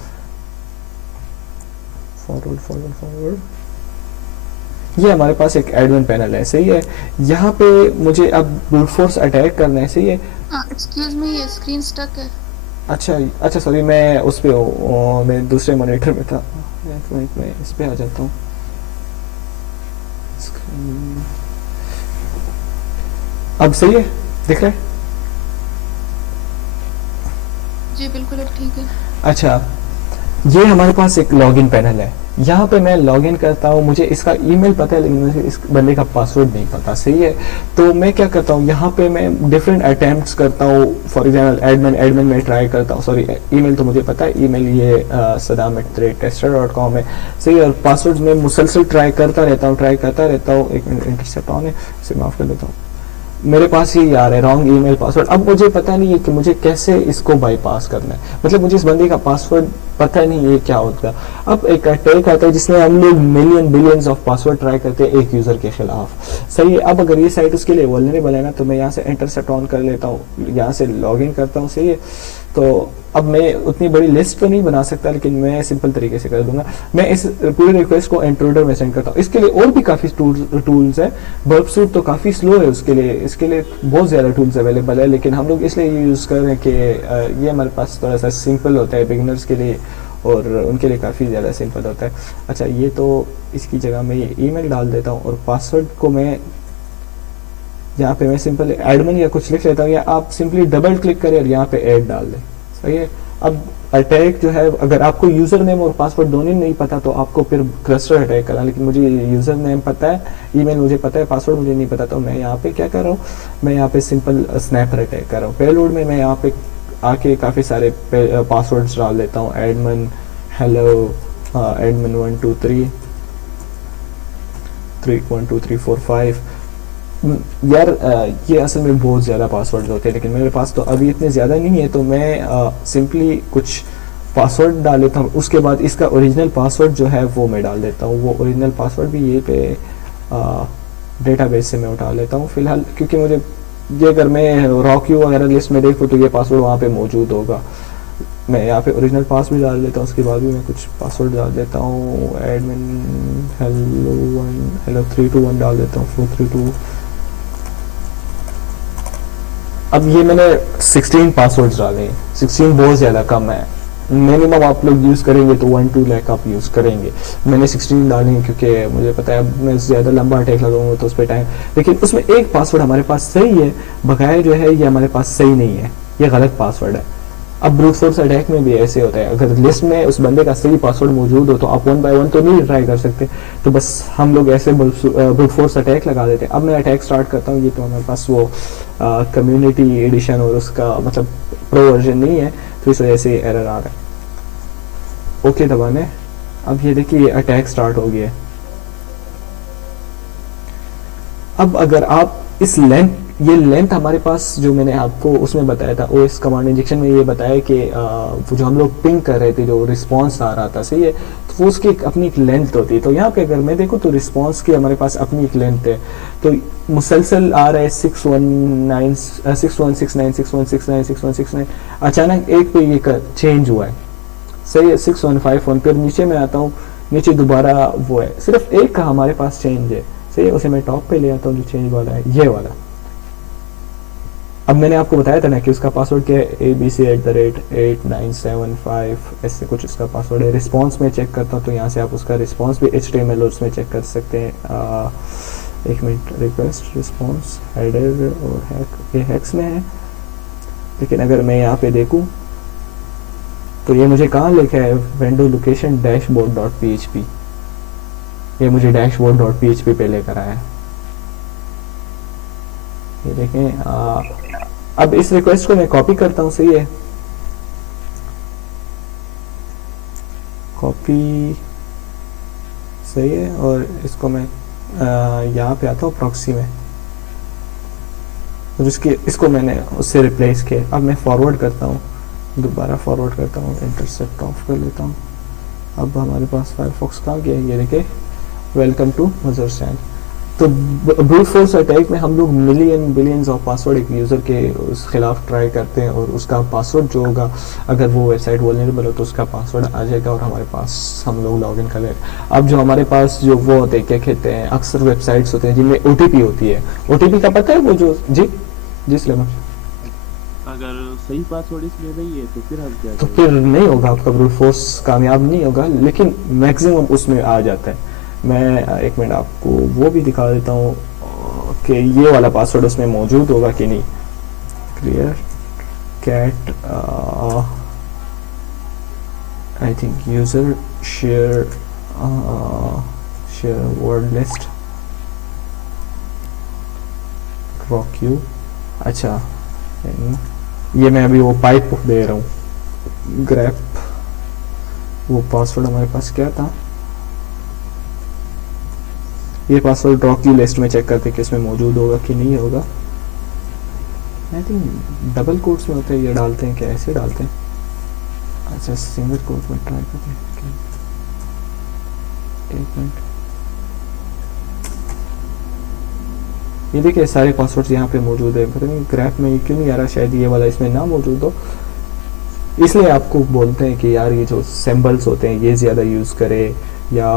फॉरवर्ड, ये हमारे पास एक एडमिन पैनल है, सही है। यहाँ पे मुझे अब ब्रूट फोर्स अटैक करना है, सही है। एक्सक्यूज मी, ये स्क्रीन स्टक है। अच्छा सॉरी, मैं उस पे मैं दूसरे मॉनिटर में था, एक मिनट में इस पे आ जाता हूँ। अब सही है, दिख रहा है? जी बिल्कुल, अब ठीक है। अच्छा, ये हमारे पास एक लॉगिन पैनल है, यहाँ पे मैं लॉगिन करता हूँ, मुझे इसका ईमेल पता है लेकिन मुझे इस बंदे का पासवर्ड नहीं पता, सही है। तो मैं क्या करता हूँ, यहाँ पे मैं डिफरेंट अटेम्प्ट्स करता हूँ। फॉर एग्जांपल एडमिन में ट्राई करता हूँ, सॉरी ईमेल तो मुझे पता है, ईमेल ये sadam@tester.com है, सही है। और पासवर्ड में मुसलसल ट्राई करता रहता हूँ। 1 मिनट, इंटरसेप्ट ऑन है, इसे माफ़ कर देता हूँ। मेरे पास ये आ रहा है रॉन्ग ईमेल पासवर्ड। अब मुझे पता नहीं है कि मुझे कैसे इसको बाईपास करना है, मतलब मुझे इस बंदे का पासवर्ड पता नहीं है क्या होता है। अब एक अटैक आता है जिसमें हम लोग बिलियंस ऑफ पासवर्ड ट्राई करते हैं एक यूज़र के खिलाफ, सही है। अब अगर ये साइट उसके लिए वल्नरेबल है ना, तो मैं यहाँ से इंटरसेप्ट ऑन कर लेता हूँ, यहाँ से लॉगिन करता हूँ, सही है। तो अब मैं उतनी बड़ी लिस्ट तो नहीं बना सकता, लेकिन मैं सिंपल तरीके से कर दूंगा। मैं इस पूरे रिक्वेस्ट को इंट्रूडर में सेंड करता हूँ। इसके लिए और भी काफ़ी टूल्स है। बर्ब सूट तो काफ़ी स्लो है उसके लिए, इसके लिए बहुत ज़्यादा टूल्स अवेलेबल है, लेकिन हम लोग इसलिए ये यूज़ कर रहे हैं कि ये हमारे पास थोड़ा सा सिंपल होता है बिगिनर्स के लिए, और उनके लिए काफ़ी ज़्यादा सिंपल होता है। अच्छा, ये तो इसकी जगह मैं ये ईमेल डाल देता हूँ, और पासवर्ड को मैं यहाँ पे मैं सिंपल एडमिन या कुछ लिख लेता हूँ, या आप सिंपली डबल क्लिक करें और यहाँ पे ऐड डाल दें। सही है। अब अटैक जो है, अगर आपको यूज़र नेम और पासवर्ड दोनों नहीं पता तो आपको फिर क्लस्टर अटैक करना, लेकिन मुझे यूज़र नेम पता है, ईमेल मुझे पता है, पासवर्ड मुझे नहीं पता, तो मैं यहाँ पे क्या कर रहा हूँ, मैं यहाँ पे सिंपल स्नैपर अटैक कर रहा हूँ। पेलोड में मैं यहाँ पे आके काफ़ी सारे पासवर्ड्स डाल देता हूँ, एडमिन हेलो, एडमिन 1 2 3 1 2 3 4 5। यार ये असल में बहुत ज़्यादा पासवर्ड होते हैं, लेकिन मेरे पास तो अभी इतने ज़्यादा नहीं है, तो मैं सिंपली कुछ पासवर्ड डाल देता हूँ। उसके बाद इसका ओरिजिनल पासवर्ड जो है वो मैं डाल देता हूँ। वो ओरिजिनल पासवर्ड भी ये पे डेटाबेस से मैं उठा लेता हूँ फ़िलहाल, क्योंकि मुझे ये अगर मैं रॉक्यू वगैरह लिस्ट में देखूँ तो ये पासवर्ड वहाँ पे मौजूद होगा। मैं यहाँ पे ओरिजिनल पास भी डाल देता हूँ, उसके बाद भी मैं कुछ पासवर्ड डाल देता हूँ। एडमिन हेलो 321 डाल देता हूँ, 432। अब ये मैंने 16 पासवर्ड्स डाले हैं। 16 बहुत ज़्यादा कम है। मिनिमम आप लोग यूज़ करेंगे तो 1-2 लाख आप यूज़ करेंगे। मैंने 16 डाले हैं क्योंकि मुझे पता है अब मैं ज़्यादा लंबा अटैक लगाऊंगा तो उस पर टाइम, लेकिन उसमें एक पासवर्ड हमारे पास सही है, बकाया जो है ये हमारे पास सही नहीं है, ये गलत पासवर्ड है। अब ब्रूट फोर्स अटैक में भी ऐसे होता है, अगर लिस्ट में उस बंदे का सही पासवर्ड मौजूद हो तो आप 1 बाय 1 तो नहीं ट्राई कर सकते, तो बस हम लोग ऐसे ब्रूट फोर्स अटैक लगा देते हैं। अब मैं अटैक स्टार्ट करता हूँ। ये तो हमारे पास वो कम्युनिटी एडिशन और उसका मतलब प्रो वर्जन नहीं है, तो इस वजह से एरर आ रहा है। ओके दबाने। अब ये देखिए अटैक स्टार्ट हो गया। अब अगर आप इस ये लेंथ हमारे पास जो मैंने आपको उसमें बताया था, ओएस कमांड इंजेक्शन में ये बताया कि वो जो हम लोग पिंग कर रहे थे, जो रिस्पांस आ रहा था, सही है, तो वो उसकी अपनी एक लेंथ होती है। तो यहाँ पे अगर मैं देखूँ तो रिस्पांस की हमारे पास अपनी एक लेंथ है, तो मुसलसल आ रहा है 6169 6169 6169 6169। अचानक एक पे ये चेंज हुआ है, सही है, 6151। फिर नीचे में आता हूँ, नीचे दोबारा वो है, सिर्फ एक का हमारे पास चेंज है, सही है। उसे मैं टॉप पे ले आता हूँ, जो चेंज वाला है ये वाला। अब मैंने आपको बताया था ना कि उसका पासवर्ड क्या है, abc@8975 ऐसे कुछ उसका पासवर्ड है। रिस्पांस में चेक करता हूँ तो यहाँ से आप उसका रिस्पांस भी HTML और उसमें चेक कर सकते हैं। एक मिनट, रिक्वेस्ट रिस्पांस हेडर और हैक, ये हैक्स में है, लेकिन अगर मैं यहाँ पे देखूँ तो ये मुझे कहाँ लिखा है, विंडो लोकेशन dashboard.php, ये मुझे dashboard.php पे लेकर आया है। ये देखें। अब इस रिक्वेस्ट को मैं कॉपी करता हूँ, सही है, कॉपी, सही है, और इसको मैं यहाँ पे आता हूँ प्रॉक्सी में, और इसको मैंने उससे रिप्लेस किया। अब मैं फॉरवर्ड करता हूँ, दोबारा फॉरवर्ड करता हूँ, इंटरसेप्ट ऑफ कर लेता हूँ। अब हमारे पास फायरफॉक्स कहाँ गया, ये देखे, वेलकम टू मजरसैन। तो ब्रूट फोर्स अटैक में हम लोग मिलियन बिलियंस ऑफ पासवर्ड एक यूज़र के उस खिलाफ ट्राई करते हैं, और उसका पासवर्ड जो होगा, अगर वो वेबसाइट वल्नरेबल हो तो उसका पासवर्ड आ जाएगा और हमारे पास हम लोग लॉगिन कर लेंगे। अब जो हमारे पास जो वो होते हैं, क्या कहते हैं, अक्सर वेबसाइट्स होते हैं जिनमें OTP होती है। OTP का पता है वो जो, जी स्लेमर, अगर सही पासवर्ड इसमें नहीं है तो फिर हम क्या तो करें? फिर नहीं होगा, आपका ब्रूट फोर्स कामयाब नहीं होगा, लेकिन मैक्सिमम उसमें आ जाता है। मैं एक मिनट आपको वो भी दिखा देता हूँ कि ये वाला पासवर्ड उसमें मौजूद होगा कि नहीं। Clear cat I think user share word list रॉक्यू। अच्छा, ये मैं अभी वो पाइप दे रहा हूँ, ग्रैप। वो पासवर्ड हमारे पास क्या था, ये पासवर्ड रॉक्यू लिस्ट में चेक करते कि इसमें मौजूद होगा कि नहीं होगा। आई थिंक डबल कोट्स में होता है, ये डालते हैं क्या, ऐसे डालते हैं। अच्छा, सिंगल कोट्स में ट्राई करते हैं, एक मिनट। ये देखिए सारे पासवर्ड्स यहाँ पे मौजूद है, पता नहीं ग्रैप में ये क्यों नहीं आ रहा, शायद ये वाला इसमें ना मौजूद हो। इसलिए आपको बोलते हैं कि यार ये जो सिंबल्स होते हैं ये ज़्यादा यूज़ करे, या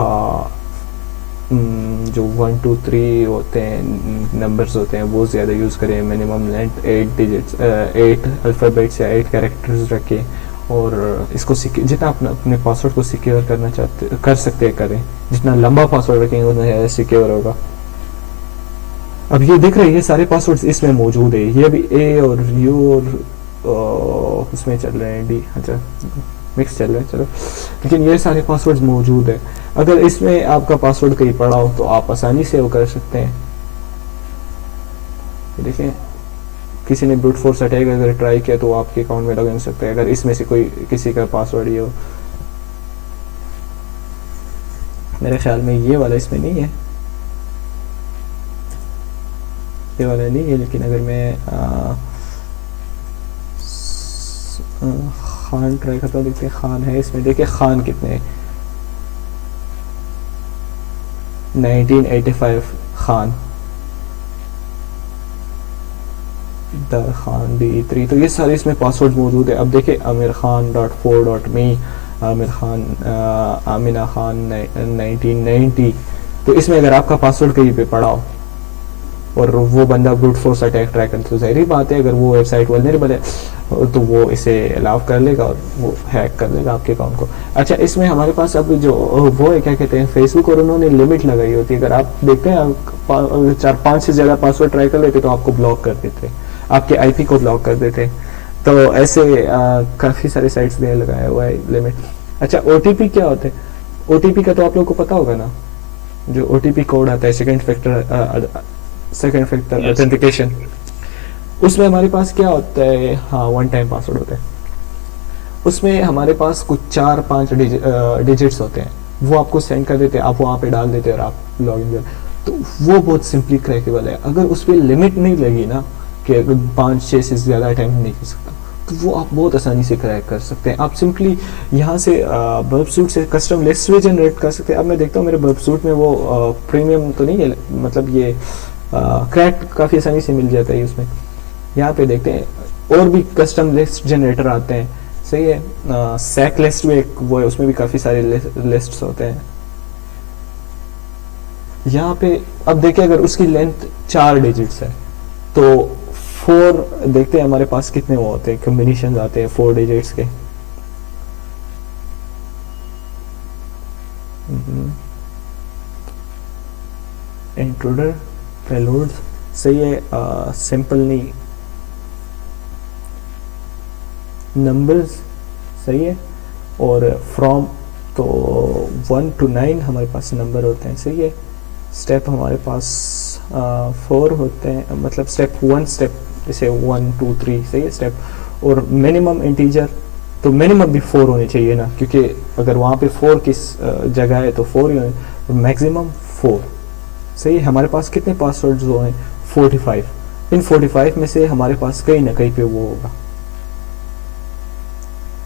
जो 1 2 3 होते हैं नंबर्स होते हैं वो ज़्यादा यूज़ करें। मिनिमम लेंथ 8 डिजिट्स, 8 अल्फ़ाबेट्स या 8 कैरेक्टर्स रखें, और इसको जितना अपने पासवर्ड को सिक्योर करना चाहते कर सकते हैं करें। जितना लंबा पासवर्ड रखेंगे उतना ज़्यादा सिक्योर होगा। अब ये दिख रहे हैं ये सारे पासवर्ड्स इसमें मौजूद है, ये अभी ए और यू और उसमें चल रहे हैं डी, अच्छा मिक्स चल रहा है चलो, लेकिन ये सारे पासवर्ड्स मौजूद है। अगर इसमें आपका पासवर्ड कहीं पड़ा हो तो आप आसानी से वो कर सकते हैं। ये देखें, किसी ने ब्रूट फोर्स अटैक अगर ट्राई किया तो आपके अकाउंट में लॉग इन सकते हैं, अगर इसमें से कोई किसी का पासवर्ड ये हो। मेरे ख्याल में ये वाला इसमें नहीं है, ये वाला नहीं है, लेकिन अगर मैं खान ट्राई करता हूँ, देखते हैं खान है इसमें। देखिए खान कितने, 1985 खान, द खान D3, तो ये सारे इसमें पासवर्ड मौजूद है। अब देखिए आमिर खान .4.me, आमिर खान, आमिना खान 1990, तो इसमें अगर आपका पासवर्ड कहीं पे पड़ा हो और वो बंदा ब्रूट फोर्स अटैक ट्राई करता है तो जाहिर बात है अगर वो वेबसाइट वल्नरेबल है तो वो इसे अलाउ कर लेगा और वो हैक कर लेगा आपके अकाउंट को। अच्छा, इसमें हमारे पास अब जो वो है क्या कहते हैं फेसबुक, और उन्होंने लिमिट लगाई होती है। अगर आप देखते हैं 4-5 से ज़्यादा पासवर्ड ट्राई कर लेते तो आपको ब्लॉक कर देते, आपके IP को ब्लॉक कर देते। तो ऐसे काफ़ी सारे साइट्स ने लगाया हुआ है लिमिट। अच्छा, OTP क्या होते हैं? OTP का तो आप लोगों को पता होगा ना, जो OTP कोड आता है सेकेंड फैक्टर ऑथेंटिकेशन, उसमें हमारे पास क्या होता है, हाँ वन टाइम पासवर्ड होता है। उसमें हमारे पास कुछ 4-5 डिजिट्स होते हैं, वो आपको सेंड कर देते हैं, आप वहाँ पे डाल देते हैं और आप लॉग इन कर, तो वो बहुत सिंपली क्रैकेबल है। अगर उस पर लिमिट नहीं लगी ना कि अगर 5-6 से ज़्यादा अटैम्प्ट नहीं कर सकता, तो वो आप बहुत आसानी से क्रैक कर सकते हैं। आप सिंपली यहाँ से बर्ब सूट से कस्टम लिस्ट भी जनरेट कर सकते हैं। अब मैं देखता हूँ मेरे बर्ब सूट में वो प्रीमियम तो नहीं है, मतलब ये क्रैक काफ़ी आसानी से मिल जाता है उसमें। यहाँ पे देखते हैं और भी कस्टम लिस्ट जनरेटर आते हैं, सही है। सैक लिस्ट में एक वो है, उसमें भी काफ़ी सारे लिस्ट्स होते हैं। यहाँ पे अब देखिए अगर उसकी लेंथ 4 डिजिट्स है तो 4 देखते हैं हमारे पास कितने वो होते हैं, कॉम्बिनेशन आते हैं 4 डिजिट्स के। इंट्रूडर, पेलोड्स, सही है। सिंपल नहीं, नंबर्स, सही है। और फ्रॉम, तो 1 to 9 हमारे पास नंबर होते हैं, सही है। स्टेप हमारे पास 4 होते हैं, मतलब स्टेप 1 स्टेप जैसे 1 2 3, सही है स्टेप। और मिनिमम इंटीजर, तो मिनिमम भी 4 होने चाहिए ना, क्योंकि अगर वहाँ पे 4 किस जगह है तो 4 ही होने, तो मैक्सिमम 4, सही है। हमारे पास कितने पासवर्ड्स वो हैं, 45। इन 45 में से हमारे पास कहीं ना कहीं पे वो होगा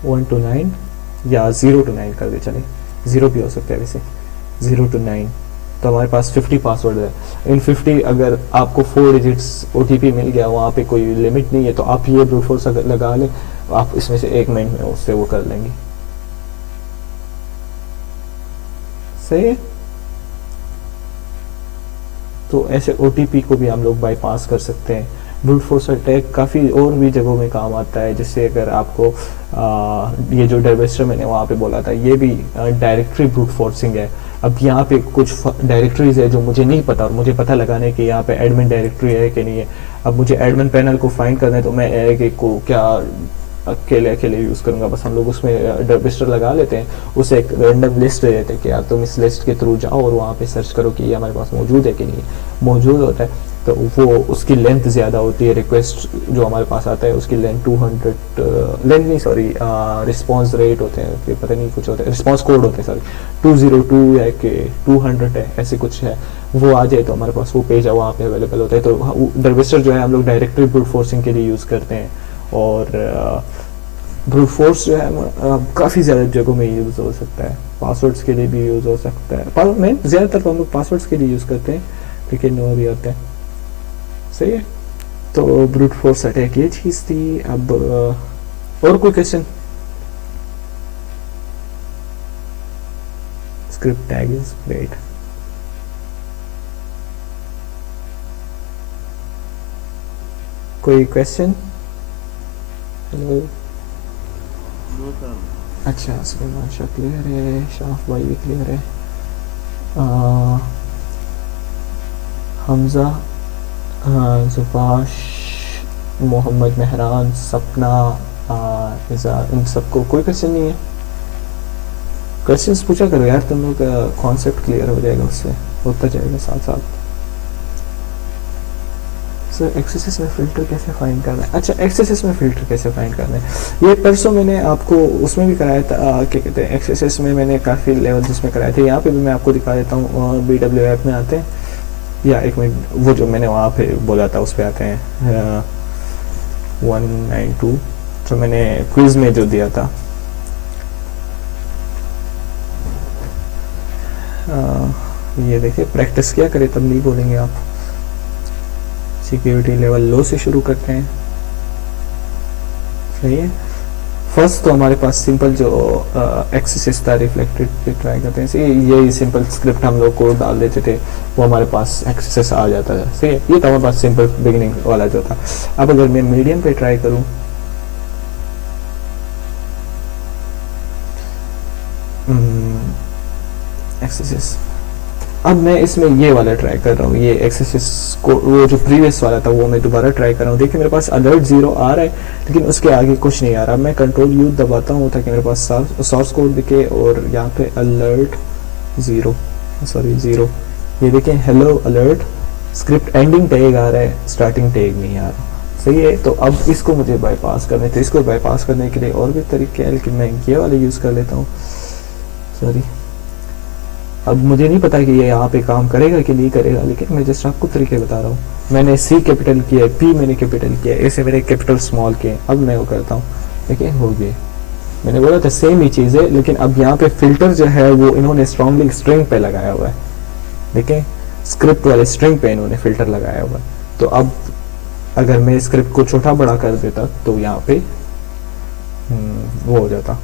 1 to 9 या 0 to 9 कर दे, चले 0 भी हो सकता है वैसे, 0 to 9, तो हमारे पास 50 पासवर्ड है। इन 50 अगर आपको 4 डिजिट्स OTP मिल गया, वहाँ पे कोई लिमिट नहीं है, तो आप ये ब्रूट फोर्स लगा लें, आप इसमें से 1 मिनट में उससे वो कर लेंगे, सही है। तो ऐसे OTP को भी हम लोग बाईपास कर सकते हैं। ब्रूट फोर्स अटैक काफ़ी और भी जगहों में काम आता है, जैसे अगर आपको ये जो डायरेक्टर मैंने वहाँ पे बोला था, ये भी डायरेक्टरी ब्रूट फोर्सिंग है। अब यहाँ पे कुछ डायरेक्टरीज है जो मुझे नहीं पता, और मुझे पता लगाने कि यहाँ पे एडमिन डायरेक्टरी है कि नहीं है। अब मुझे एडमिन पैनल को फाइंड करना है, तो मैं एक को क्या अकेले यूज़ करूँगा, बस हम लोग उसमें रजिस्टर लगा लेते हैं, उसे एक रैंडम लिस्ट दे देते हैं कि यार तुम इस लिस्ट के थ्रू जाओ और वहाँ पे सर्च करो कि ये हमारे पास मौजूद है कि नहीं है। मौजूद होता है तो वो उसकी लेंथ ज़्यादा होती है, रिक्वेस्ट जो हमारे पास आता है उसकी लेंथ 200 लेंथ नहीं सॉरी रिस्पॉन्स रेट होते हैं, फिर पता नहीं कुछ होता है, रिस्पॉन्स कोड होते हैं सॉरी 202 या कि 200 है, ऐसे कुछ है। वो आ जाए तो हमारे पास वो पेज है वहाँ पे अवेलेबल होता है। तो रजिस्टर जो है हम लोग डायरेक्टरी ब्रूट फोर्सिंग के लिए यूज़ करते हैं, और ब्रूट फोर्स जो है काफ़ी ज़्यादा जगहों में यूज़ हो सकता है, पासवर्ड्स के लिए भी यूज़ हो सकता है। मैं ज़्यादातर तो हम लोग पासवर्ड्स के लिए यूज़ करते हैं, लेकिन और भी होता है, सही है। तो ब्रूट फोर्स अटैक ये चीज़ थी। अब और कोई question script tag is great. कोई क्वेश्चन? हेलो। No sir. अच्छा सलमान शाह क्लियर है, शाफ भाई भी क्लियर है। हमजा, जुबाश, मोहम्मद मेहरान, सपना, इज़ा, इन सबको कोई क्वेश्चन नहीं है? क्वेश्चंस पूछा करो यार, तुम लोग का कॉन्सेप्ट क्लियर हो जाएगा, उससे होता जाएगा साथ साथ। सर एक्सेसिस में फ़िल्टर कैसे फाइंड करना है? अच्छा, एक्सेसिस में फ़िल्टर कैसे फाइंड करना है, ये परसों मैंने आपको उसमें भी कराया था, क्या कहते हैं, एक्सेसिस में मैंने काफ़ी लेवल जिसमें कराए थे, यहाँ पे भी मैं आपको दिखा देता हूँ। BW ऐप में आते हैं, या एक मिनट, वो जो मैंने वहाँ पे बोला था उस पर आते हैं। 192 जो मैंने क्विज़ में जो दिया था, ये देखिए, प्रैक्टिस किया करें तब नहीं बोलेंगे आप। सिक्योरिटी लेवल लो से शुरू करते हैं, सही है। फर्स्ट तो हमारे पास सिंपल जो एक्सेसिस था रिफ्लेक्टेड पे ट्राई करते हैं, सही। यही सिंपल स्क्रिप्ट हम लोग कोड डाल देते थे, वो हमारे पास एक्सेसिस आ जाता है, सही है। ये था हमारे पास सिंपल बिगिनिंग वाला जो था। अब अगर मैं मीडियम पे ट्राई करूं, एक्सेसिस, अब मैं इसमें ये वाला ट्राई कर रहा हूँ, ये एक्सेसिस को, वो जो प्रीवियस वाला था वो मैं दोबारा ट्राई कर रहा हूँ। देखिए मेरे पास अलर्ट 0 आ रहा है, लेकिन उसके आगे कुछ नहीं आ रहा। मैं कंट्रोल U दबाता हूँ ताकि मेरे पास सोर्स कोड दिखे, और यहाँ पे अलर्ट 0, ये देखें, hello alert, script ending tag आ रहा है, स्टार्टिंग टैग नहीं आ रहा, सही है। तो अब इसको मुझे बाईपास करना है, तो इसको बाईपास करने के लिए और भी तरीके हैं, लेकिन मैं ये वाले यूज़ कर लेता हूँ, सॉरी। अब मुझे नहीं पता कि ये यहाँ पे काम करेगा कि नहीं करेगा, लेकिन मैं जस्ट आपको तरीके बता रहा हूँ। मैंने C कैपिटल किया है, P मैंने कैपिटल किया है, ऐसे मेरे कैपिटल स्मॉल किए। अब मैं वो करता हूँ, देखिए हो गए। मैंने बोला था सेम ही चीज़ है, लेकिन अब यहाँ पे फिल्टर जो है वो इन्होंने स्ट्रांगली स्ट्रिंग पे लगाया हुआ है, देखें, स्क्रिप्ट वाले स्ट्रिंग पे इन्होंने फिल्टर लगाया हुआ है। तो अब अगर मैं स्क्रिप्ट को छोटा बड़ा कर देता तो यहाँ पे वो हो जाता,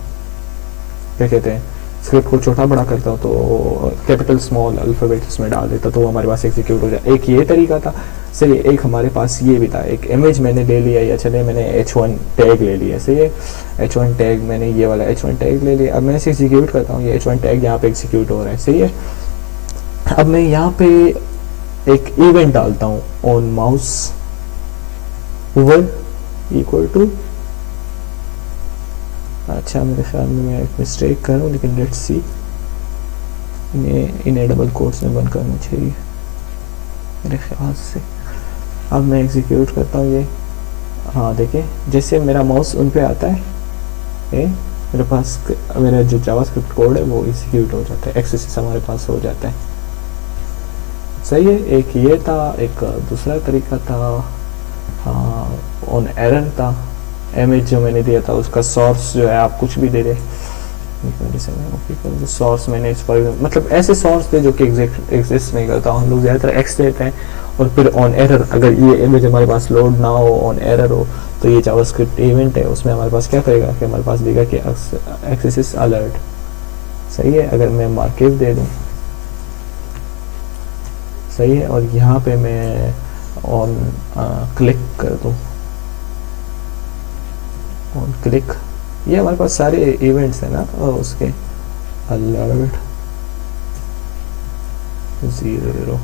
क्या कहते हैं, स्क्रिप्ट को छोटा बड़ा करता हूँ तो कैपिटल स्मॉल अल्फ़ाबेट इसमें डाल देता, तो हमारे पास एग्जीक्यूट हो जाए। एक ये तरीका था, सही है। एक हमारे पास ये भी था, एक इमेज मैंने ले लिया, या चले मैंने H1 टैग ले लिया, सही है। H1 टैग, मैंने ये वाला H1 टैग ले लिया। अब मैं इसे एग्जीक्यूट करता हूँ, ये H1 टैग यहाँ पे एग्जीक्यूट हो रहा है, सही है। अब मैं यहाँ पे एक इवेंट डालता हूँ, on mouse over equal to, अच्छा मेरे ख्याल में मैं एक मिस्टेक कर रहा हूँ, लेकिन लेट्स सी, इन्हें डबल कोट्स में बंद करना चाहिए मेरे ख्याल से। अब मैं एग्जीक्यूट करता हूँ ये, हाँ देखिए, जैसे मेरा माउस उन पे आता है, मेरे पास मेरा जो जावास्क्रिप्ट कोड है वो एग्जीक्यूट हो जाता है, एक्सेस हमारे पास हो जाता है, सही है। एक ये था, एक दूसरा तरीका था, हाँ, ऑन एरर था। इमेज जो मैंने दिया था उसका सोर्स जो है आप कुछ भी दे दे, सोर्स मैंने इस पर, मतलब ऐसे सोर्स थे जो कि एग्जिस्ट नहीं करता। हम लोग ज़्यादातर एक्स देते हैं, और फिर ऑन एरर, अगर ये इमेज हमारे पास लोड ना हो, ऑन एरर हो, तो ये जावास्क्रिप्ट इवेंट है, उसमें हमारे पास क्या करेगा कि हमारे पास देगा कि एक्सेस अलर्ट, सही है। अगर मैं मार्केट दे दूँ, सही है, और यहाँ पे मैं ऑन क्लिक कर दूँ, ऑन क्लिक, ये हमारे पास सारे इवेंट्स हैं ना, और उसके अलर्ट 0।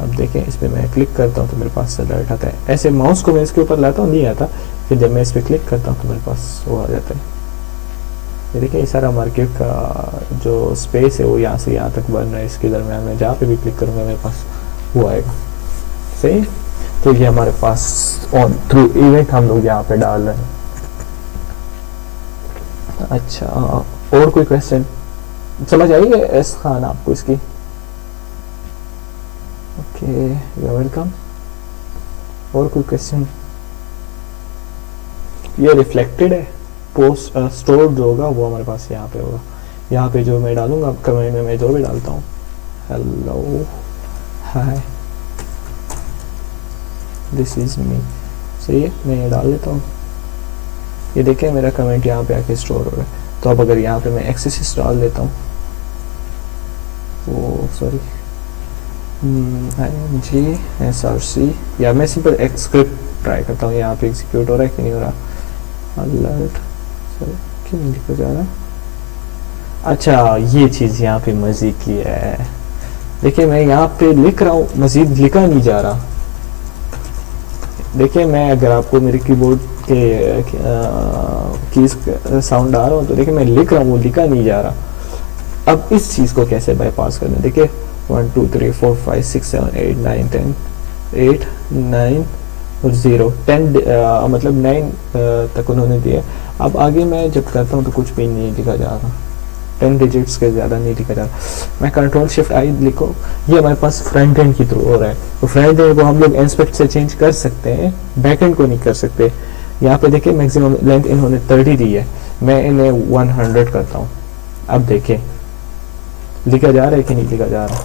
अब देखें, इस पर मैं क्लिक करता हूँ तो मेरे पास अलर्ट आता है। ऐसे माउस को मैं इसके ऊपर लाता हूँ, नहीं आता, फिर जब मैं इस पर क्लिक करता हूँ तो मेरे पास वो आ जाता है। ये देखिए, ये सारा मार्केट का जो स्पेस है वो यहाँ से यहाँ तक बन रहा है, इसके दरम्यान मैं जहाँ पे भी क्लिक करूँगा मेरे पास वो आएगा, सही। तो ये हमारे पास ऑन थ्रू इवेंट हम लोग यहाँ पे डाल रहे हैं। अच्छा, और कोई क्वेश्चन समझ आई है एस खान आपको इसकी? Okay, you welcome. और कोई क्वेश्चन? ये रिफ्लेक्टेड है, पोस्ट स्टोर जो होगा वो हमारे पास यहाँ पे होगा। यहाँ पे जो मैं डालूंगा कमेंट में, मैं जो भी डालता हूँ, hello hi this is me, सही है, मैं ये डाल देता हूँ। ये देखें, मेरा कमेंट यहाँ पे आके स्टोर हो रहा है। तो अब अगर यहाँ पे मैं एक्सेसिस डाल देता हूँ, वो सॉरी ING SRC, या मैं सिंपल स्क्रिप्ट ट्राई करता हूँ यहाँ पे एग्जीक्यूट हो रहा है कि नहीं हो रहा। अलर्ट, सॉरी क्यों नहीं लिखा जा रहा। अच्छा ये चीज़ यहाँ पे मज़े की है, देखिए मैं यहाँ पे लिख रहा हूँ, मज़ीद लिखा नहीं जा रहा। देखिए मैं अगर आपको मेरे कीबोर्ड के कीज साउंड आ रहा हूँ तो देखिए मैं लिख रहा हूँ, वो लिखा नहीं जा रहा। अब इस चीज़ को कैसे बाईपास करना है, देखिए 1 2 3 4 5 6 7 8 9 10, 8 9 और 0 10 मतलब 9 तक उन्होंने दिया। अब आगे मैं जब करता हूँ तो कुछ भी नहीं लिखा जा रहा, 10 डिजिट्स के ज़्यादा नहीं लिखा जा रहा। मैं कंट्रोल शिफ्ट आई लिखो, ये हमारे पास फ्रंट एंड की थ्रू हो रहा है, तो फ्रंट एंड को हम लोग इंस्पेक्ट से चेंज कर सकते हैं, बैक एंड को नहीं कर सकते। यहाँ पे देखिए मैक्सिमम लेंथ इन्होंने 30 दी है, मैं इन्हें 100 करता हूँ। अब देखिए लिखा जा रहा है कि नहीं लिखा जा रहा,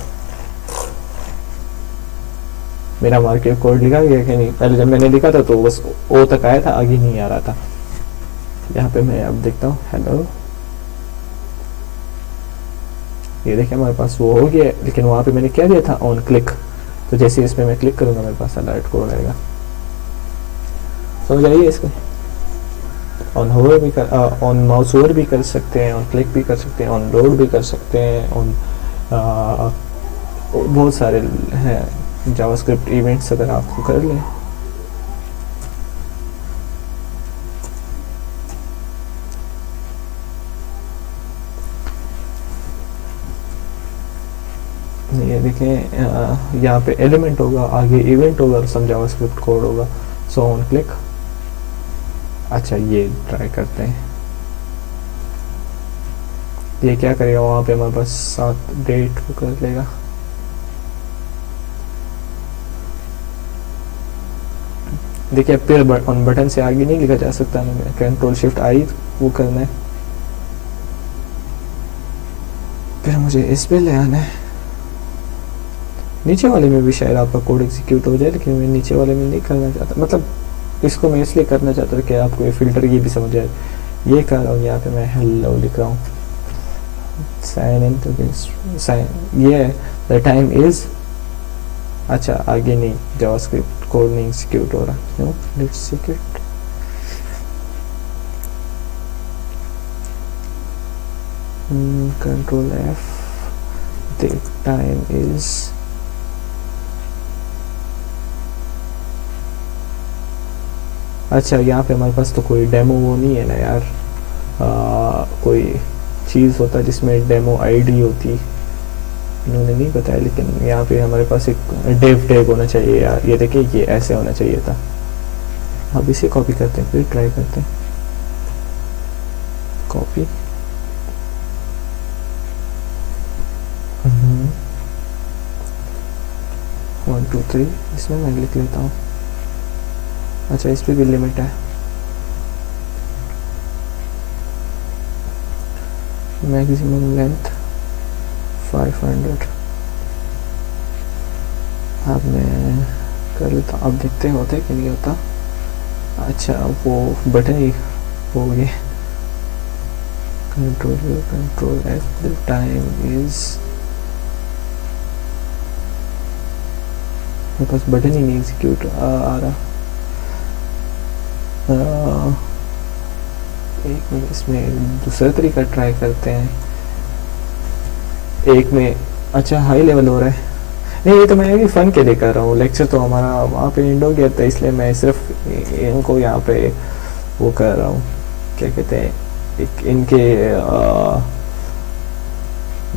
मेरा मार्केट कोड लिखा गया कि नहीं। पहले जब मैंने लिखा था तो बस ओ तक आया था, आगे नहीं आ रहा था। यहाँ पे मैं अब देखता हूँ हेलो, ये देखिए हमारे पास वो हो गया, लेकिन वहाँ पे मैंने क्या दिया था ऑन क्लिक, तो जैसे इस पे मैं क्लिक करूँगा मेरे पास अलर्ट कोड आएगा। समझ आइए इसको, ऑन होवर भी कर, ऑन माउस होवर भी कर सकते हैं, ऑन क्लिक भी कर सकते हैं, ऑन लोड भी कर सकते हैं, ऑन बहुत सारे हैं जावास्क्रिप्ट इवेंट्स अगर आपको कर लें। ये देखें यहाँ पे एलिमेंट होगा, आगे इवेंट होगा और सम जावास्क्रिप्ट कोड होगा। सो ऑन क्लिक, अच्छा ये ट्राई करते हैं, ये क्या करेगा, वहाँ पे हमारे पास 7 डेट कर लेगा। देखिए फिर ऑन बटन से आगे नहीं लिखा जा सकता, हमें कंट्रोल शिफ्ट आई वो करना है, फिर मुझे इस पे ले आना है। नीचे वाले में भी शायद आपका कोड एग्जीक्यूट हो जाए, लेकिन मैं नीचे वाले में नहीं करना चाहता, मतलब इसको मैं इसलिए करना चाहता हूँ कि आपको ये फिल्टर ये भी समझ आए। ये कर रहा हूँ, यहाँ पे मैं हेलो लिख रहा हूँ, sign in to this sign, ये द टाइम इज, अच्छा आगे नहीं, जावास्क्रिप्ट कोड नहीं एग्जीक्यूट हो रहा, no let's check it. Control F, the time is, अच्छा यहाँ पे हमारे पास तो कोई डेमो वो नहीं है ना यार, कोई चीज़ होता जिसमें डेमो आईडी होती, इन्होंने नहीं बताया, लेकिन यहाँ पे हमारे पास एक डेव टैग होना चाहिए यार। ये देखिए ये ऐसे होना चाहिए था। अब इसे कॉपी करते हैं, फिर ट्राई करते हैं, कॉपी, 1 2 3, इसमें मैं लिख लेता हूँ। अच्छा इस पे भी लिमिट है, मैक्सिमम लेंथ 500। अब मैं कर लेता हूँ, अब देखते हैं होता है कि नहीं होता। अच्छा वो बटन ही हो गए, control F, the time is, मेरे पास बटन ही नहीं एग्जीक्यूट आ रहा। एक मिनट, इसमें दूसरा तरीका ट्राई करते हैं। एक में अच्छा हाई लेवल हो रहा है, नहीं ये तो मैं भी फन के लिए कर रहा हूँ, लेक्चर तो हमारा वहाँ पे एंड हो गया था, इसलिए मैं सिर्फ इनको यहाँ पे वो कर रहा हूँ, क्या कहते हैं, एक इनके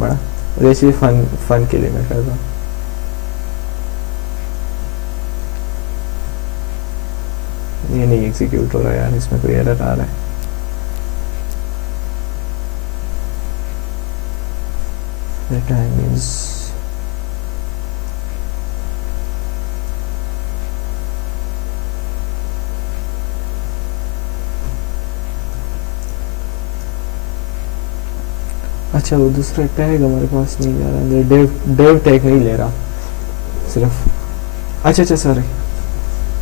बड़ा वैसे फन के लिए मैं कर रहा हूँ। ये नहीं एग्जीक्यूट हो रहा है यार, इसमें कोई एरर आ रहा है। The time is, अच्छा वो दूसरा टैग हमारे पास नहीं जा रहा, डेव टैग नहीं ले रहा सिर्फ। अच्छा सॉरी,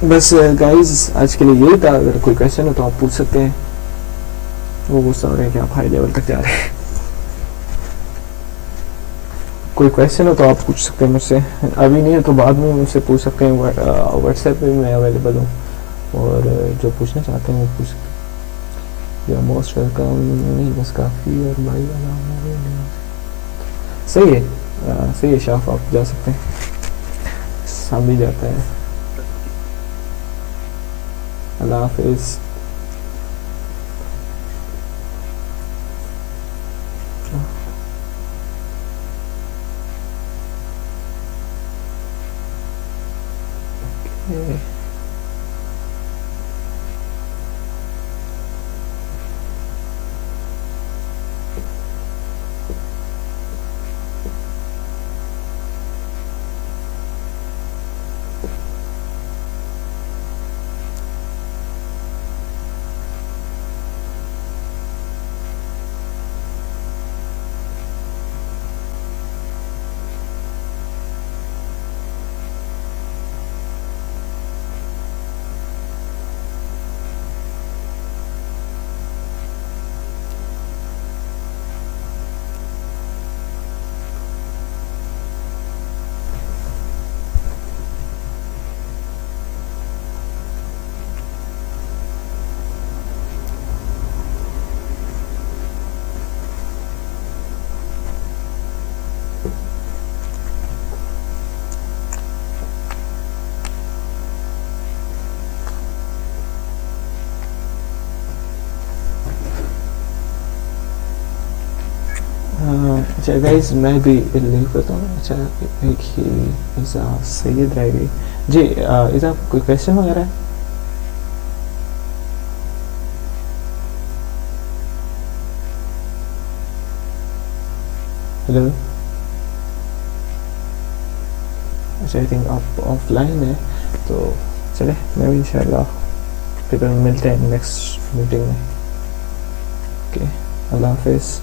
बस गाइस आज के लिए यही था। अगर कोई क्वेश्चन हो तो आप पूछ सकते हैं। वो गुस्सा हो रहे हैं कि आप हाई लेवल तक जा रहे हैं। कोई क्वेश्चन हो तो आप पूछ सकते हैं मुझसे, अभी नहीं है तो बाद में मुझसे पूछ सकते हैं, व्हाट्सएप पे भी मैं अवेलेबल हूँ, और जो पूछना चाहते हैं वो पूछ सकते हैं। या मोस्ट वेलकम, नहीं बस काफ़ी, और भाई सही है, सही है शाफ, आप जा सकते हैं, समझ जाता है। अल्लाह हाफिज़। Okay. अच्छा गाइस, मैं भी लीव करता हूँ। अच्छा, एक ही इज़ा सैयद रह गई जी। इज़ा कोई क्वेश्चन वगैरह है? हेलो, अच्छा आई थिंक आप ऑफलाइन है, तो चले मैं भी इंशाल्लाह फिर मिलते हैं नेक्स्ट मीटिंग में। ओके, अल्लाह हाफिज़।